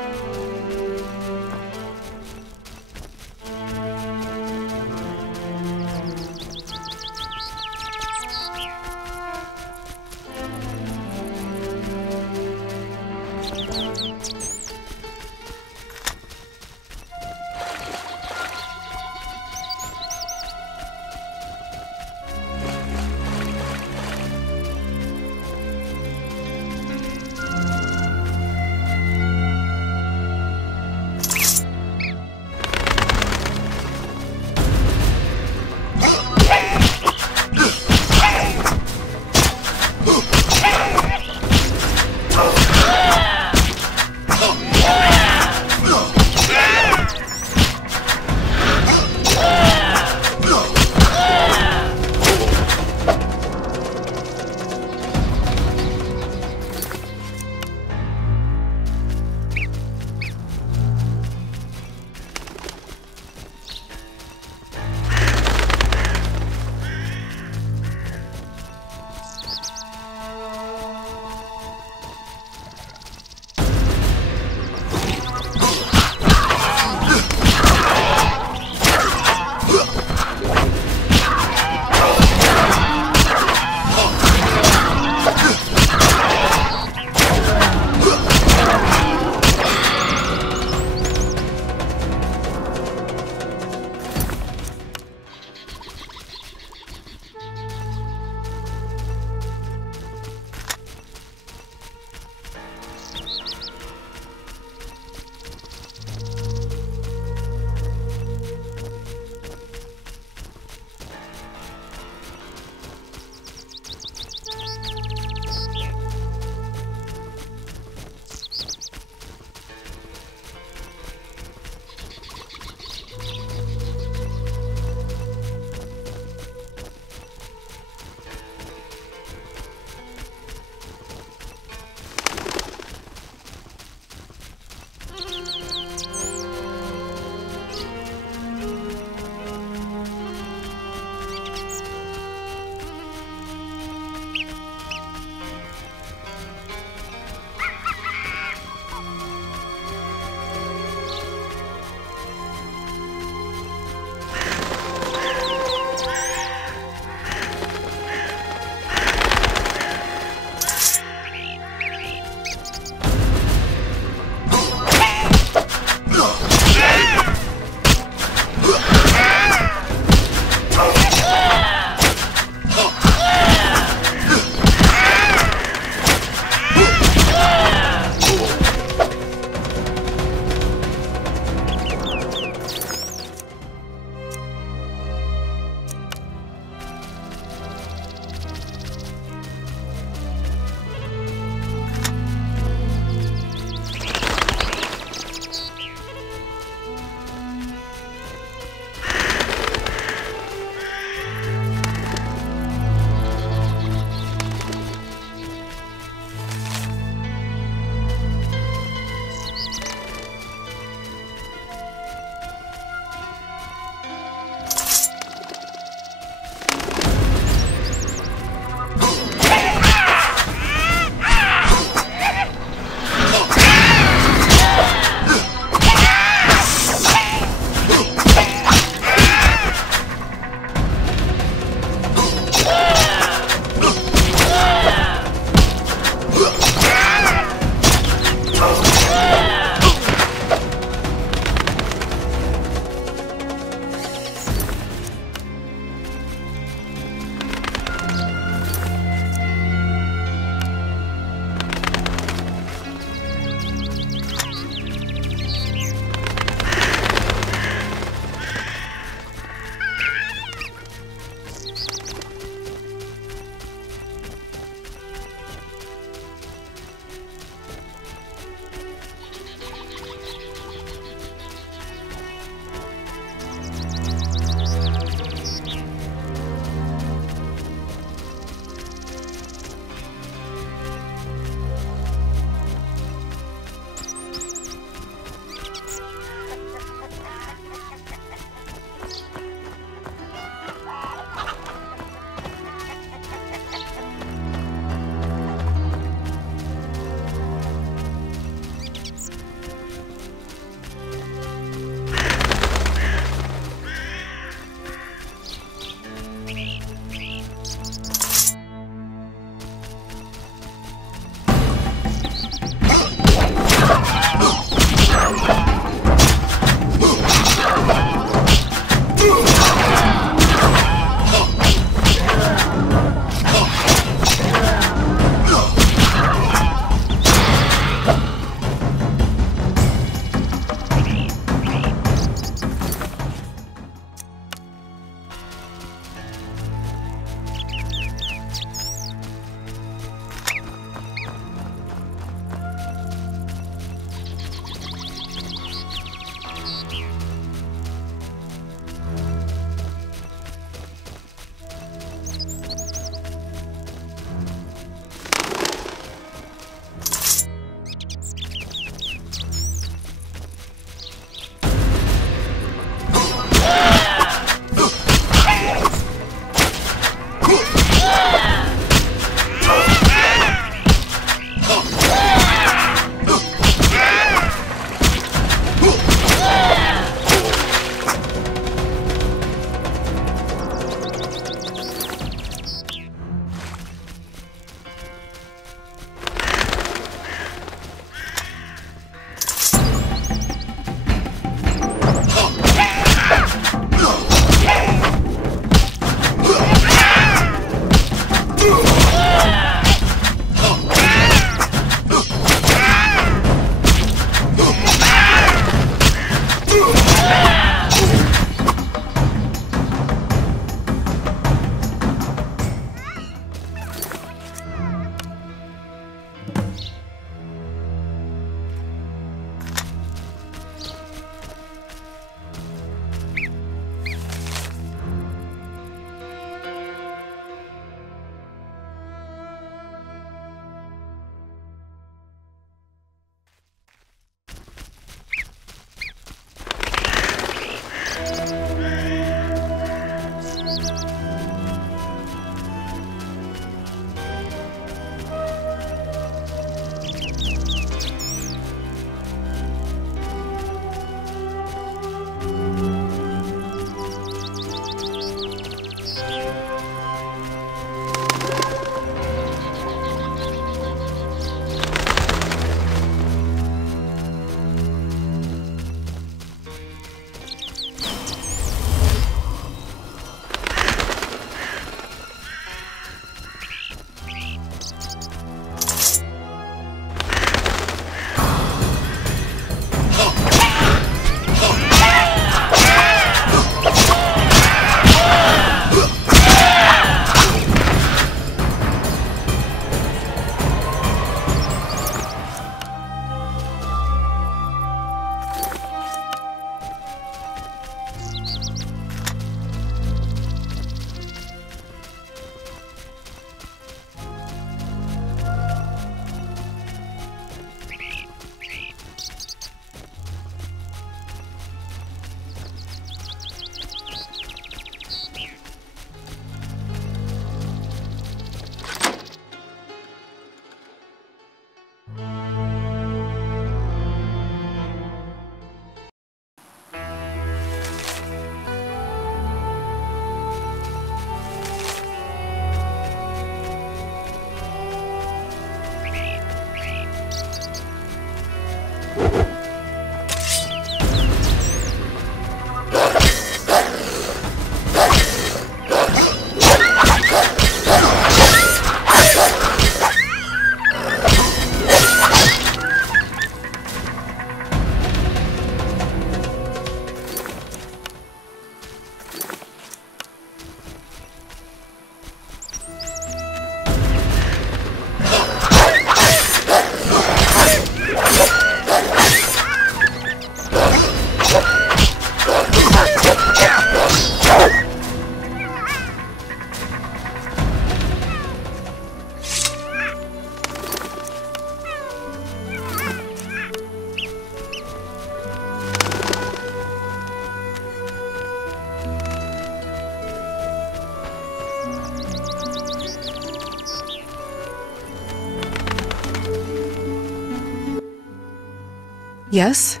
Yes?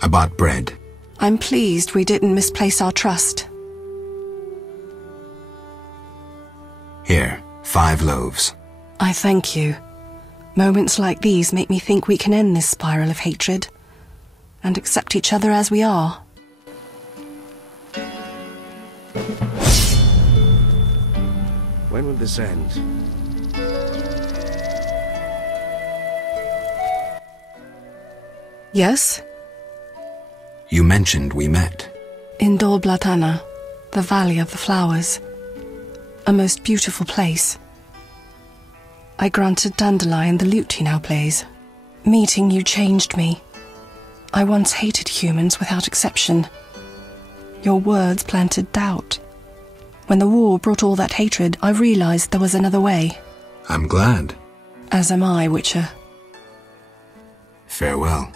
I bought bread. I'm pleased we didn't misplace our trust. Here, 5 loaves. I thank you. Moments like these make me think we can end this spiral of hatred and accept each other as we are. When will this end? Yes? You mentioned we met. In Dol Blatana, the Valley of the Flowers. A most beautiful place. I granted Dandelion the lute he now plays. Meeting you changed me. I once hated humans without exception. Your words planted doubt. When the war brought all that hatred, I realized there was another way. I'm glad. As am I, Witcher. Farewell.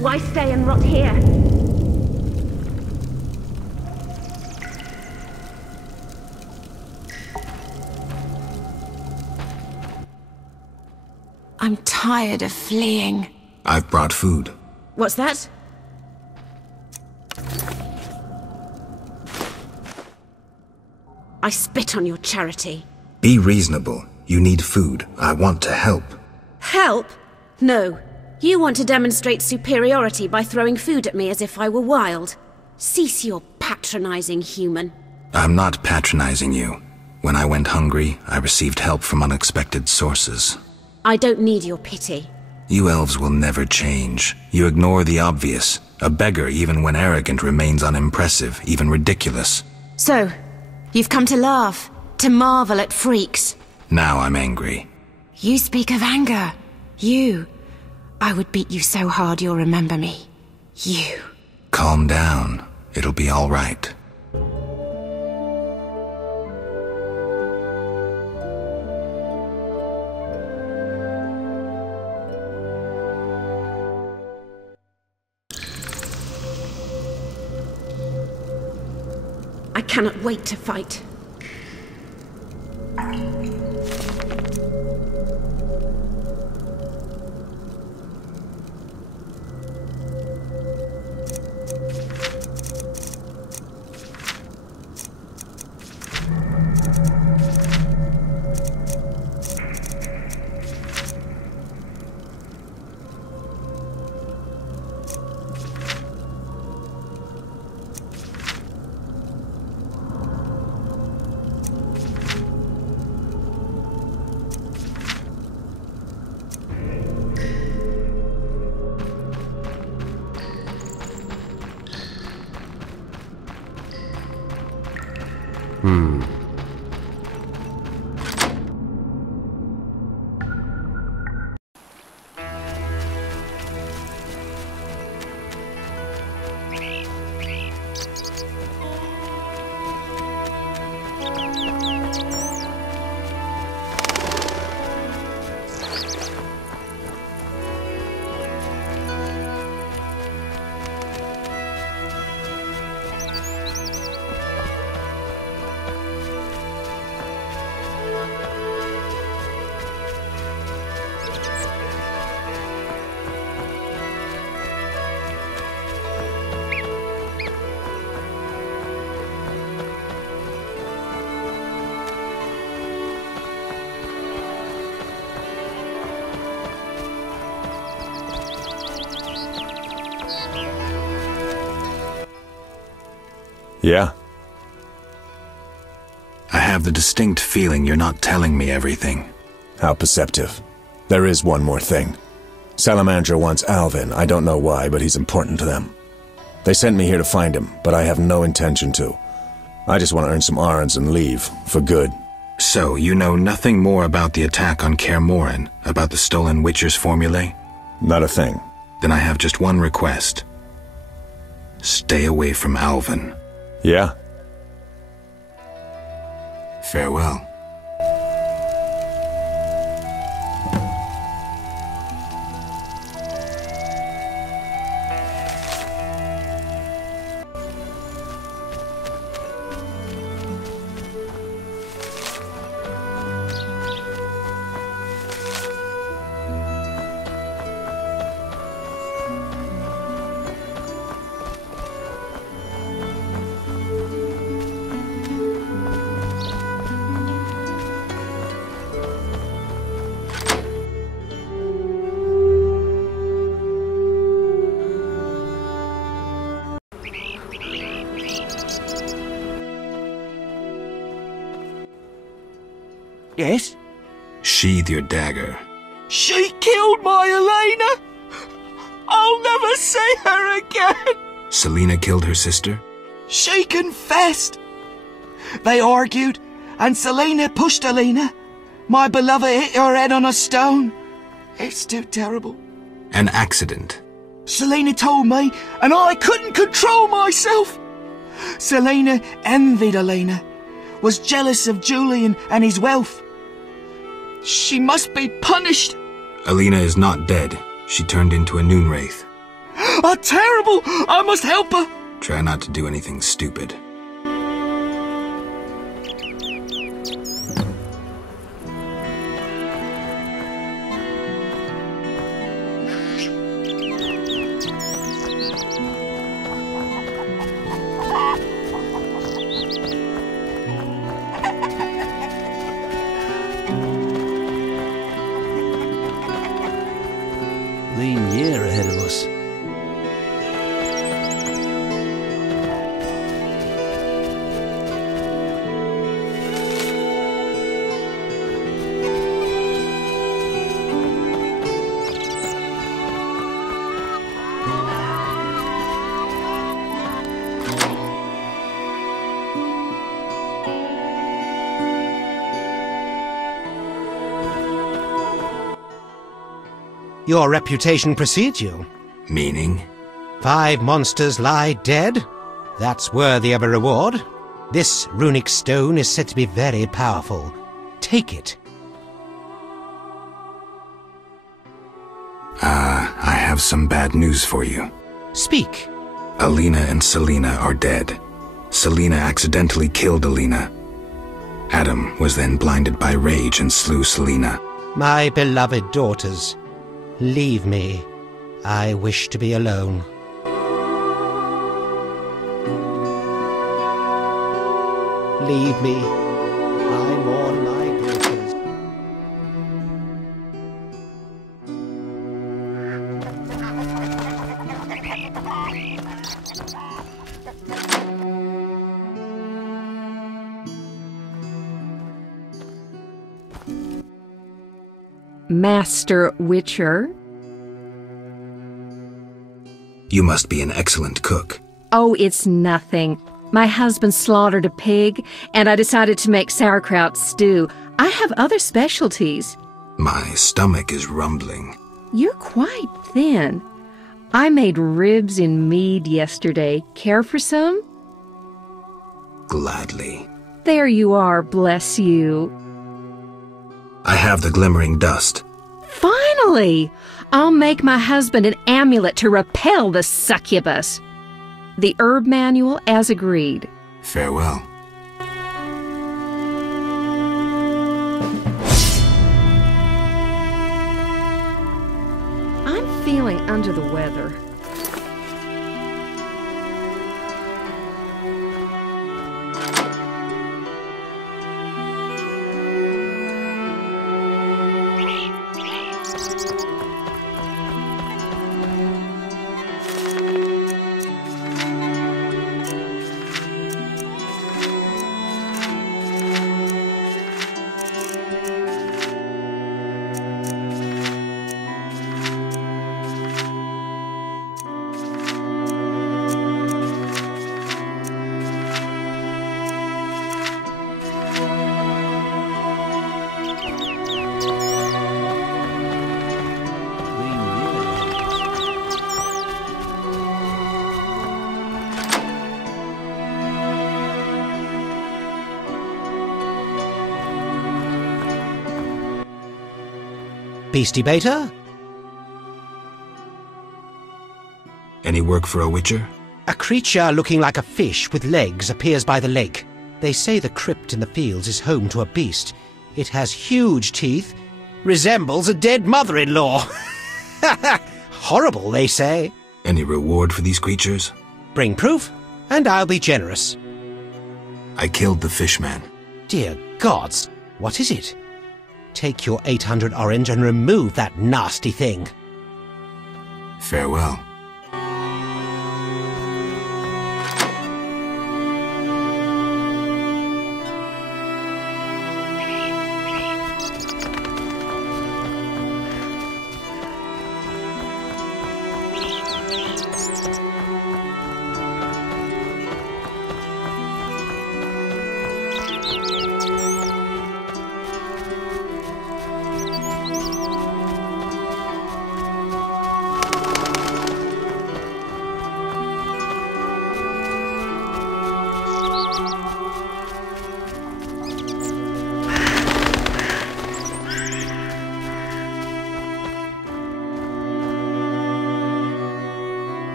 Why stay and rot here? I'm tired of fleeing. I've brought food. What's that? I spit on your charity. Be reasonable. You need food. I want to help. Help? No. You want to demonstrate superiority by throwing food at me as if I were wild. Cease your patronizing, human. I'm not patronizing you. When I went hungry, I received help from unexpected sources. I don't need your pity. You elves will never change. You ignore the obvious. A beggar, even when arrogant, remains unimpressive, even ridiculous. So, you've come to laugh, to marvel at freaks. Now I'm angry. You speak of anger. You. I would beat you so hard you'll remember me. You. Calm down. It'll be all right. I cannot wait to fight. Yeah? I have the distinct feeling you're not telling me everything. How perceptive. There is one more thing. Salamander wants Alvin. I don't know why, but he's important to them. They sent me here to find him, but I have no intention to. I just want to earn some arns and leave, for good. So, you know nothing more about the attack on Kaer Morhen, about the stolen Witcher's formulae? Not a thing. Then I have just one request. Stay away from Alvin. Yeah? Farewell. Yes? Sheathe your dagger. She killed my Elena! I'll never see her again! Selena killed her sister? She confessed! They argued, and Selena pushed Elena. My beloved hit her head on a stone. It's too terrible. An accident. Selena told me, and I couldn't control myself. Selena envied Elena, was jealous of Julian and his wealth. She must be punished. Elena is not dead. She turned into a noon wraith. Terrible! I must help her. Try not to do anything stupid. Lean year ahead of us. Your reputation precedes you. Meaning? 5 monsters lie dead. That's worthy of a reward. This runic stone is said to be very powerful. Take it. I have some bad news for you. Speak. Elena and Selena are dead. Selena accidentally killed Elena. Adam was then blinded by rage and slew Selena. My beloved daughters, leave me. I wish to be alone. Leave me. I mourn my daughters. Master Witcher? You must be an excellent cook. Oh, it's nothing. My husband slaughtered a pig, and I decided to make sauerkraut stew. I have other specialties. My stomach is rumbling. You're quite thin. I made ribs in mead yesterday. Care for some? Gladly. There you are, bless you. I have the glimmering dust. Finally! I'll make my husband an amulet to repel the succubus. The herb manual as agreed. Farewell. I'm feeling under the weather. Beastie baiter? Any work for a witcher? A creature looking like a fish with legs appears by the lake. They say the crypt in the fields is home to a beast. It has huge teeth, resembles a dead mother-in-law. Horrible, they say. Any reward for these creatures? Bring proof, and I'll be generous. I killed the fishman. Dear gods, what is it? Take your 800 orange and remove that nasty thing. Farewell.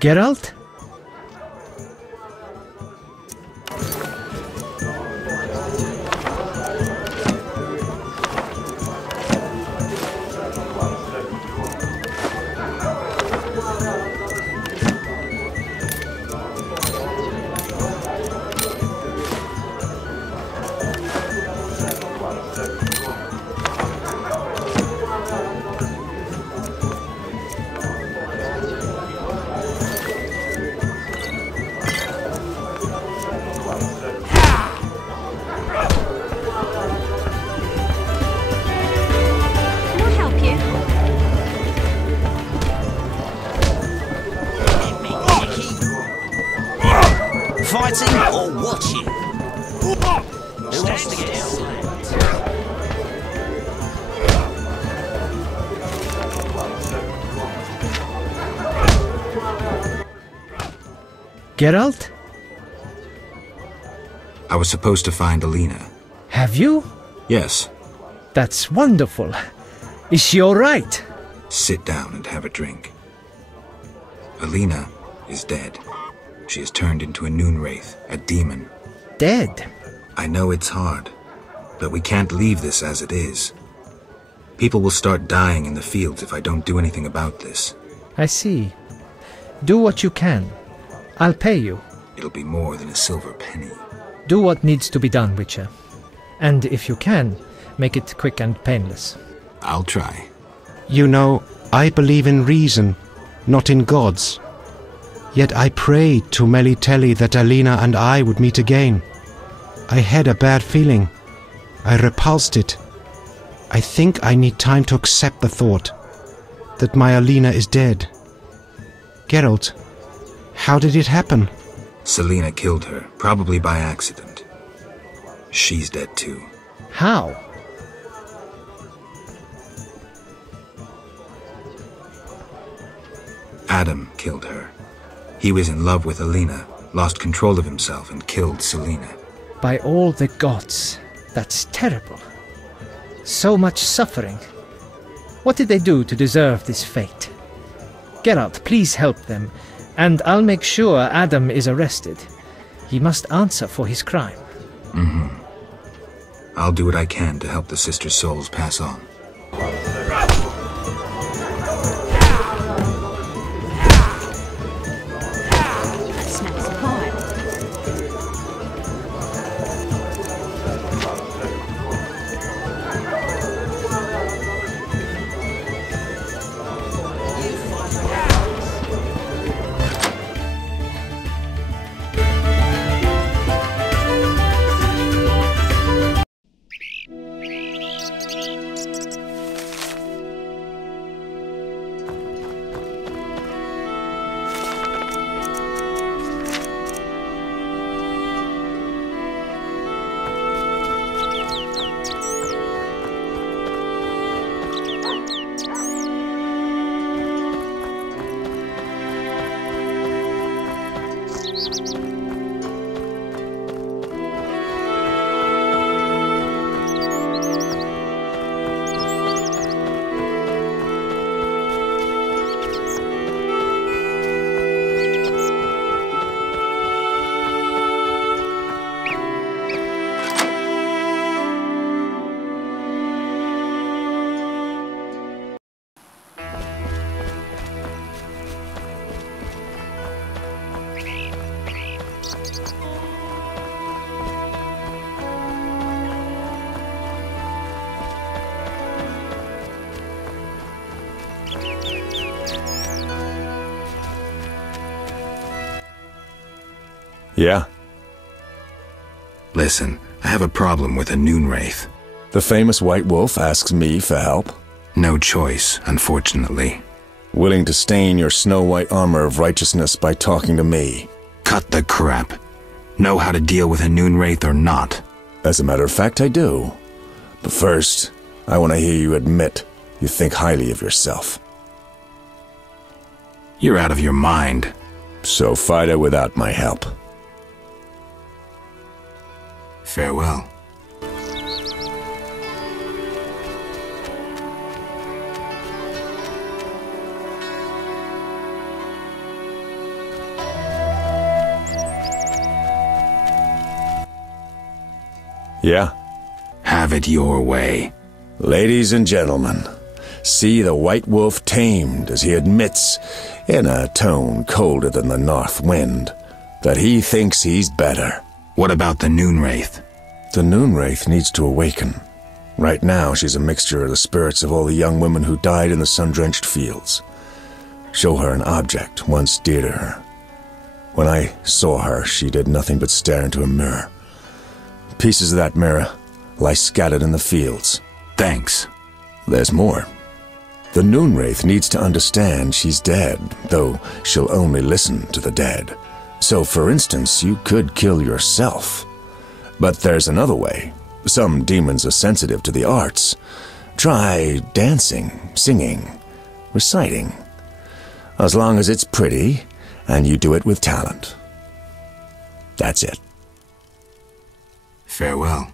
Geralt? Fighting or watching? Who wants to get slapped? Geralt? I was supposed to find Alina. Have you? Yes. That's wonderful. Is she all right? Sit down and have a drink. Alina is dead. She has turned into a noon wraith, a demon. Dead? I know it's hard, but we can't leave this as it is. People will start dying in the fields if I don't do anything about this. I see. Do what you can. I'll pay you. It'll be more than a silver penny. Do what needs to be done, Witcher. And if you can, make it quick and painless. I'll try. You know, I believe in reason, not in gods. Yet I prayed to Melitele that Alina and I would meet again. I had a bad feeling. I repulsed it. I think I need time to accept the thought that my Alina is dead. Geralt, how did it happen? Selena killed her, probably by accident. She's dead too. How? Adam killed her. He was in love with Alina, lost control of himself and killed Selena. By all the gods, that's terrible. So much suffering. What did they do to deserve this fate? Geralt, please help them, and I'll make sure Adam is arrested. He must answer for his crime. I'll do what I can to help the sisters' souls pass on. Yeah? Listen, I have a problem with a noon wraith. The famous White Wolf asks me for help? No choice, unfortunately. Willing to stain your snow-white armor of righteousness by talking to me? Cut the crap. Know how to deal with a noon wraith or not? As a matter of fact, I do. But first, I want to hear you admit you think highly of yourself. You're out of your mind. So fight her without my help. Farewell. Yeah? Have it your way. Ladies and gentlemen, see the White Wolf tamed as he admits, in a tone colder than the north wind, that he thinks he's better. What about the noon wraith? The noon wraith needs to awaken. Right now, she's a mixture of the spirits of all the young women who died in the sun-drenched fields. Show her an object once dear to her. When I saw her, she did nothing but stare into a mirror. Pieces of that mirror lie scattered in the fields. Thanks. There's more. The noon wraith needs to understand she's dead, though she'll only listen to the dead. So, for instance, you could kill yourself. But there's another way. Some demons are sensitive to the arts. Try dancing, singing, reciting. As long as it's pretty, and you do it with talent. That's it. Farewell.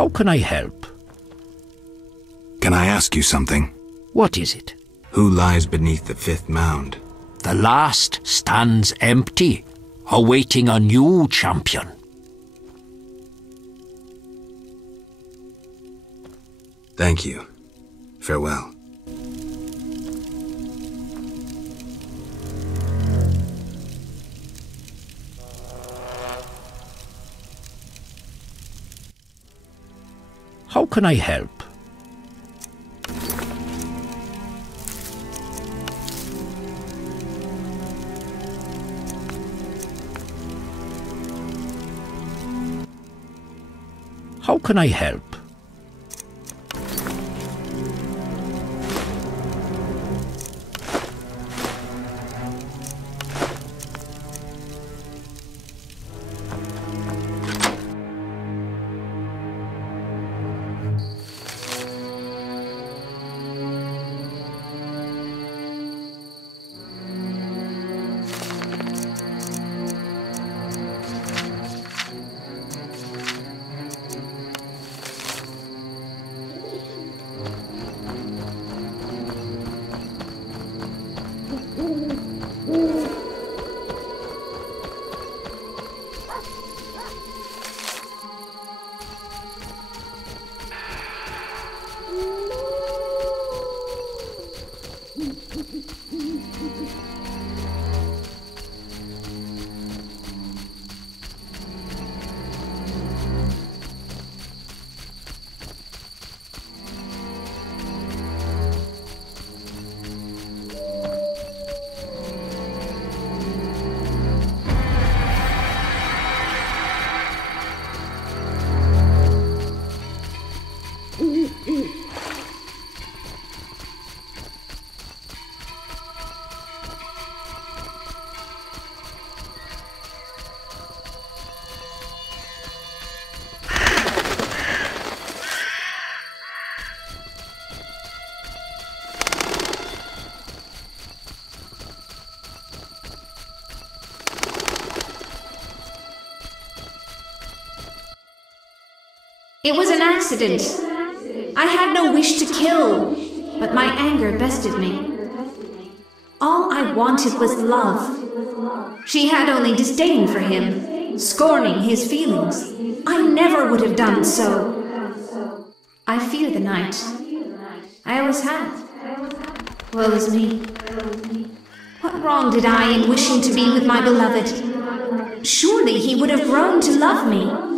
How can I help? Can I ask you something? What is it? Who lies beneath the fifth mound? The last stands empty, awaiting a new champion. Thank you. Farewell. How can I help? How can I help? It was an accident. I had no wish to kill. but my anger bested me. All I wanted was love. She had only disdain for him, scorning his feelings. I never would have done so. I fear the night. I always have. Woe is me. What wrong did I in wishing to be with my beloved? Surely he would have grown to love me.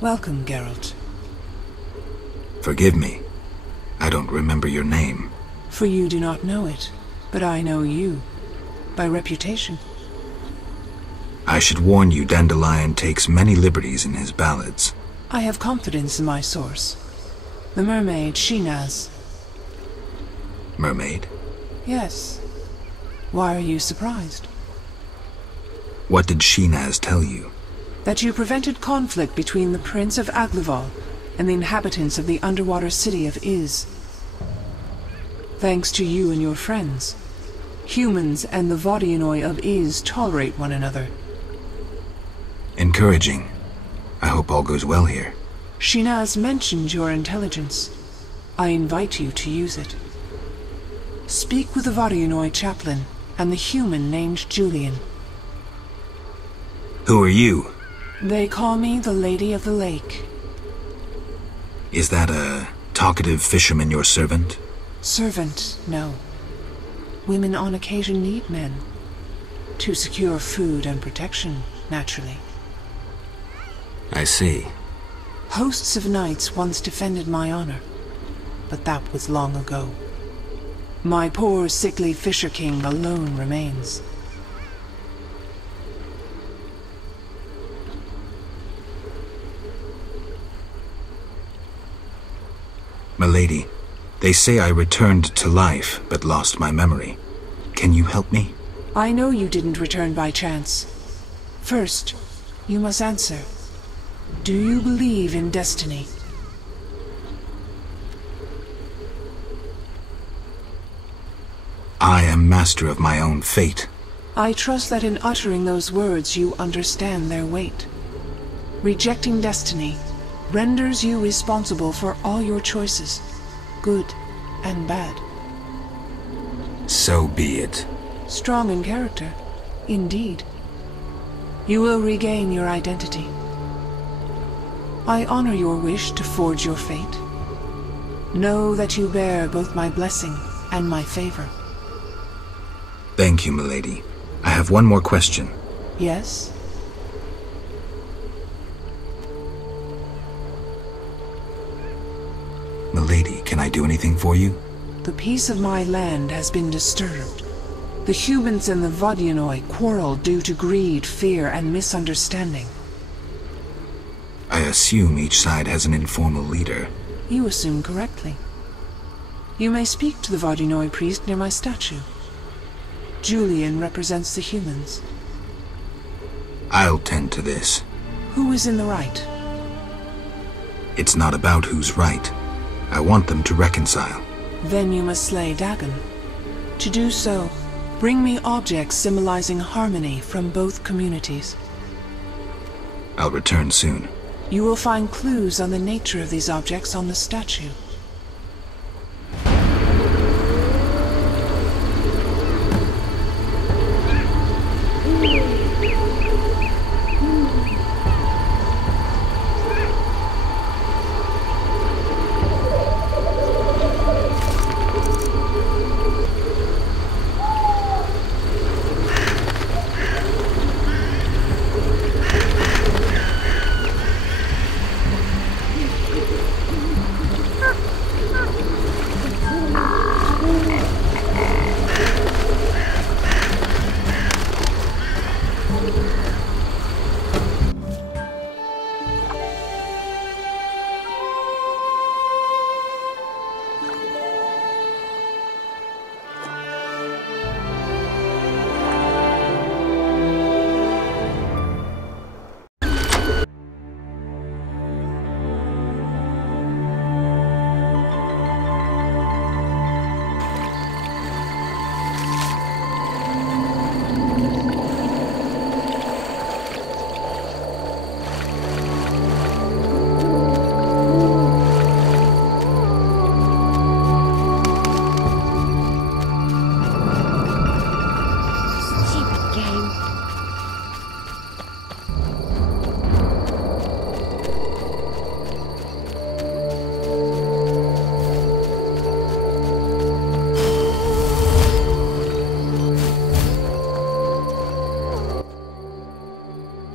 Welcome, Geralt. Forgive me. I don't remember your name. For you do not know it, but I know you. By reputation. I should warn you, Dandelion takes many liberties in his ballads. I have confidence in my source. The mermaid, Shinaz. Mermaid? Yes. Why are you surprised? What did Shinaz tell you? That you prevented conflict between the Prince of Aglaval and the inhabitants of the underwater city of Iz. Thanks to you and your friends, humans and the Vodianoi of Iz tolerate one another. Encouraging. I hope all goes well here. Shinaz mentioned your intelligence. I invite you to use it. Speak with the Vodianoi chaplain and the human named Julian. Who are you? They call me the Lady of the Lake. Is that a talkative fisherman your servant? Servant, no. Women on occasion need men. To secure food and protection, naturally. I see. Hosts of knights once defended my honor, but that was long ago. My poor, sickly Fisher King alone remains. Milady, they say I returned to life, but lost my memory. Can you help me? I know you didn't return by chance. First, you must answer. Do you believe in destiny? I am master of my own fate. I trust that in uttering those words you understand their weight. Rejecting destiny renders you responsible for all your choices, good and bad. So be it. Strong in character, indeed. You will regain your identity. I honor your wish to forge your fate. Know that you bear both my blessing and my favor. Thank you, milady. I have one more question. Yes? Milady, can I do anything for you? The peace of my land has been disturbed. The humans and the Vodianoi quarrel due to greed, fear, and misunderstanding. I assume each side has an informal leader. You assume correctly. You may speak to the Vodianoi priest near my statue. Julian represents the humans. I'll tend to this. Who is in the right? It's not about who's right. I want them to reconcile. Then you must slay Dagon. To do so, bring me objects symbolizing harmony from both communities. I'll return soon. You will find clues on the nature of these objects on the statue.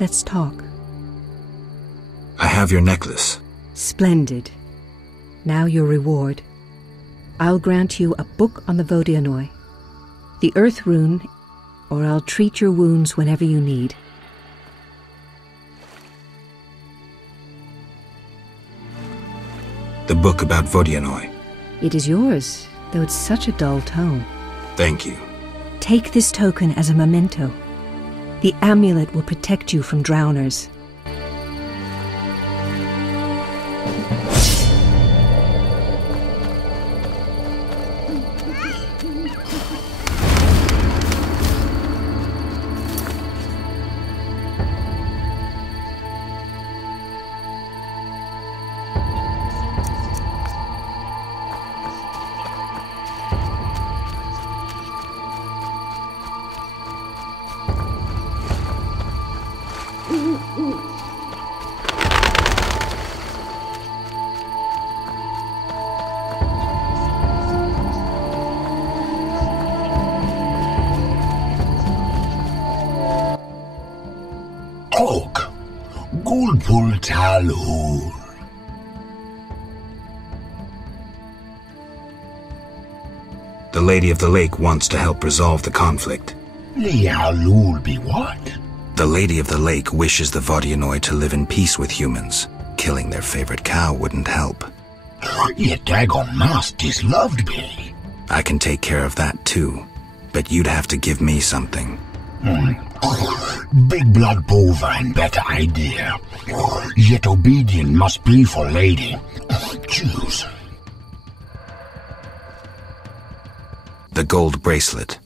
Let's talk. I have your necklace. Splendid. Now your reward. I'll grant you a book on the Vodianoi, the Earth Rune, or I'll treat your wounds whenever you need. The book about Vodianoi. It is yours, though it's such a dull tome. Thank you. Take this token as a memento. The amulet will protect you from drowners. Oak, Gulpul Talhul. The Lady of the Lake wants to help resolve the conflict. Lialul be what? The Lady of the Lake wishes the Vodianoi to live in peace with humans. Killing their favorite cow wouldn't help. Ye dagon masties loved me. I can take care of that too, but you'd have to give me something. Big blood bovine, better idea. Yet obedient must be for lady. Choose. The gold bracelet.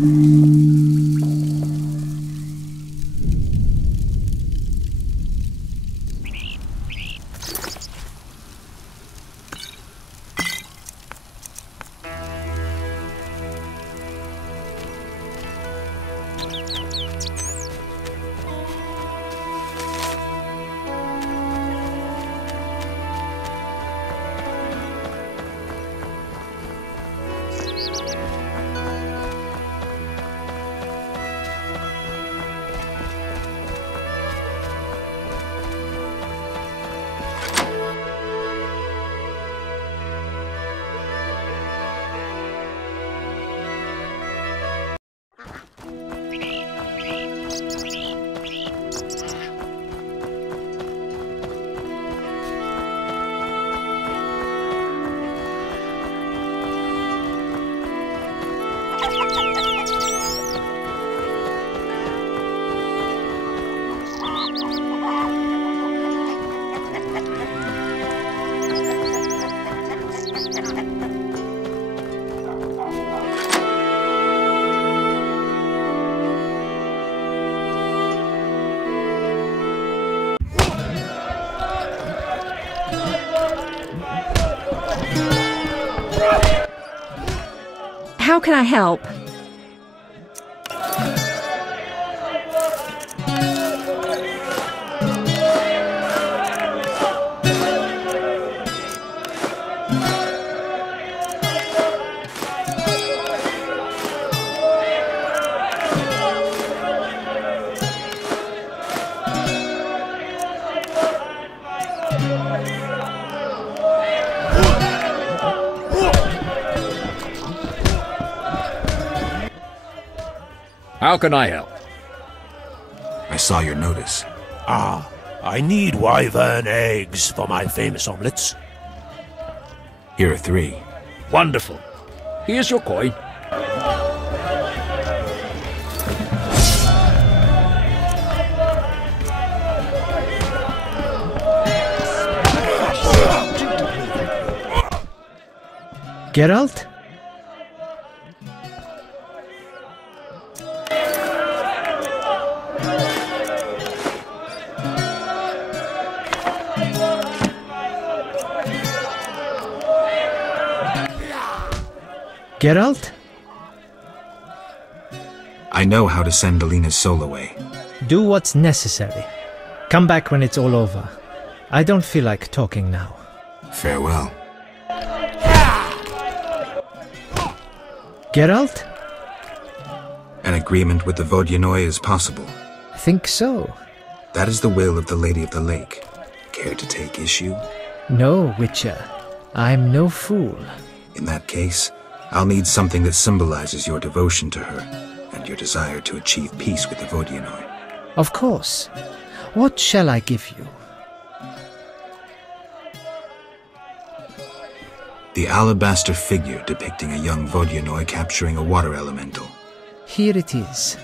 How can I help? How can I help? I saw your notice. Ah, I need wyvern eggs for my famous omelets. Here are 3. Wonderful. Here's your coin. Geralt? Geralt? I know how to send Alina's soul away. Do what's necessary. Come back when it's all over. I don't feel like talking now. Farewell. Geralt? An agreement with the Vodyanoi is possible. Think so. That is the will of the Lady of the Lake. Care to take issue? No, Witcher. I'm no fool. In that case, I'll need something that symbolizes your devotion to her and your desire to achieve peace with the Vodyanoi. Of course. What shall I give you? The alabaster figure depicting a young Vodyanoi capturing a water elemental. Here it is.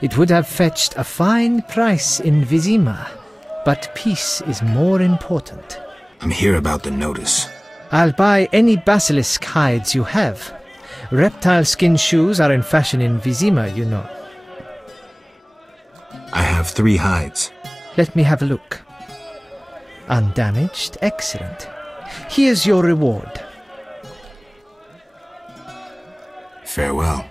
It would have fetched a fine price in Vizima, but peace is more important. I'm here about the notice. I'll buy any basilisk hides you have. Reptile skin shoes are in fashion in Vizima, you know. I have 3 hides. Let me have a look. Undamaged? Excellent. Here's your reward. Farewell.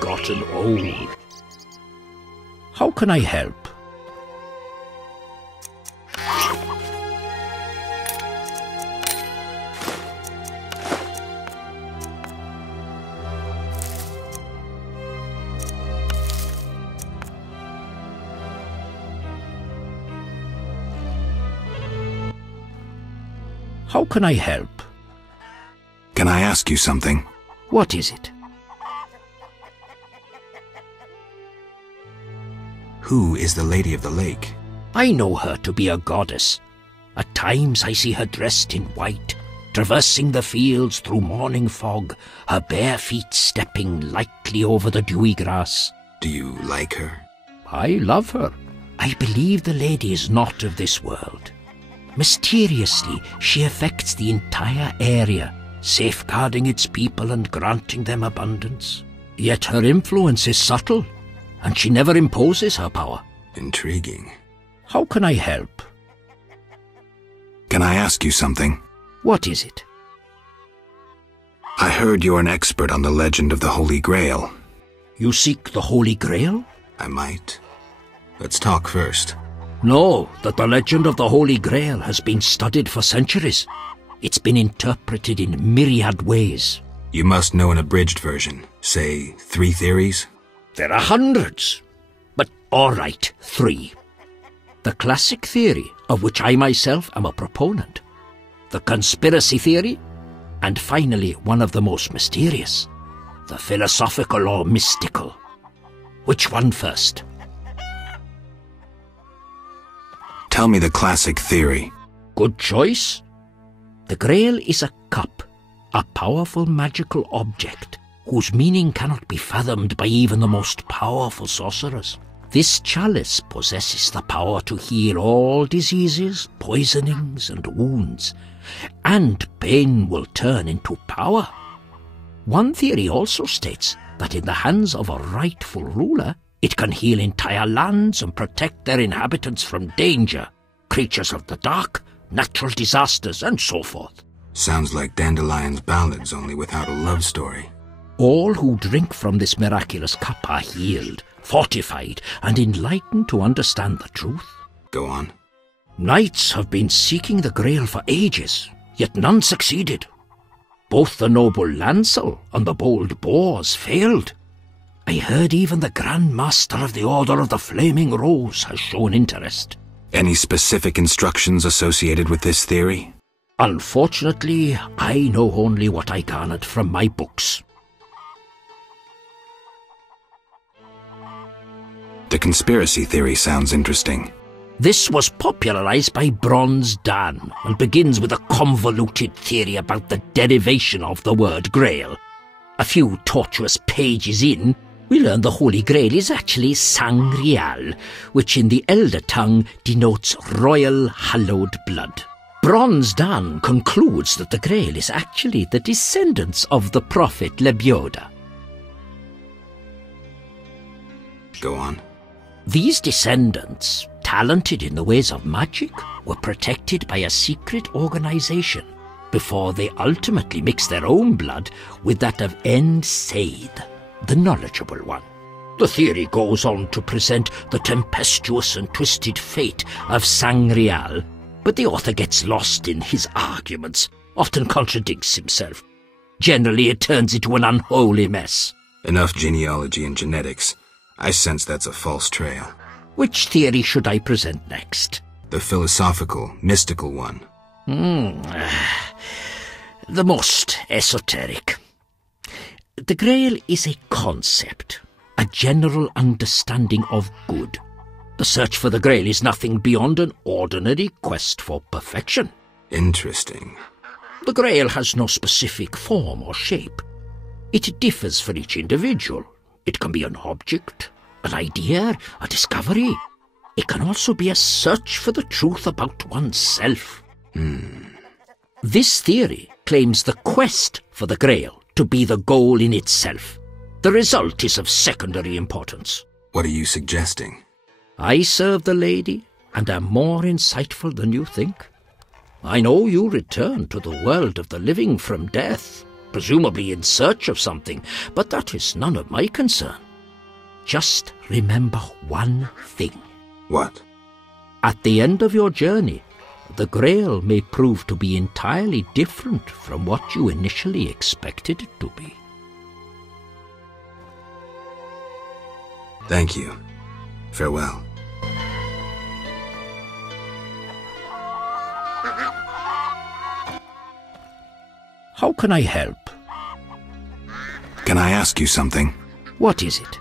gotten old. How can I help? How can I help? Can I ask you something? What is it? Who is the Lady of the Lake? I know her to be a goddess. At times I see her dressed in white, traversing the fields through morning fog, her bare feet stepping lightly over the dewy grass. Do you like her? I love her. I believe the lady is not of this world. Mysteriously, she affects the entire area, safeguarding its people and granting them abundance. Yet her influence is subtle, and she never imposes her power. Intriguing. How can I help? Can I ask you something? What is it? I heard you're an expert on the legend of the Holy Grail. You seek the Holy Grail? I might. Let's talk first. Know that the legend of the Holy Grail has been studied for centuries. It's been interpreted in myriad ways. You must know an abridged version. Say, 3 theories? There are hundreds. But all right, 3. The classic theory, of which I myself am a proponent. The conspiracy theory. And finally, one of the most mysterious. The philosophical or mystical. Which one first? Tell me the classic theory. Good choice. The Grail is a cup, a powerful magical object, whose meaning cannot be fathomed by even the most powerful sorcerers. This chalice possesses the power to heal all diseases, poisonings, and wounds, and pain will turn into power. One theory also states that in the hands of a rightful ruler, it can heal entire lands and protect their inhabitants from danger, creatures of the dark, natural disasters, and so forth. Sounds like Dandelion's ballads, only without a love story. All who drink from this miraculous cup are healed, fortified, and enlightened to understand the truth. Go on. Knights have been seeking the Grail for ages, yet none succeeded. Both the noble Lancel and the bold Bors failed. I heard even the Grand Master of the Order of the Flaming Rose has shown interest. Any specific instructions associated with this theory? Unfortunately, I know only what I garnered from my books. The conspiracy theory sounds interesting. This was popularized by Bronze Dan and begins with a convoluted theory about the derivation of the word Grail. A few tortuous pages in, we learn the Holy Grail is actually Sangreal, which in the Elder tongue denotes royal hallowed blood. Bronze Dan concludes that the Grail is actually the descendants of the prophet Lebioda. Go on. These descendants, talented in the ways of magic, were protected by a secret organization before they ultimately mixed their own blood with that of Said, the knowledgeable one. The theory goes on to present the tempestuous and twisted fate of Sangreal, but the author gets lost in his arguments, often contradicts himself. Generally, it turns into an unholy mess. Enough genealogy and genetics. I sense that's a false trail. Which theory should I present next? The philosophical, mystical one. The most esoteric. The Grail is a concept, a general understanding of good. The search for the Grail is nothing beyond an ordinary quest for perfection. Interesting. The Grail has no specific form or shape. It differs for each individual. It can be an object, an idea, a discovery. It can also be a search for the truth about oneself. This theory claims the quest for the Grail to be the goal in itself. The result is of secondary importance. What are you suggesting? I serve the lady and am more insightful than you think. I know you return to the world of the living from death, presumably in search of something, but that is none of my concern. Just remember one thing. What? At the end of your journey, the Grail may prove to be entirely different from what you initially expected it to be. Thank you. Farewell. How can I help? Can I ask you something? What is it?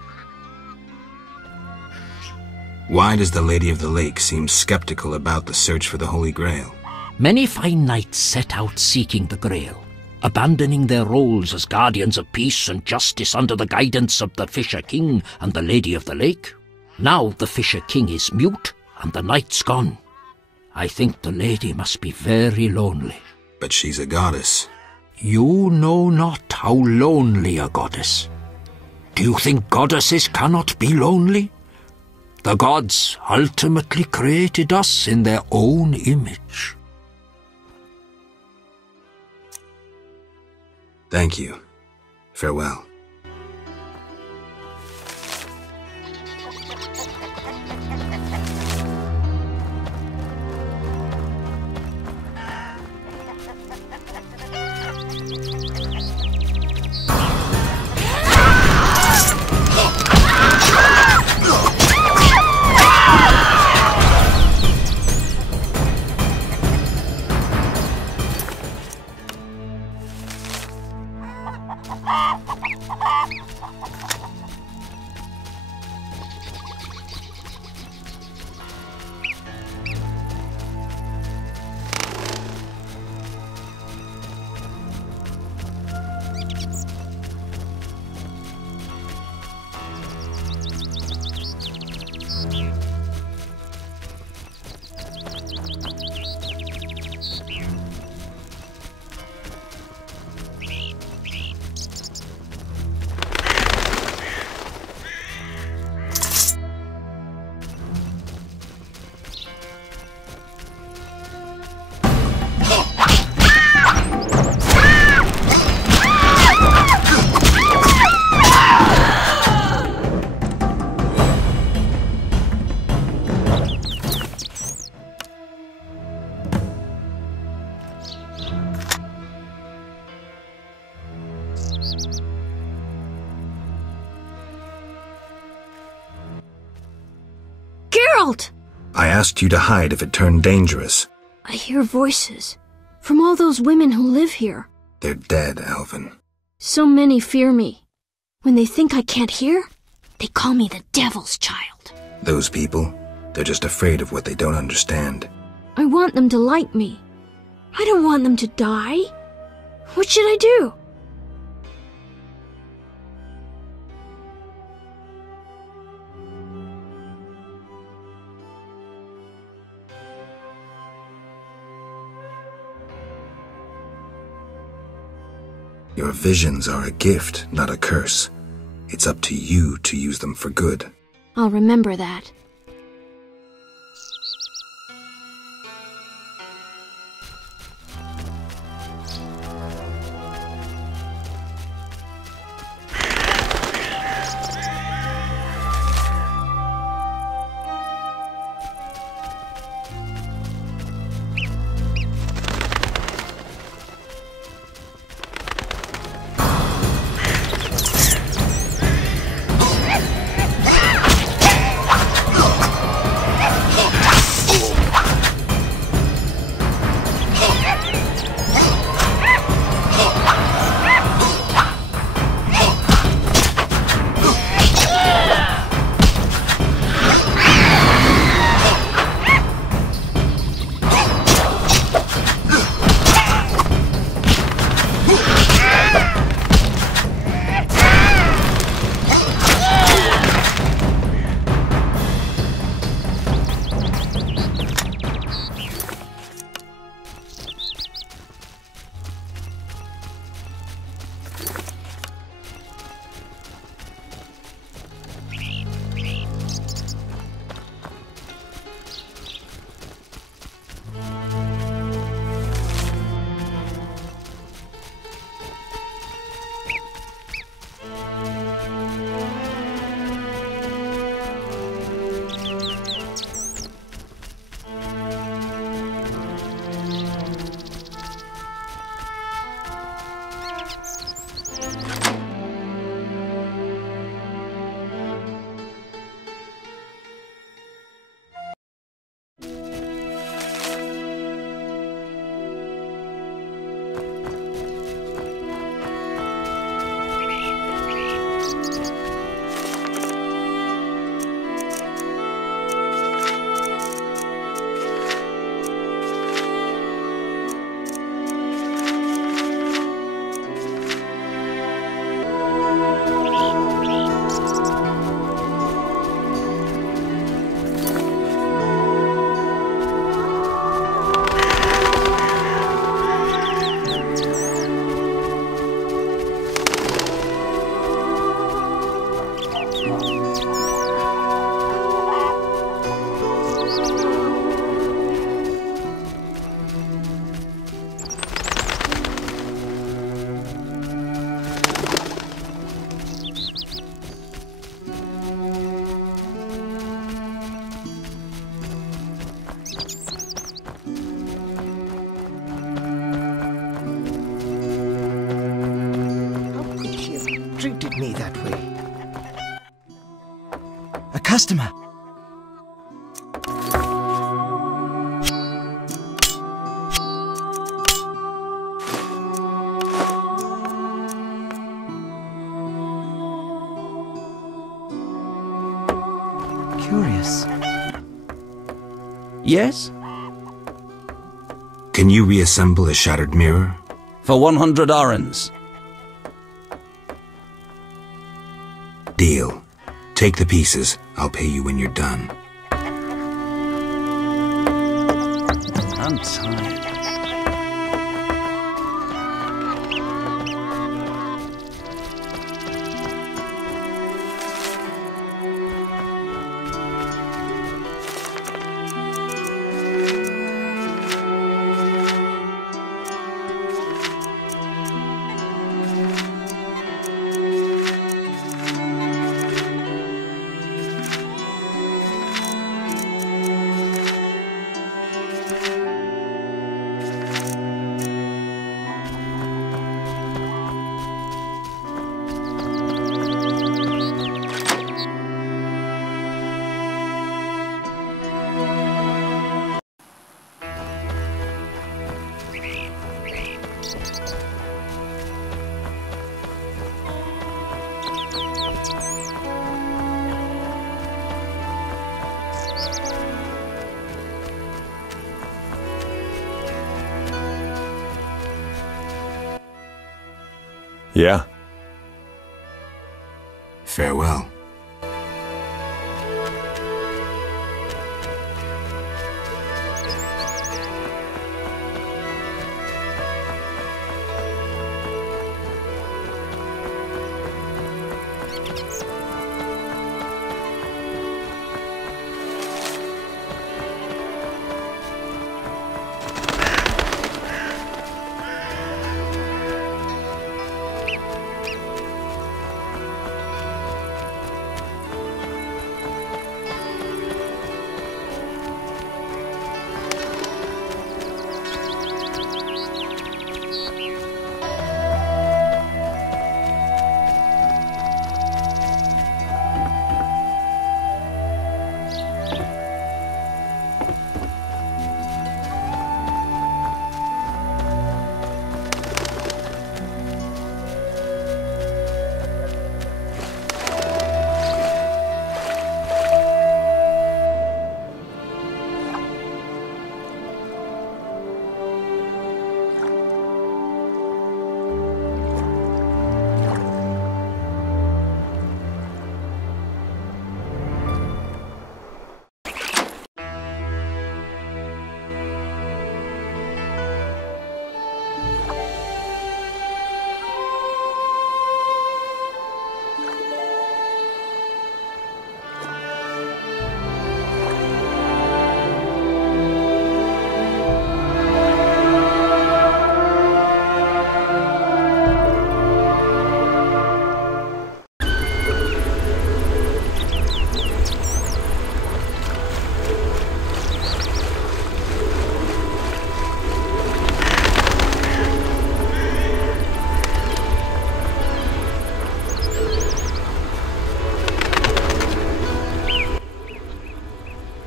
Why does the Lady of the Lake seem skeptical about the search for the Holy Grail? Many fine knights set out seeking the Grail, abandoning their roles as guardians of peace and justice under the guidance of the Fisher King and the Lady of the Lake. Now the Fisher King is mute and the knight's gone. I think the lady must be very lonely. But she's a goddess. You know not how lonely a goddess. Do you think goddesses cannot be lonely? The gods ultimately created us in their own image. Thank you. Farewell. I asked you to hide if it turned dangerous. I hear voices from all those women who live here. They're dead, Elven. So many fear me. When they think I can't hear, they call me the Devil's Child. Those people, they're just afraid of what they don't understand. I want them to like me. I don't want them to die. What should I do? Your visions are a gift, not a curse. It's up to you to use them for good. I'll remember that. customer. Curious. Yes? Can you reassemble a shattered mirror? For 100 orens. Deal. Take the pieces. I'll pay you when you're done. I'm tired. Yeah. Farewell.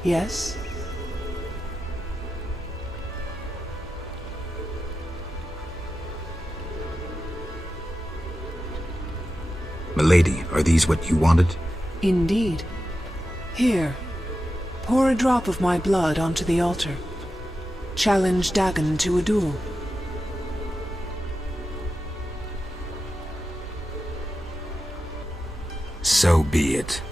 Yes? Milady, are these what you wanted? Indeed. Here, pour a drop of my blood onto the altar. Challenge Dagon to a duel. So be it.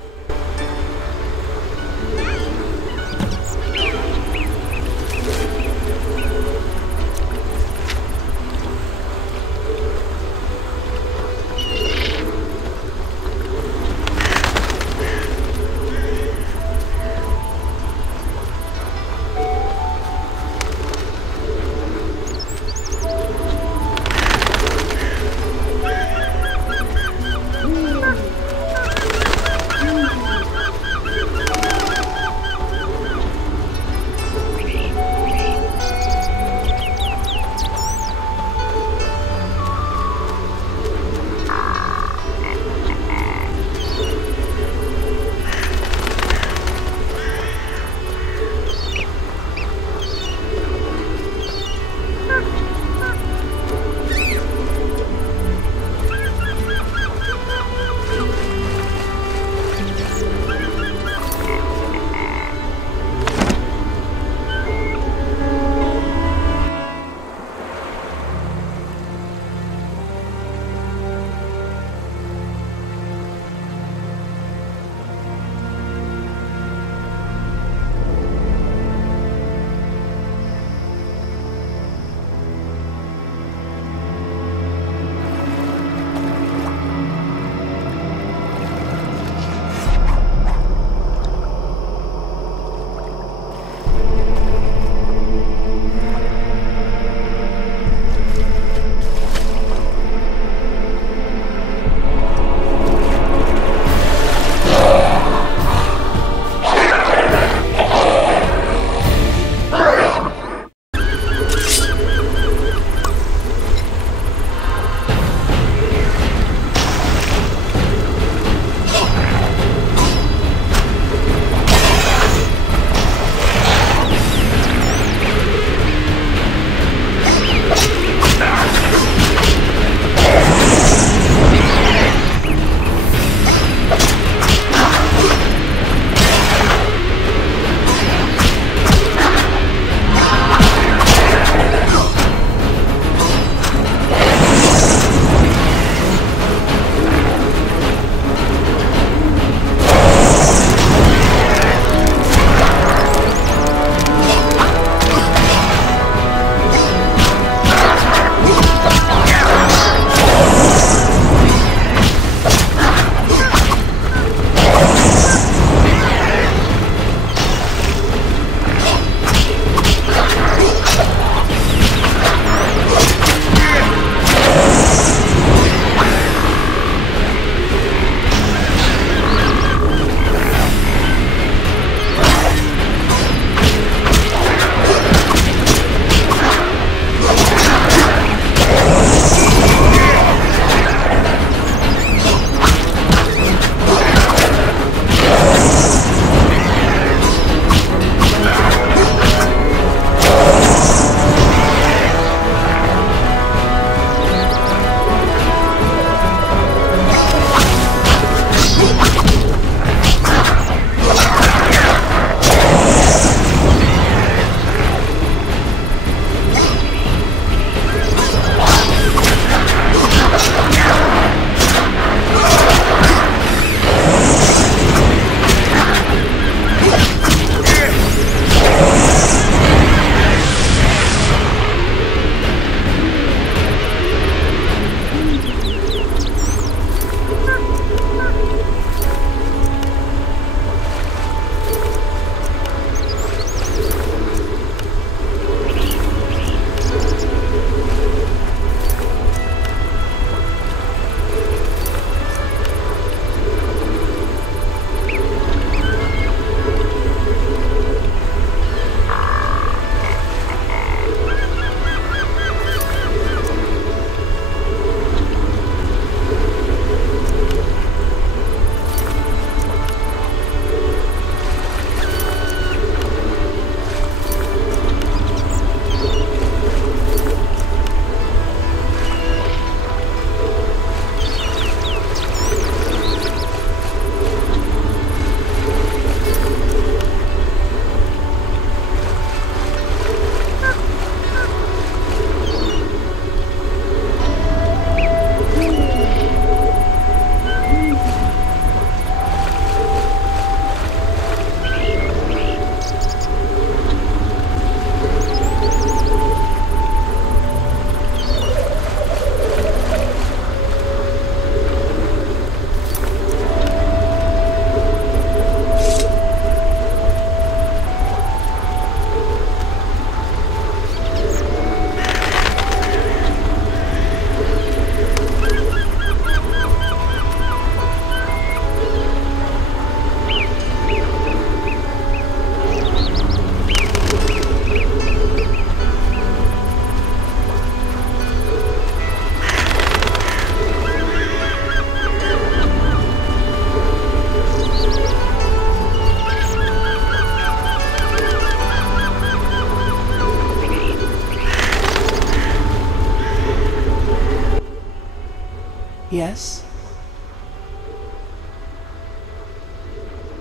Yes?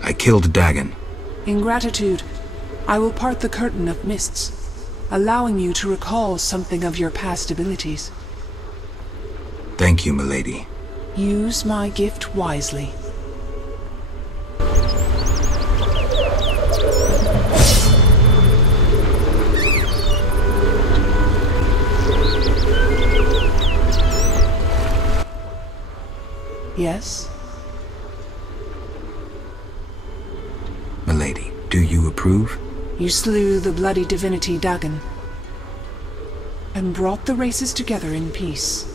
I killed Dagon. In gratitude, I will part the curtain of mists, allowing you to recall something of your past abilities. Thank you, milady. Use my gift wisely. Yes? Milady, do you approve? You slew the bloody divinity Dagon, and brought the races together in peace.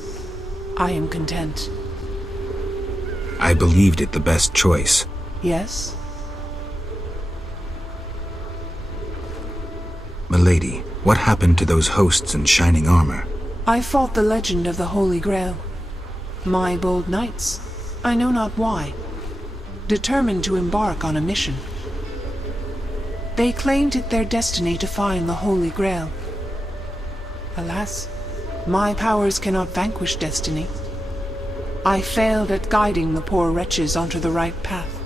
I am content. I believed it the best choice. Yes? Milady, what happened to those hosts in shining armor? I fought the legend of the Holy Grail. My bold knights, I know not why, determined to embark on a mission. They claimed it their destiny to find the Holy Grail. Alas, my powers cannot vanquish destiny. I failed at guiding the poor wretches onto the right path.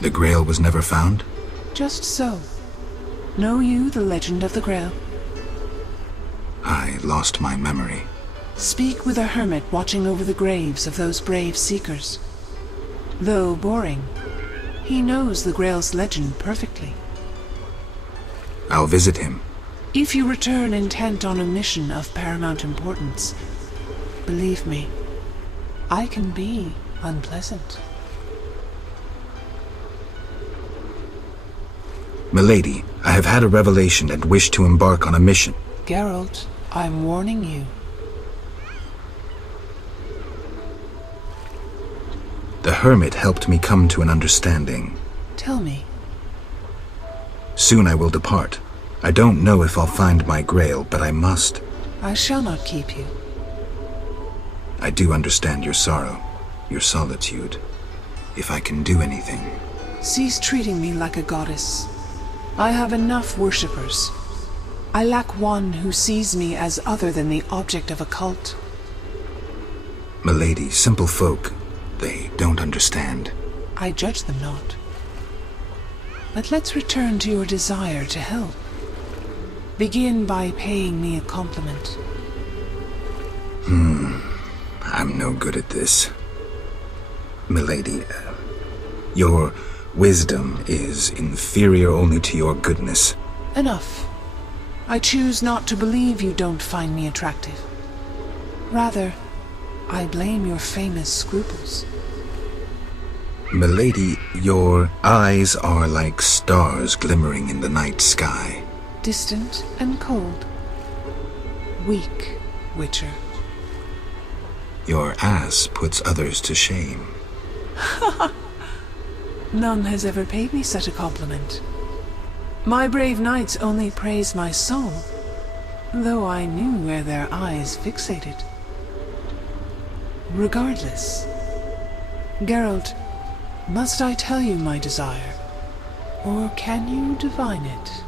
The Grail was never found? Just so. Know you the legend of the Grail? I lost my memory. Speak with a hermit watching over the graves of those brave seekers. Though boring, he knows the Grail's legend perfectly. I'll visit him. If you return intent on a mission of paramount importance, believe me, I can be unpleasant. Milady, I have had a revelation and wish to embark on a mission. Geralt, I'm warning you. The hermit helped me come to an understanding. Tell me. Soon I will depart. I don't know if I'll find my Grail, but I must. I shall not keep you. I do understand your sorrow, your solitude. If I can do anything... Cease treating me like a goddess. I have enough worshippers. I lack one who sees me as other than the object of a cult. Milady, simple folk, they don't understand. I judge them not. But let's return to your desire to help. Begin by paying me a compliment. I'm no good at this. Milady, your wisdom is inferior only to your goodness. Enough. I choose not to believe you don't find me attractive. Rather, I blame your famous scruples. Milady, your eyes are like stars glimmering in the night sky. Distant and cold. Weak, Witcher. Your ass puts others to shame. None has ever paid me such a compliment. My brave knights only praise my soul, though I knew where their eyes fixated. Regardless, Geralt, must I tell you my desire, or can you divine it?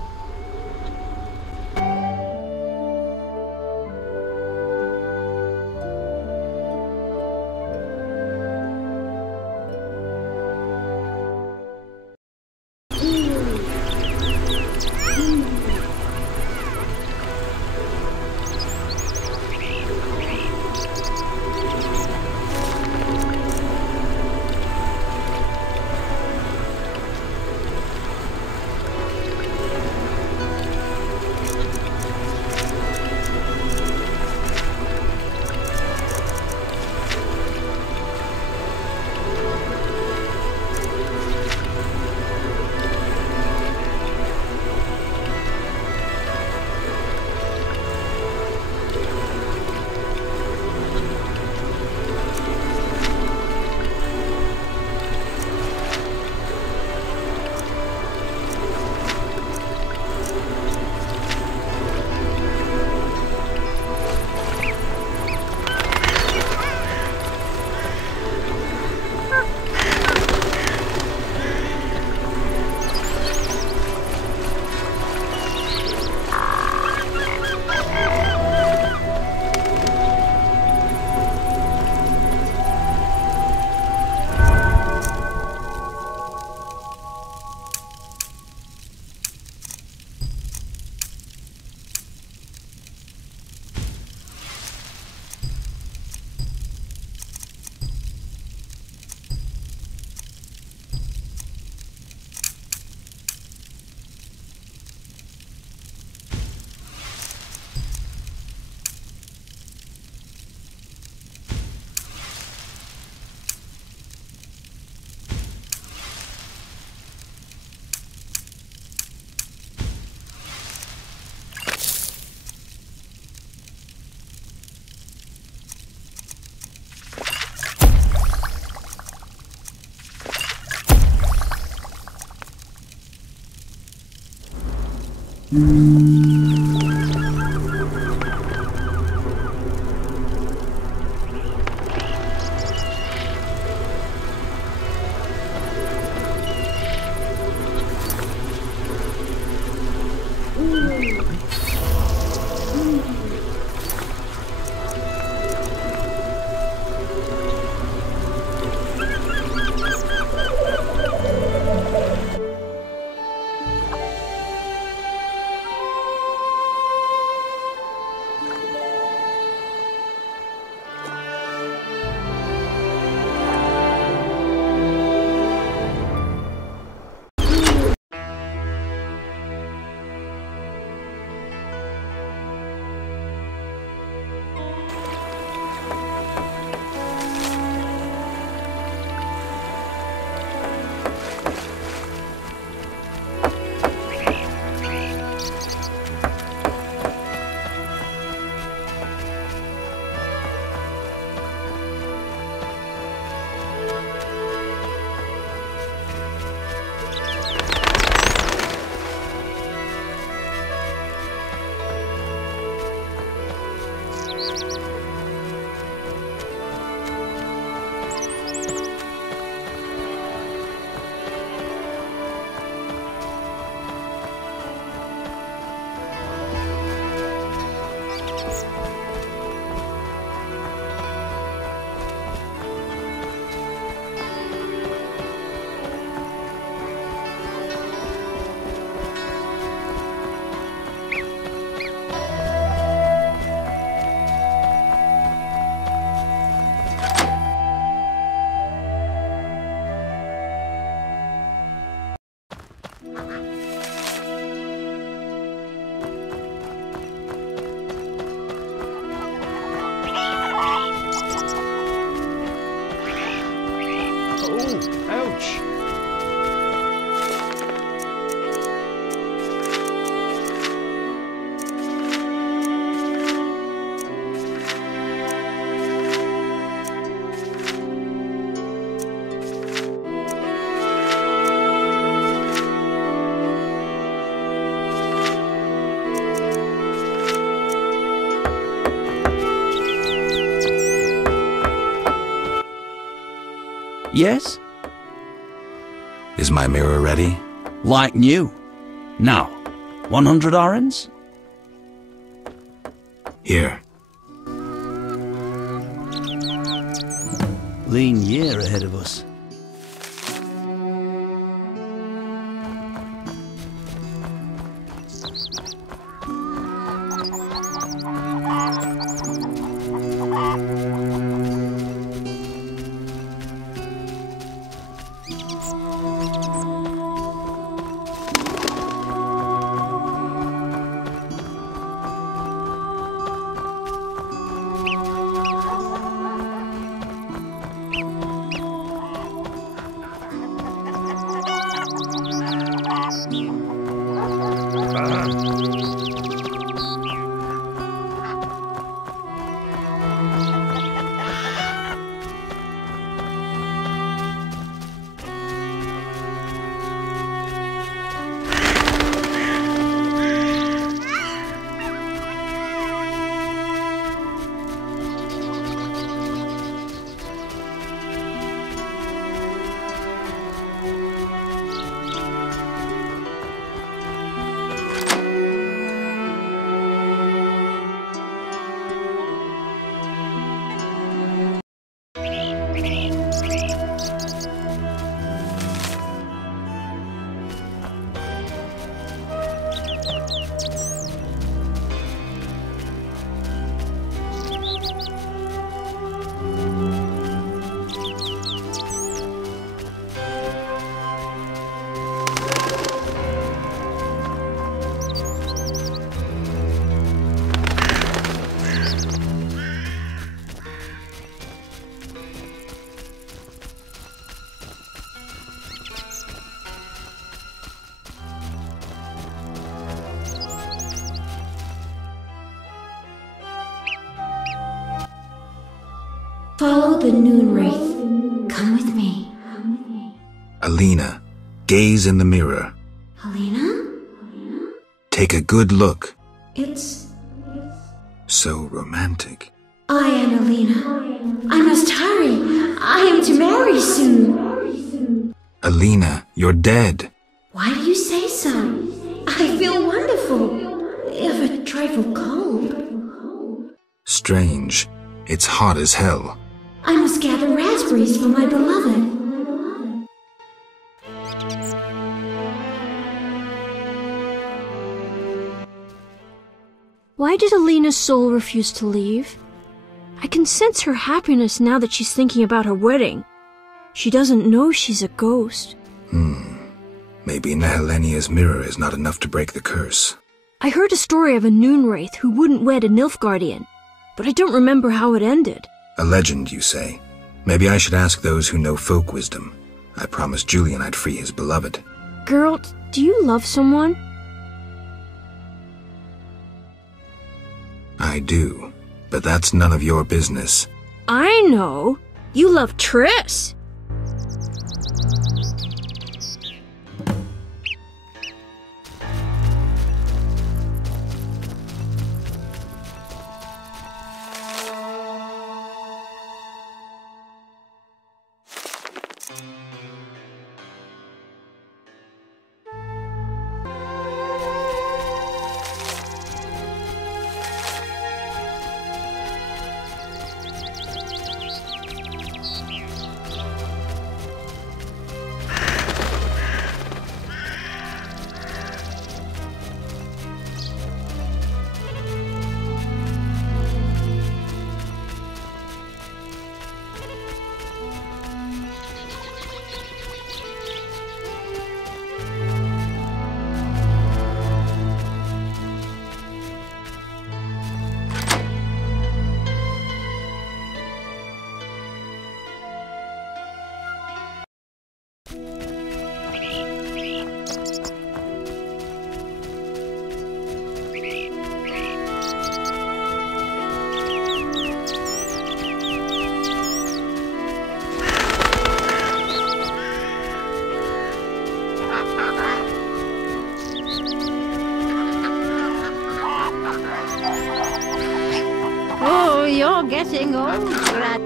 Yes? Is my mirror ready? Like new. Now, 100 orens? Here. Lean year ahead of us. Follow the noon wraith. Come with me. Alina, gaze in the mirror. Helena? Take Take a good look. It's... So romantic. I am Alina. I must hurry. I am to marry soon. Alina, you're dead. Why do you say so? I feel wonderful, if a trifle cold. Strange. It's hot as hell. I must gather raspberries for my beloved. Why did Alina's soul refuse to leave? I can sense her happiness now that she's thinking about her wedding. She doesn't know she's a ghost. Maybe Nehelenia's mirror is not enough to break the curse. I heard a story of a Noon Wraith who wouldn't wed a Nilfgaardian, but I don't remember how it ended. A legend, you say? Maybe I should ask those who know folk wisdom. I promised Julian I'd free his beloved. Girl, do you love someone? I do, but that's none of your business. I know. You love Triss. Oh, you're getting old, Brad.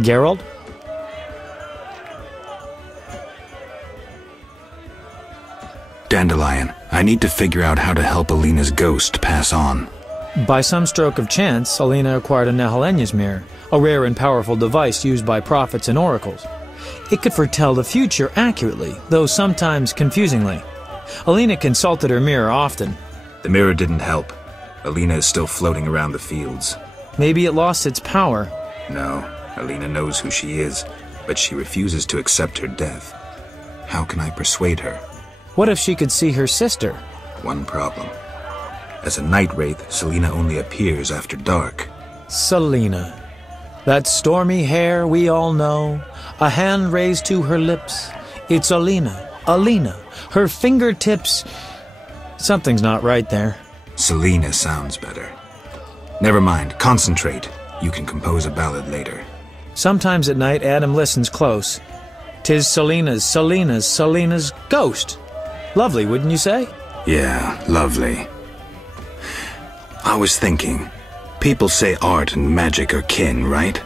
Geralt? Dandelion, I need to figure out how to help Alina's ghost pass on. By some stroke of chance, Alina acquired a Nehelenia's mirror, a rare and powerful device used by prophets and oracles. It could foretell the future accurately, though sometimes confusingly. Alina consulted her mirror often. The mirror didn't help. Alina is still floating around the fields. Maybe it lost its power. No, Alina knows who she is, but she refuses to accept her death. How can I persuade her? What if she could see her sister? One problem. As a night wraith, Selena only appears after dark. Selena. That stormy hair we all know, a hand raised to her lips. It's Alina. Alina. Her fingertips. Something's not right there. Selena sounds better. Never mind, concentrate. You can compose a ballad later. Sometimes at night Adam listens close. 'Tis Selena's ghost. Lovely, wouldn't you say? Yeah, lovely. I was thinking, people say art and magic are kin, right?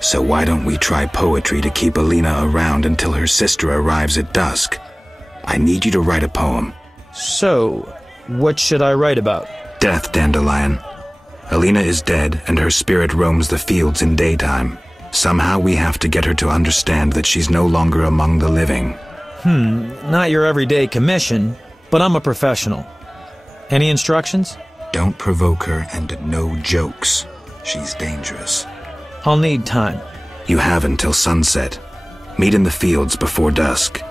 So why don't we try poetry to keep Alina around until her sister arrives at dusk? I need you to write a poem. So, what should I write about? Death, Dandelion. Alina is dead, and her spirit roams the fields in daytime. Somehow we have to get her to understand that she's no longer among the living. Not your everyday commission, but I'm a professional. Any instructions? Don't provoke her, and no jokes. She's dangerous. I'll need time. You have until sunset. Meet in the fields before dusk.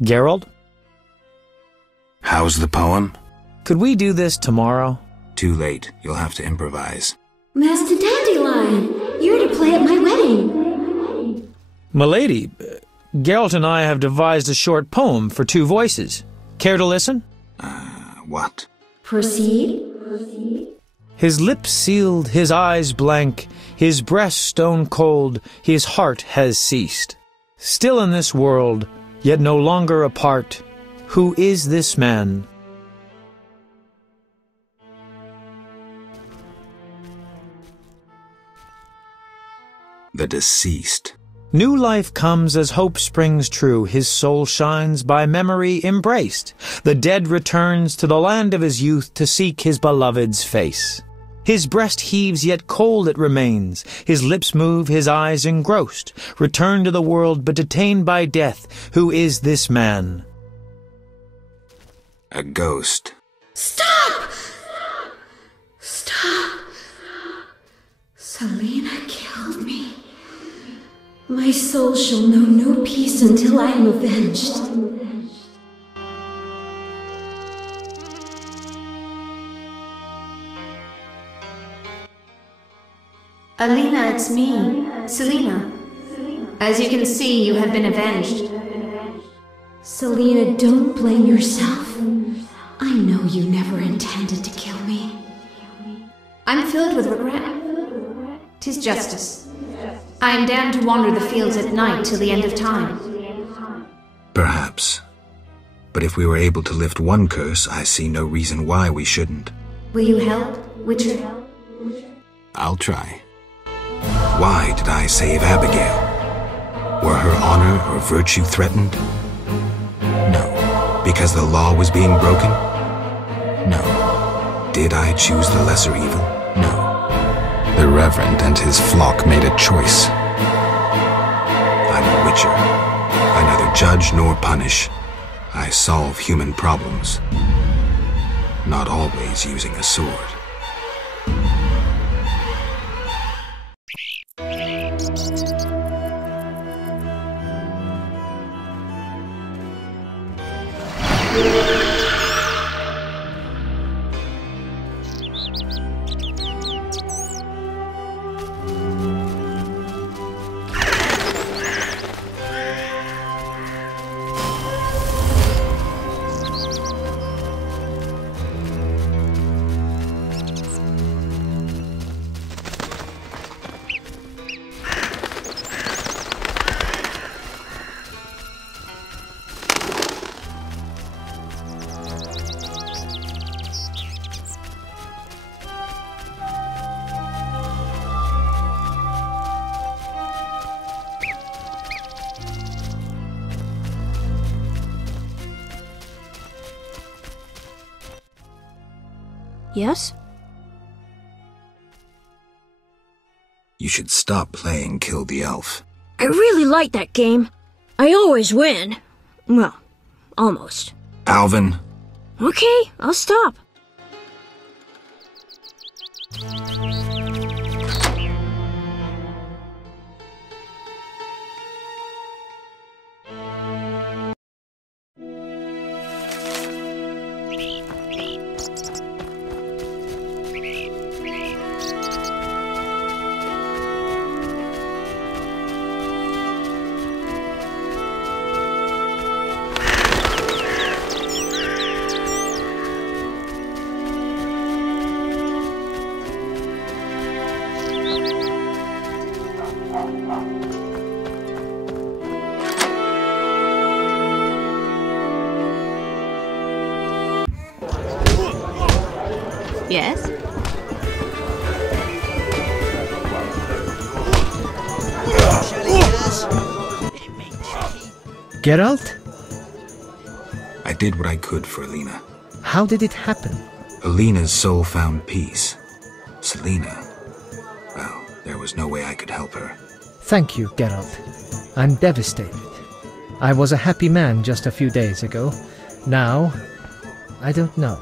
Geralt? How's the poem? Could we do this tomorrow? Too late. You'll have to improvise. Master Dandelion, you're to play at my wedding. Milady, Geralt and I have devised a short poem for 2 voices. Care to listen? What? Proceed. His lips sealed, his eyes blank, his breast stone cold, his heart has ceased. Still in this world, yet no longer apart, who is this man? The deceased. New life comes as hope springs true, his soul shines by memory embraced. The dead returns to the land of his youth to seek his beloved's face. His breast heaves, yet cold it remains. His lips move, his eyes engrossed. Returned to the world, but detained by death. Who is this man? A ghost. Stop! Stop! Selena killed me. My soul shall know no peace until I am avenged. Alina, it's me, Selena. As you can see, you have been avenged. Selena, don't blame yourself. I know you never intended to kill me. I'm filled with regret. 'Tis justice. I am damned to wander the fields at night till the end of time. Perhaps. But if we were able to lift one curse, I see no reason why we shouldn't. Will you help, Witcher? I'll try. Why did I save Abigail? Were her honor or virtue threatened? No. Because the law was being broken? No. Did I choose the lesser evil? No. The Reverend and his flock made a choice. I'm a witcher. I neither judge nor punish. I solve human problems. Not always using a sword. Yes? You should stop playing Kill the Elf. I really like that game. I always win. Well, almost. Alvin. Okay, I'll stop. Yes? Geralt? I did what I could for Alina. How did it happen? Alina's soul found peace. Selena, well, there was no way I could help her. Thank you, Geralt. I'm devastated. I was a happy man just a few days ago. Now, I don't know.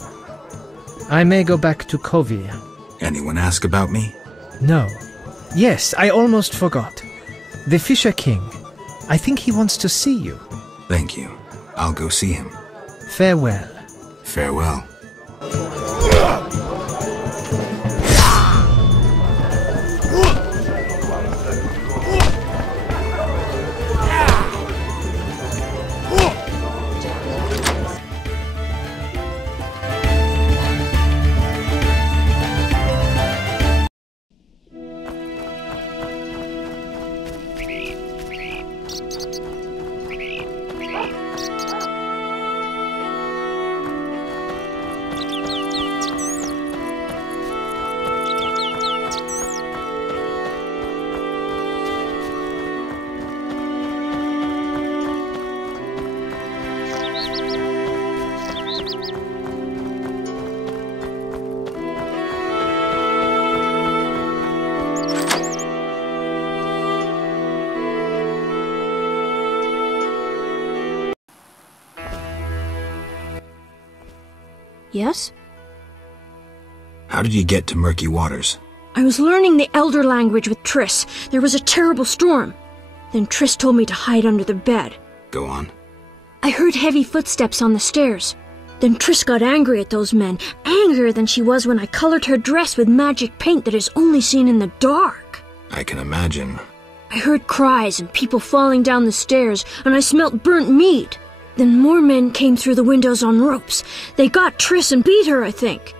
I may go back to Kovir. Anyone ask about me? No. Yes, I almost forgot. The Fisher King. I think he wants to see you. Thank you. I'll go see him. Farewell. Farewell. Yes? How did you get to murky waters? I was learning the Elder language with Triss. There was a terrible storm. Then Triss told me to hide under the bed. Go on. I heard heavy footsteps on the stairs. Then Triss got angry at those men, angrier than she was when I colored her dress with magic paint that is only seen in the dark. I can imagine. I heard cries and people falling down the stairs, and I smelt burnt meat. Then more men came through the windows on ropes. They got Triss and beat her, I think.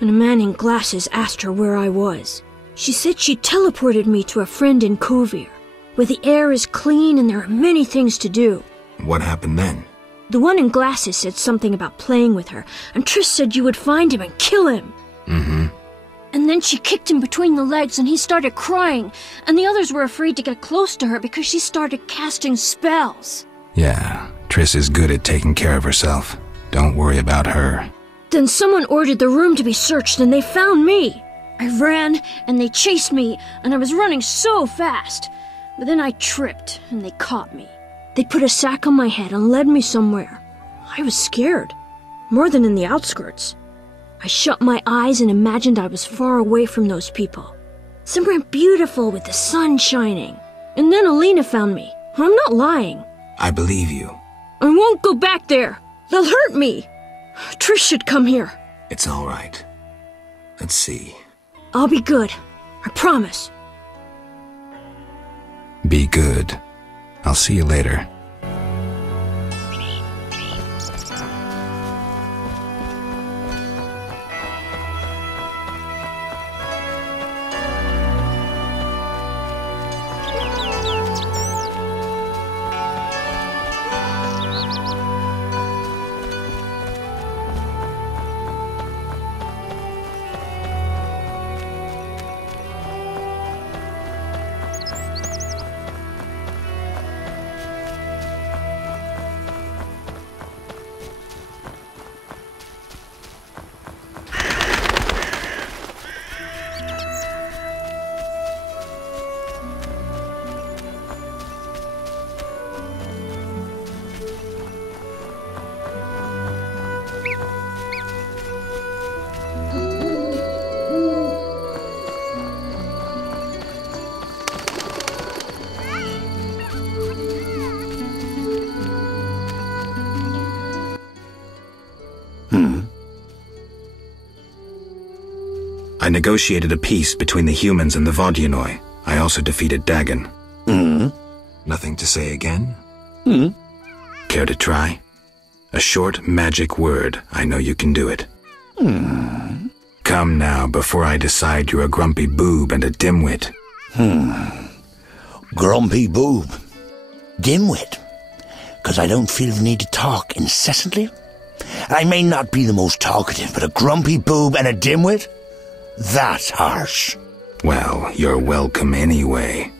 And a man in glasses asked her where I was. She said she teleported me to a friend in Kovir, where the air is clean and there are many things to do. What happened then? The one in glasses said something about playing with her, and Triss said you would find him and kill him. Mm-hmm. And then she kicked him between the legs and he started crying, and the others were afraid to get close to her because she started casting spells. Yeah, Triss is good at taking care of herself. Don't worry about her. Then someone ordered the room to be searched and they found me. I ran and they chased me and I was running so fast. But then I tripped and they caught me. They put a sack on my head and led me somewhere. I was scared, more than in the outskirts. I shut my eyes and imagined I was far away from those people. Somewhere beautiful with the sun shining. And then Alina found me. I'm not lying. I believe you. I won't go back there. They'll hurt me. Trish should come here. It's all right. Let's see. I'll be good. I promise. Be good. I'll see you later. I negotiated a peace between the humans and the Vodyanoi. I also defeated Dagon. Nothing to say again? Care to try? A short magic word. I know you can do it. Come now, before I decide you're a grumpy boob and a dimwit. Grumpy boob. Dimwit. 'Cause I don't feel the need to talk incessantly. I may not be the most talkative, but a grumpy boob and a dimwit? That's harsh. Well, you're welcome anyway.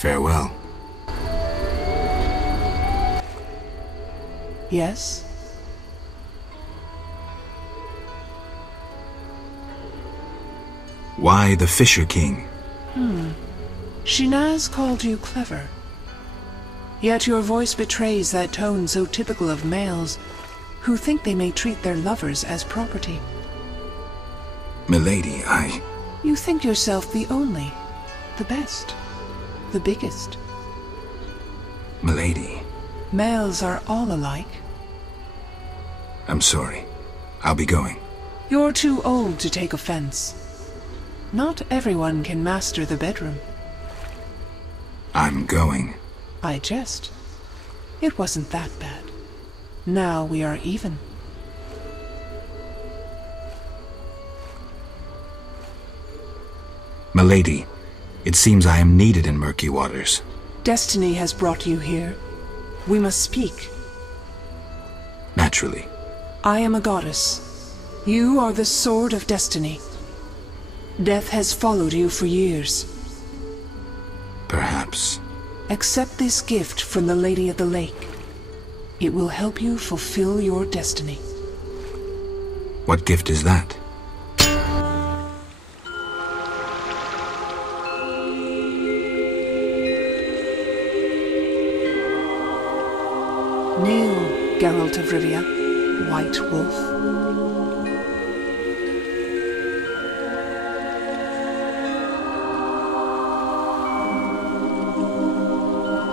Farewell. Yes? Why the Fisher King? Shinaz called you clever. Yet your voice betrays that tone so typical of males who think they may treat their lovers as property. Milady, You think yourself the only, the best, the biggest. Milady. Males are all alike. I'm sorry. I'll be going. You're too old to take offense. Not everyone can master the bedroom. I'm going. I jest. It wasn't that bad. Now we are even. Milady, it seems I am needed in murky waters. Destiny has brought you here. We must speak. Naturally. I am a goddess. You are the sword of destiny. Death has followed you for years. Perhaps. Accept this gift from the Lady of the Lake. It will help you fulfill your destiny. What gift is that? Kneel, Geralt of Rivia, White Wolf.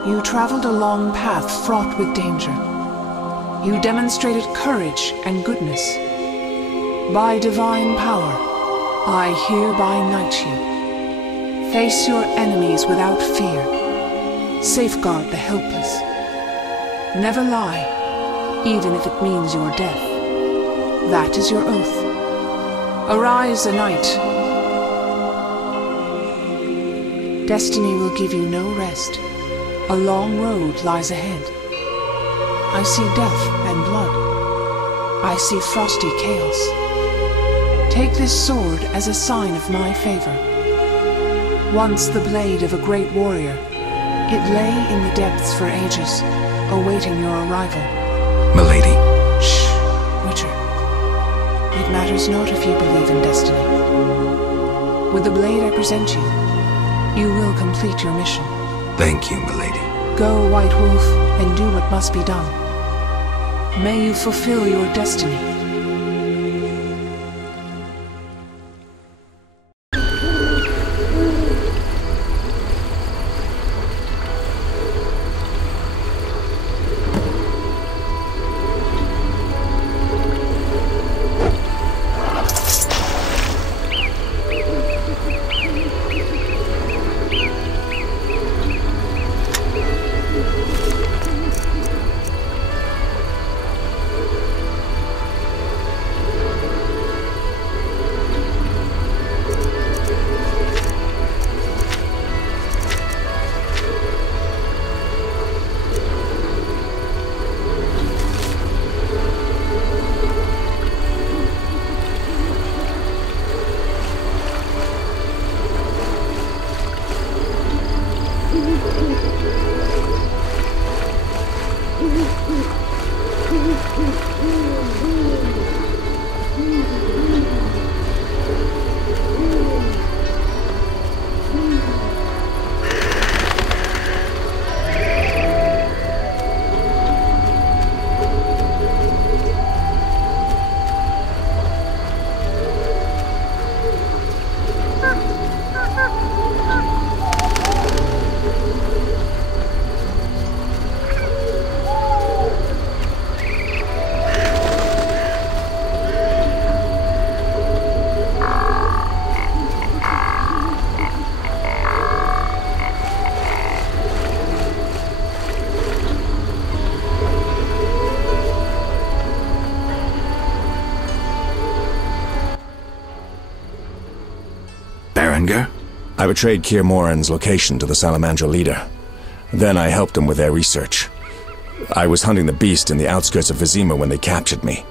You traveled a long path fraught with danger. You demonstrated courage and goodness. By divine power, I hereby knight you. Face your enemies without fear. Safeguard the helpless. Never lie, even if it means your death. That is your oath. Arise, a knight. Destiny will give you no rest. A long road lies ahead. I see death and blood. I see frosty chaos. Take this sword as a sign of my favor. Once the blade of a great warrior, it lay in the depths for ages, awaiting your arrival. Milady. Shh, Witcher. It matters not if you believe in destiny. With the blade I present you, you will complete your mission. Thank you, milady. Go, White Wolf, and do what must be done. May you fulfill your destiny. I betrayed Keir Moran's location to the Salamandra leader. Then I helped them with their research. I was hunting the beast in the outskirts of Vizima when they captured me.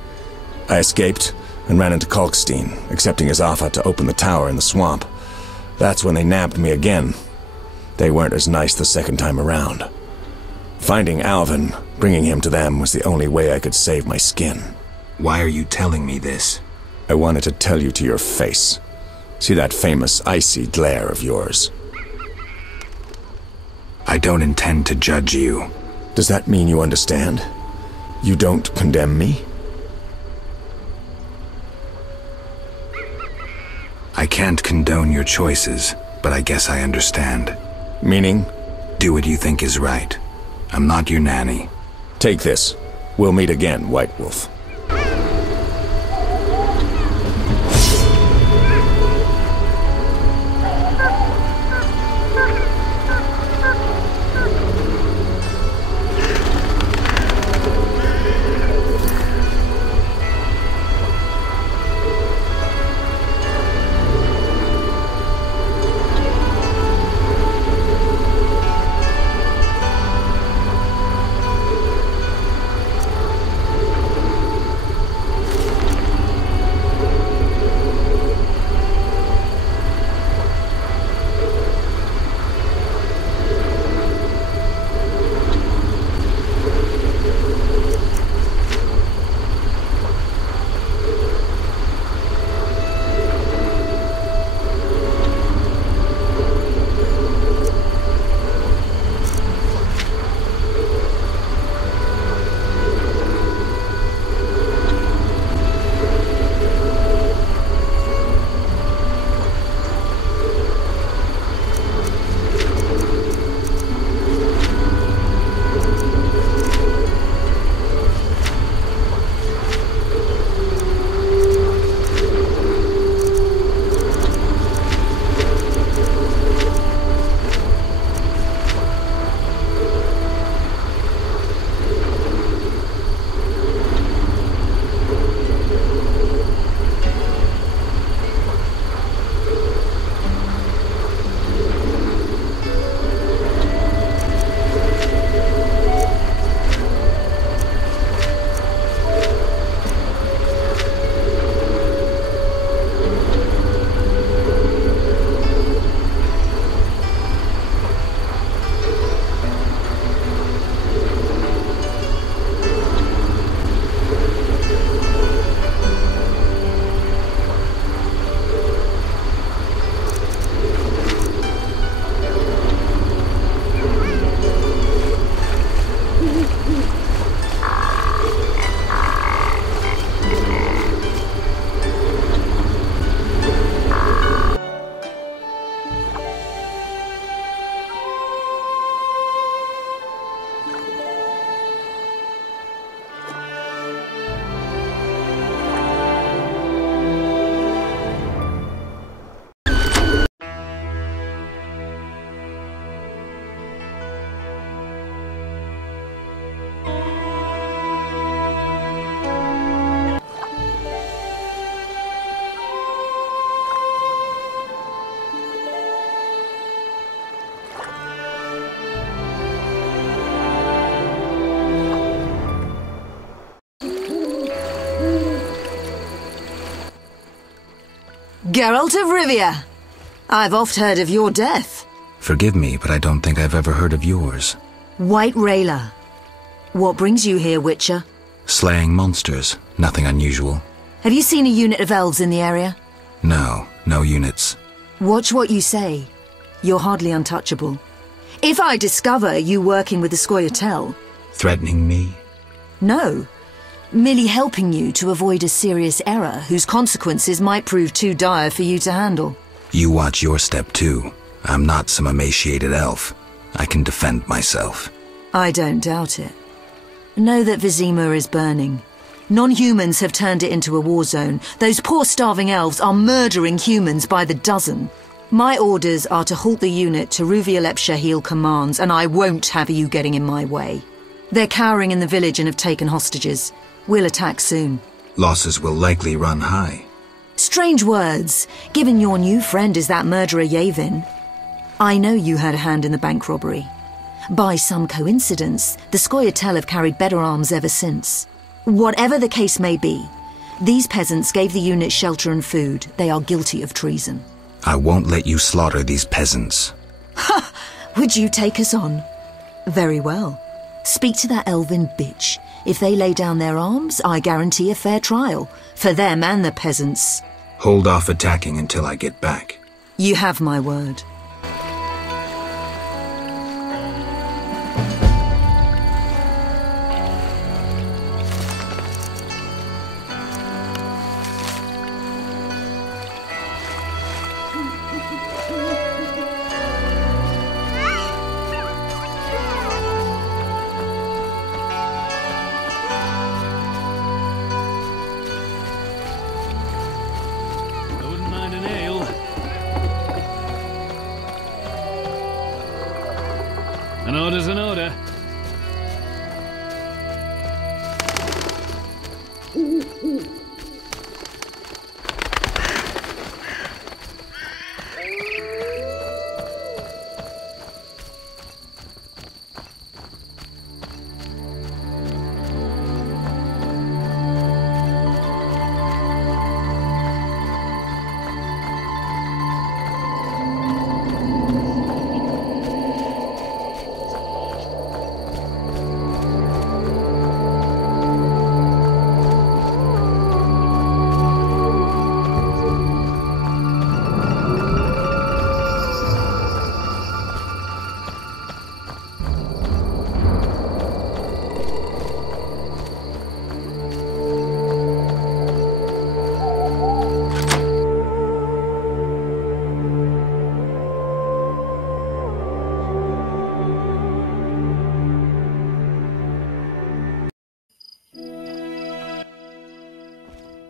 I escaped and ran into Kalkstein, accepting his offer to open the tower in the swamp. That's when they nabbed me again. They weren't as nice the second time around. Finding Alvin, bringing him to them, was the only way I could save my skin. Why are you telling me this? I wanted to tell you to your face. See that famous icy glare of yours? I don't intend to judge you. Does that mean you understand? You don't condemn me? I can't condone your choices, but I guess I understand. Meaning? Do what you think is right. I'm not your nanny. Take this. We'll meet again, White Wolf. Geralt of Rivia. I've oft heard of your death. Forgive me, but I don't think I've ever heard of yours. White Rayla. What brings you here, Witcher? Slaying monsters. Nothing unusual. Have you seen a unit of elves in the area? No units. Watch what you say. You're hardly untouchable. If I discover you working with the Sqotch... Threatening me? No. Merely helping you to avoid a serious error whose consequences might prove too dire for you to handle. You watch your step too. I'm not some emaciated elf. I can defend myself. I don't doubt it. Know that Vizima is burning. Non-humans have turned it into a war zone. Those poor starving elves are murdering humans by the dozen. My orders are to halt the unit Ruvia Lepshahil commands, and I won't have you getting in my way. They're cowering in the village and have taken hostages. We'll attack soon. Losses will likely run high. Strange words, given your new friend is that murderer Yavin. I know you had a hand in the bank robbery. By some coincidence, the Sqotch have carried better arms ever since. Whatever the case may be, these peasants gave the unit shelter and food. They are guilty of treason. I won't let you slaughter these peasants. Ha! Would you take us on? Very well. Speak to that elven bitch. If they lay down their arms, I guarantee a fair trial. For them and the peasants. Hold off attacking until I get back. You have my word. An order's an order.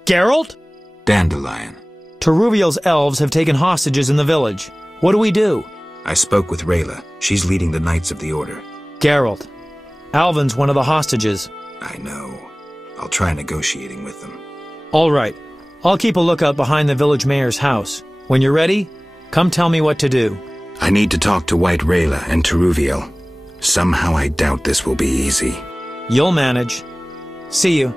Geralt? Dandelion. Teruviel's elves have taken hostages in the village. What do we do? I spoke with Rayla. She's leading the Knights of the Order. Geralt. Alvin's one of the hostages. I know. I'll try negotiating with them. All right. I'll keep a lookout behind the village mayor's house. When you're ready, come tell me what to do. I need to talk to White Rayla and Teruviel. Somehow I doubt this will be easy. You'll manage. See you.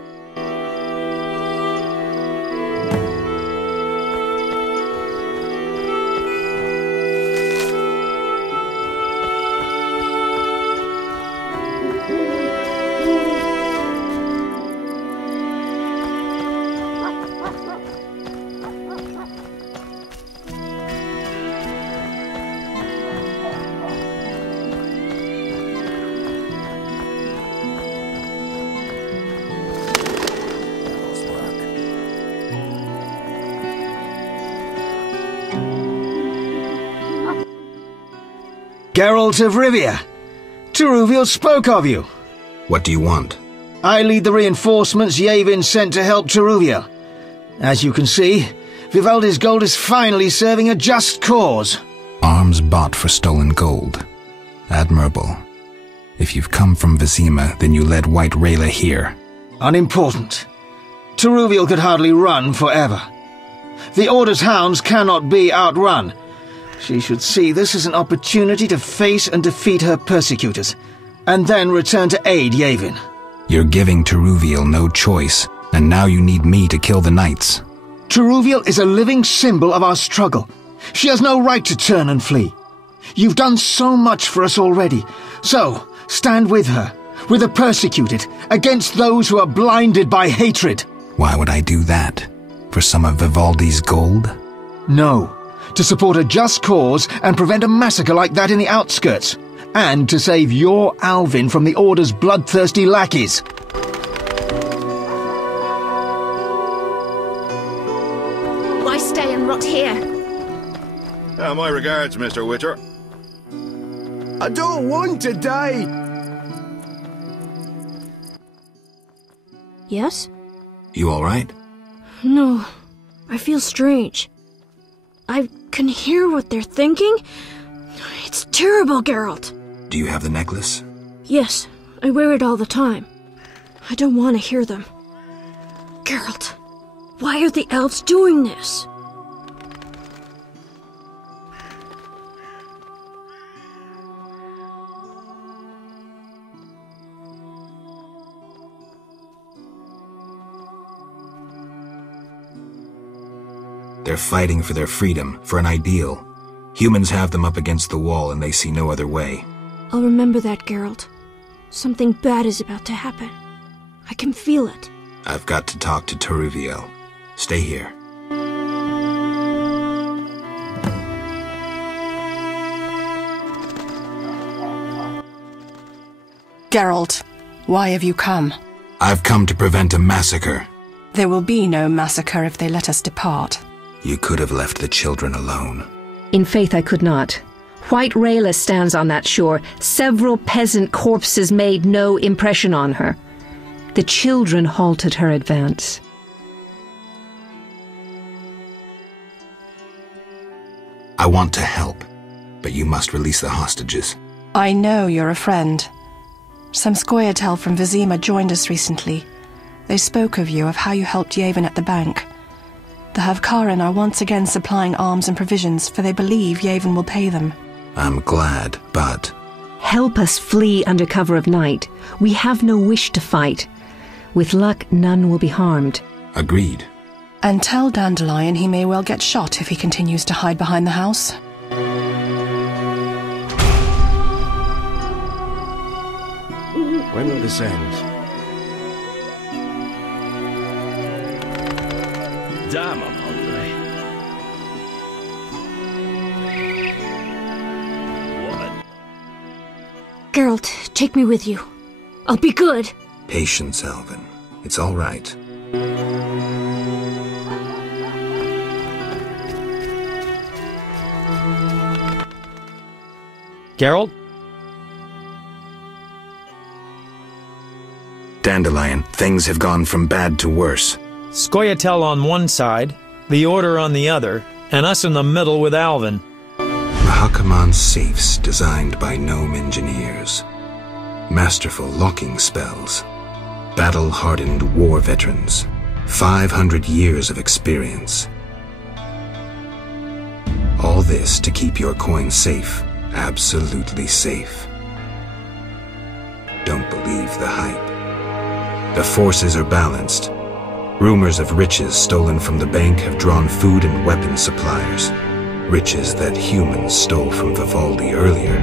Geralt of Rivia. Teruviel spoke of you. What do you want? I lead the reinforcements Yavin sent to help Teruviel. As you can see, Vivaldi's gold is finally serving a just cause. Arms bought for stolen gold. Admirable. If you've come from Vizima, then you led White Rayla here. Unimportant. Teruviel could hardly run forever. The Order's hounds cannot be outrun. She should see this as an opportunity to face and defeat her persecutors, and then return to aid Yavin. You're giving Teruviel no choice, and now you need me to kill the Knights. Teruviel is a living symbol of our struggle. She has no right to turn and flee. You've done so much for us already. So, stand with her, with the persecuted, against those who are blinded by hatred. Why would I do that? For some of Vivaldi's gold? No. To support a just cause and prevent a massacre like that in the outskirts. And to save your Alvin from the Order's bloodthirsty lackeys. Why stay and rot here? My regards, Mr. Witcher. I don't want to die. Yes? You all right? No, I feel strange. I can hear what they're thinking. It's terrible, Geralt. Do you have the necklace? Yes, I wear it all the time. I don't want to hear them. Geralt, why are the elves doing this? They're fighting for their freedom, for an ideal. Humans have them up against the wall and they see no other way. I'll remember that, Geralt. Something bad is about to happen. I can feel it. I've got to talk to Teruviel. Stay here. Geralt, why have you come? I've come to prevent a massacre. There will be no massacre if they let us depart. You could have left the children alone. In faith I could not. White Rayla stands on that shore. Several peasant corpses made no impression on her. The children halted her advance. I want to help, but you must release the hostages. I know you're a friend. Some Sqotch from Vizima joined us recently. They spoke of you, of how you helped Yevon at the bank. The Havkaran are once again supplying arms and provisions, for they believe Yevon will pay them. I'm glad, but... Help us flee under cover of night. We have no wish to fight. With luck, none will be harmed. Agreed. And tell Dandelion he may well get shot if he continues to hide behind the house. When will this end? Damn, I'm hungry. What? Geralt, take me with you. I'll be good. Patience, Elven. It's all right. Geralt? Dandelion, things have gone from bad to worse. Sqotch on one side, the Order on the other, and us in the middle with Alvin. Mahakaman safes designed by gnome engineers. Masterful locking spells. Battle-hardened war veterans. 500 years of experience. All this to keep your coin safe. Absolutely safe. Don't believe the hype. The forces are balanced. Rumors of riches stolen from the bank have drawn food and weapon suppliers. Riches that humans stole from Vivaldi earlier.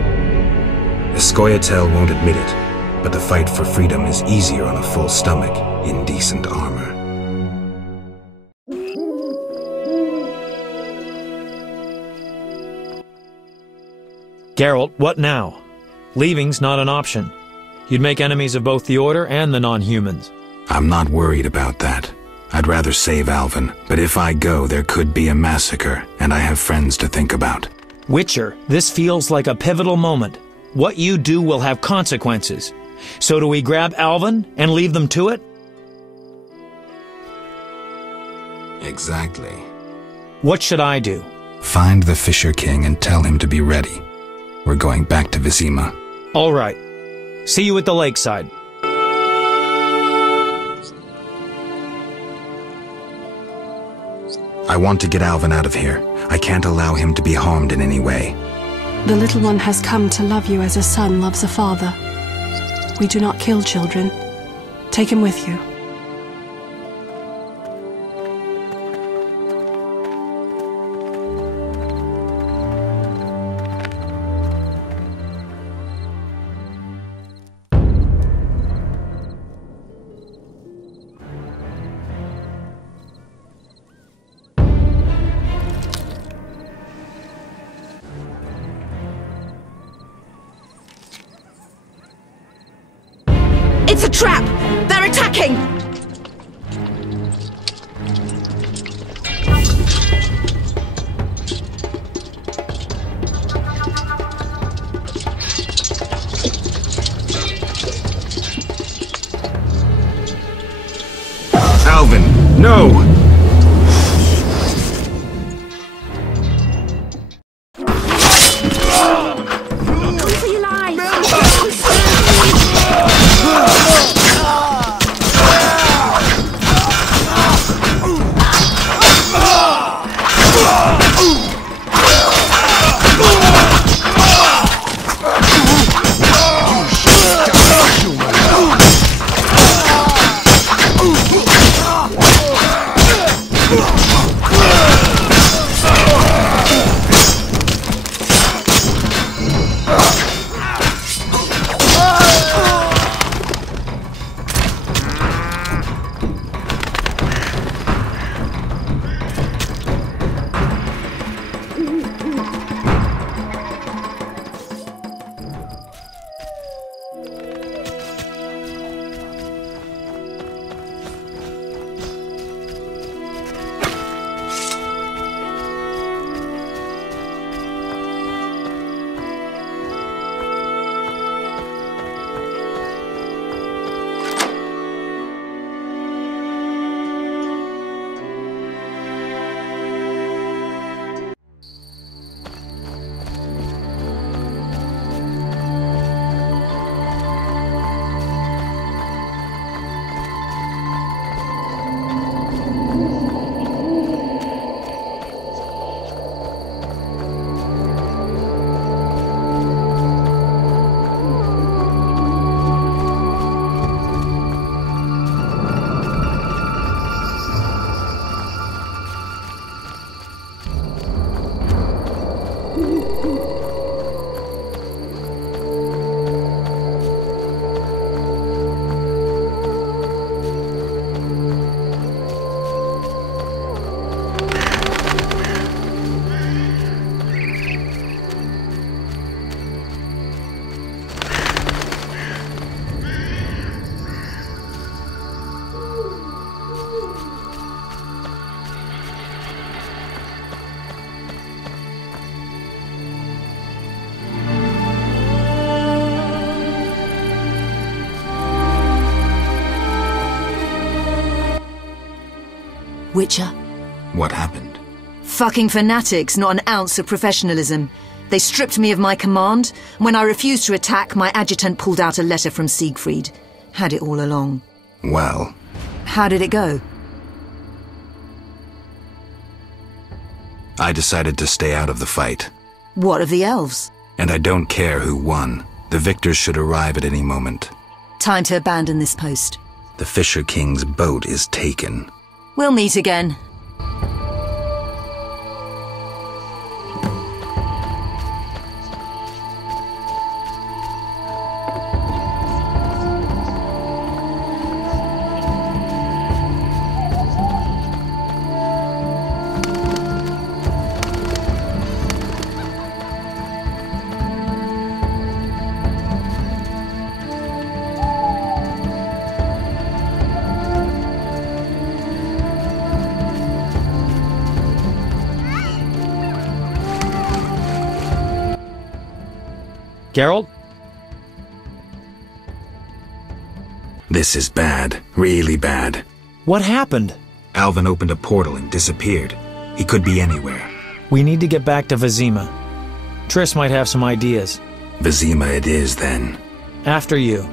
The Sqotch won't admit it, but the fight for freedom is easier on a full stomach in decent armor. Geralt, what now? Leaving's not an option. You'd make enemies of both the Order and the non-humans. I'm not worried about that. I'd rather save Alvin, but if I go, there could be a massacre, and I have friends to think about. Witcher, this feels like a pivotal moment. What you do will have consequences. So do we grab Alvin and leave them to it? Exactly. What should I do? Find the Fisher King and tell him to be ready. We're going back to Vizima. All right. See you at the lakeside. I want to get Alvin out of here. I can't allow him to be harmed in any way. The little one has come to love you as a son loves a father. We do not kill children. Take him with you. It's a trap! They're attacking! Alvin, no! Witcher? What happened? Fucking fanatics, not an ounce of professionalism. They stripped me of my command, and when I refused to attack, my adjutant pulled out a letter from Siegfried. Had it all along. Well... How did it go? I decided to stay out of the fight. What of the elves? And I don't care who won. The victors should arrive at any moment. Time to abandon this post. The Fisher King's boat is taken. We'll meet again. Geralt? This is bad. Really bad. What happened? Alvin opened a portal and disappeared. He could be anywhere. We need to get back to Vizima. Triss might have some ideas. Vizima it is, then. After you.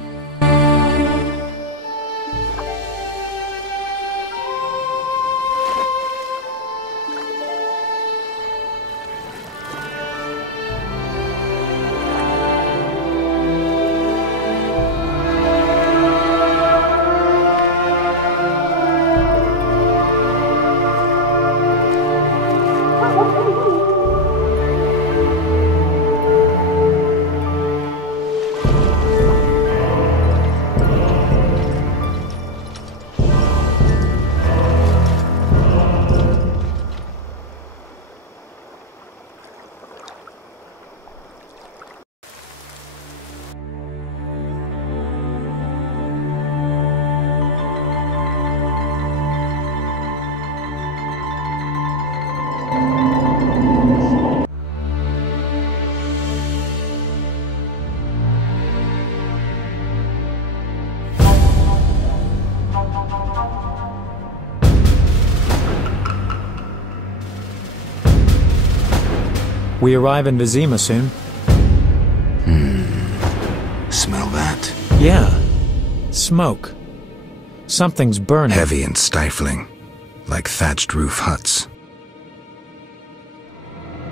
We arrive in Vizima soon. Smell that? Yeah. Smoke. Something's burning. Heavy and stifling, like thatched roof huts.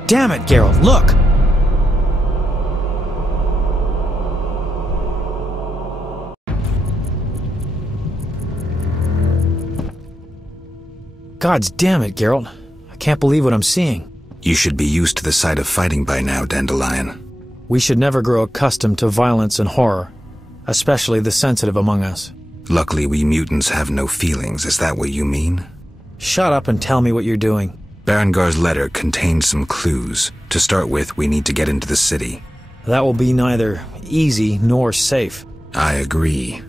Damn it, Geralt, look! Gods damn it, Geralt. I can't believe what I'm seeing. You should be used to the sight of fighting by now, Dandelion. We should never grow accustomed to violence and horror, especially the sensitive among us. Luckily, we mutants have no feelings. Is that what you mean? Shut up and tell me what you're doing. Berengar's letter contained some clues. To start with, we need to get into the city. That will be neither easy nor safe. I agree,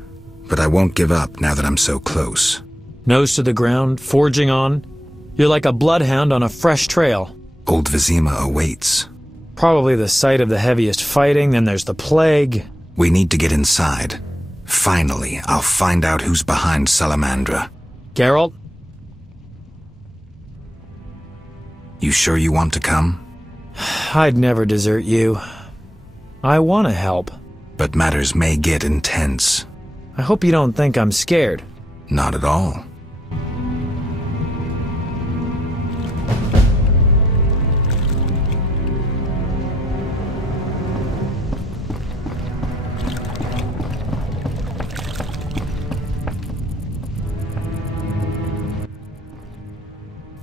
but I won't give up now that I'm so close. Nose to the ground, forging on. You're like a bloodhound on a fresh trail. Old Vizima awaits. Probably the site of the heaviest fighting, then there's the plague. We need to get inside. Finally, I'll find out who's behind Salamandra. Geralt? You sure you want to come? I'd never desert you. I want to help. But matters may get intense. I hope you don't think I'm scared. Not at all.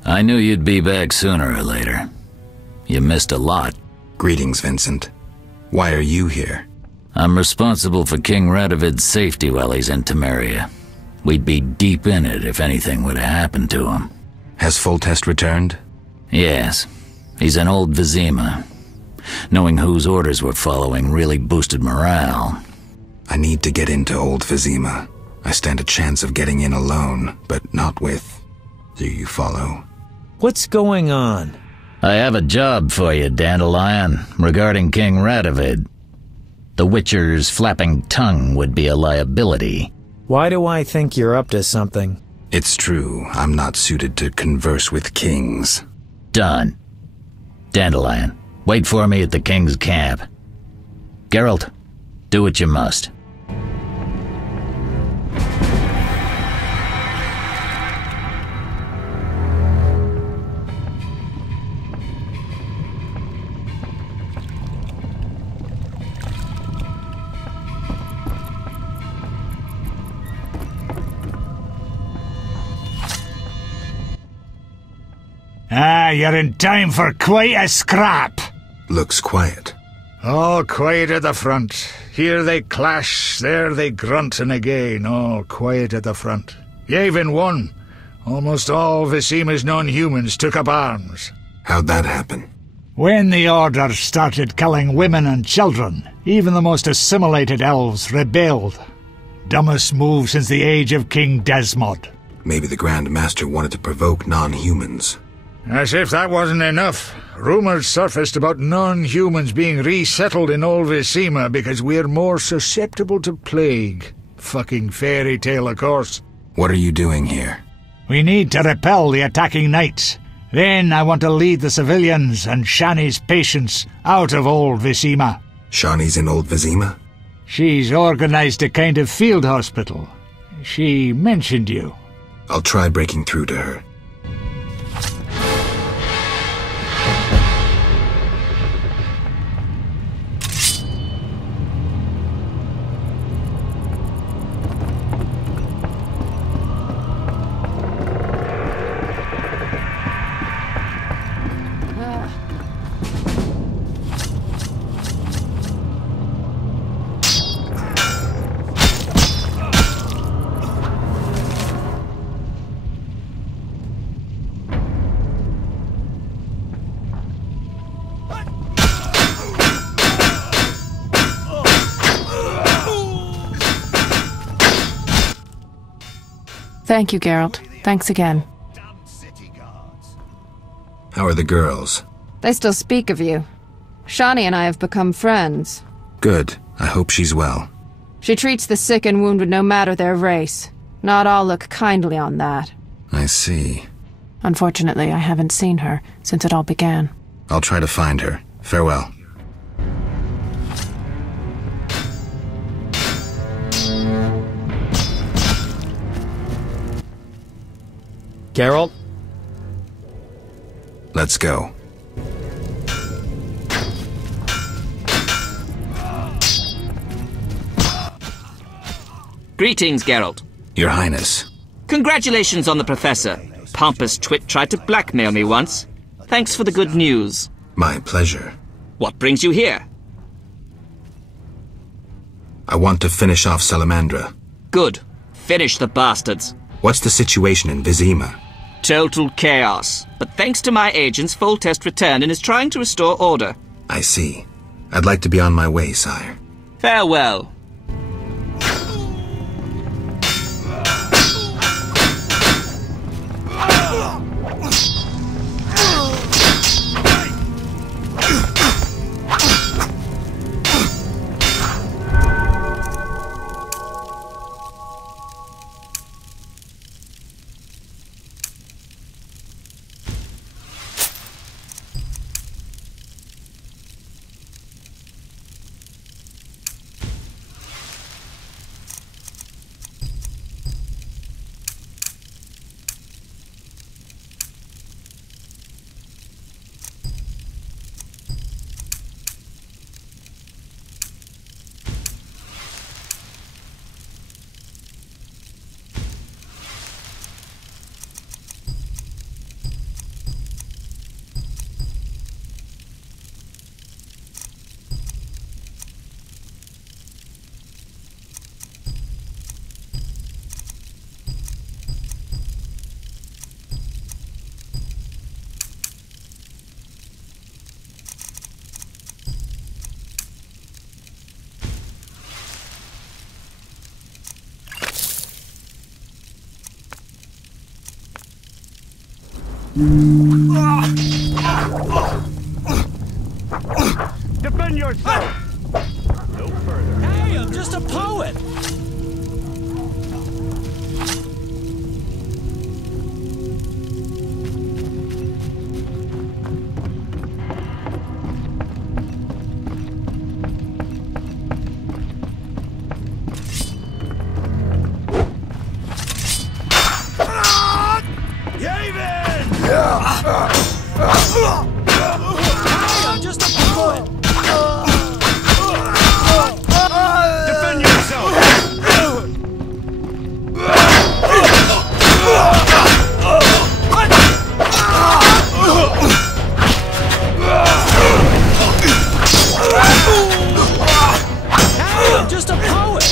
I knew you'd be back sooner or later. You missed a lot. Greetings, Vincent. Why are you here? I'm responsible for King Radovid's safety while he's in Temeria. We'd be deep in it if anything would have happened to him. Has Foltest returned? Yes. He's in old Vizima. Knowing whose orders we're following really boosted morale. I need to get into old Vizima. I stand a chance of getting in alone, but not with... Do you follow? What's going on? I have a job for you, Dandelion, regarding King Radovid. The Witcher's flapping tongue would be a liability. Why do I think you're up to something? It's true, I'm not suited to converse with kings. Done. Dandelion, wait for me at the king's camp. Geralt, do what you must. You're in time for quite a scrap. Looks quiet. All quiet at the front. Here they clash, there they grunt, and again, all quiet at the front. Yavin won. Almost all Vizima's non-humans took up arms. How'd that happen? When the Order started killing women and children, even the most assimilated elves rebelled. Dumbest move since the age of King Desmod. Maybe the Grand Master wanted to provoke non-humans. As if that wasn't enough, rumors surfaced about non-humans being resettled in old Vizima because we're more susceptible to plague. Fucking fairy tale, of course. What are you doing here? We need to repel the attacking knights. Then I want to lead the civilians and Shani's patients out of old Vizima. Shani's in old Vizima? She's organized a kind of field hospital. She mentioned you. I'll try breaking through to her. Thank you, Geralt. Thanks again. How are the girls? They still speak of you. Shani and I have become friends. Good. I hope she's well. She treats the sick and wounded no matter their race. Not all look kindly on that. I see. Unfortunately, I haven't seen her since it all began. I'll try to find her. Farewell. Geralt? Let's go. Greetings, Geralt. Your Highness. Congratulations on the Professor. Pompous twit tried to blackmail me once. Thanks for the good news. My pleasure. What brings you here? I want to finish off Salamandra. Good. Finish the bastards. What's the situation in Vizima? Total chaos. But thanks to my agents, Foltest returned and is trying to restore order. I see. I'd like to be on my way, sire. Farewell. Defend yourself! No further. Hey, I'm just a poet! I'm just a poet! Defend yourself! Hey, I'm just a poet!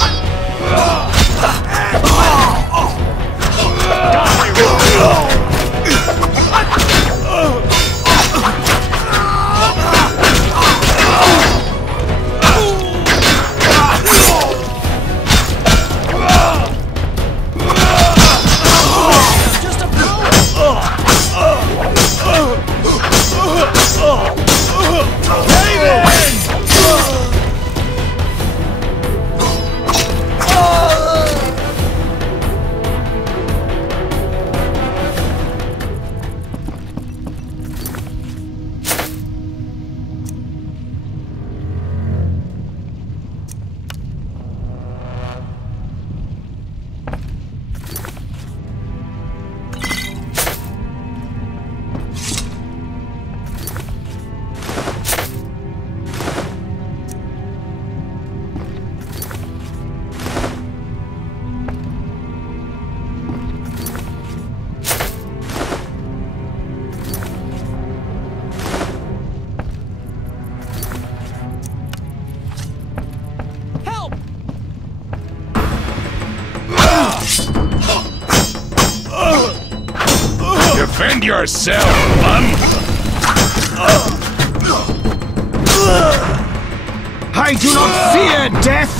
Defend yourself, bum! I do not fear death!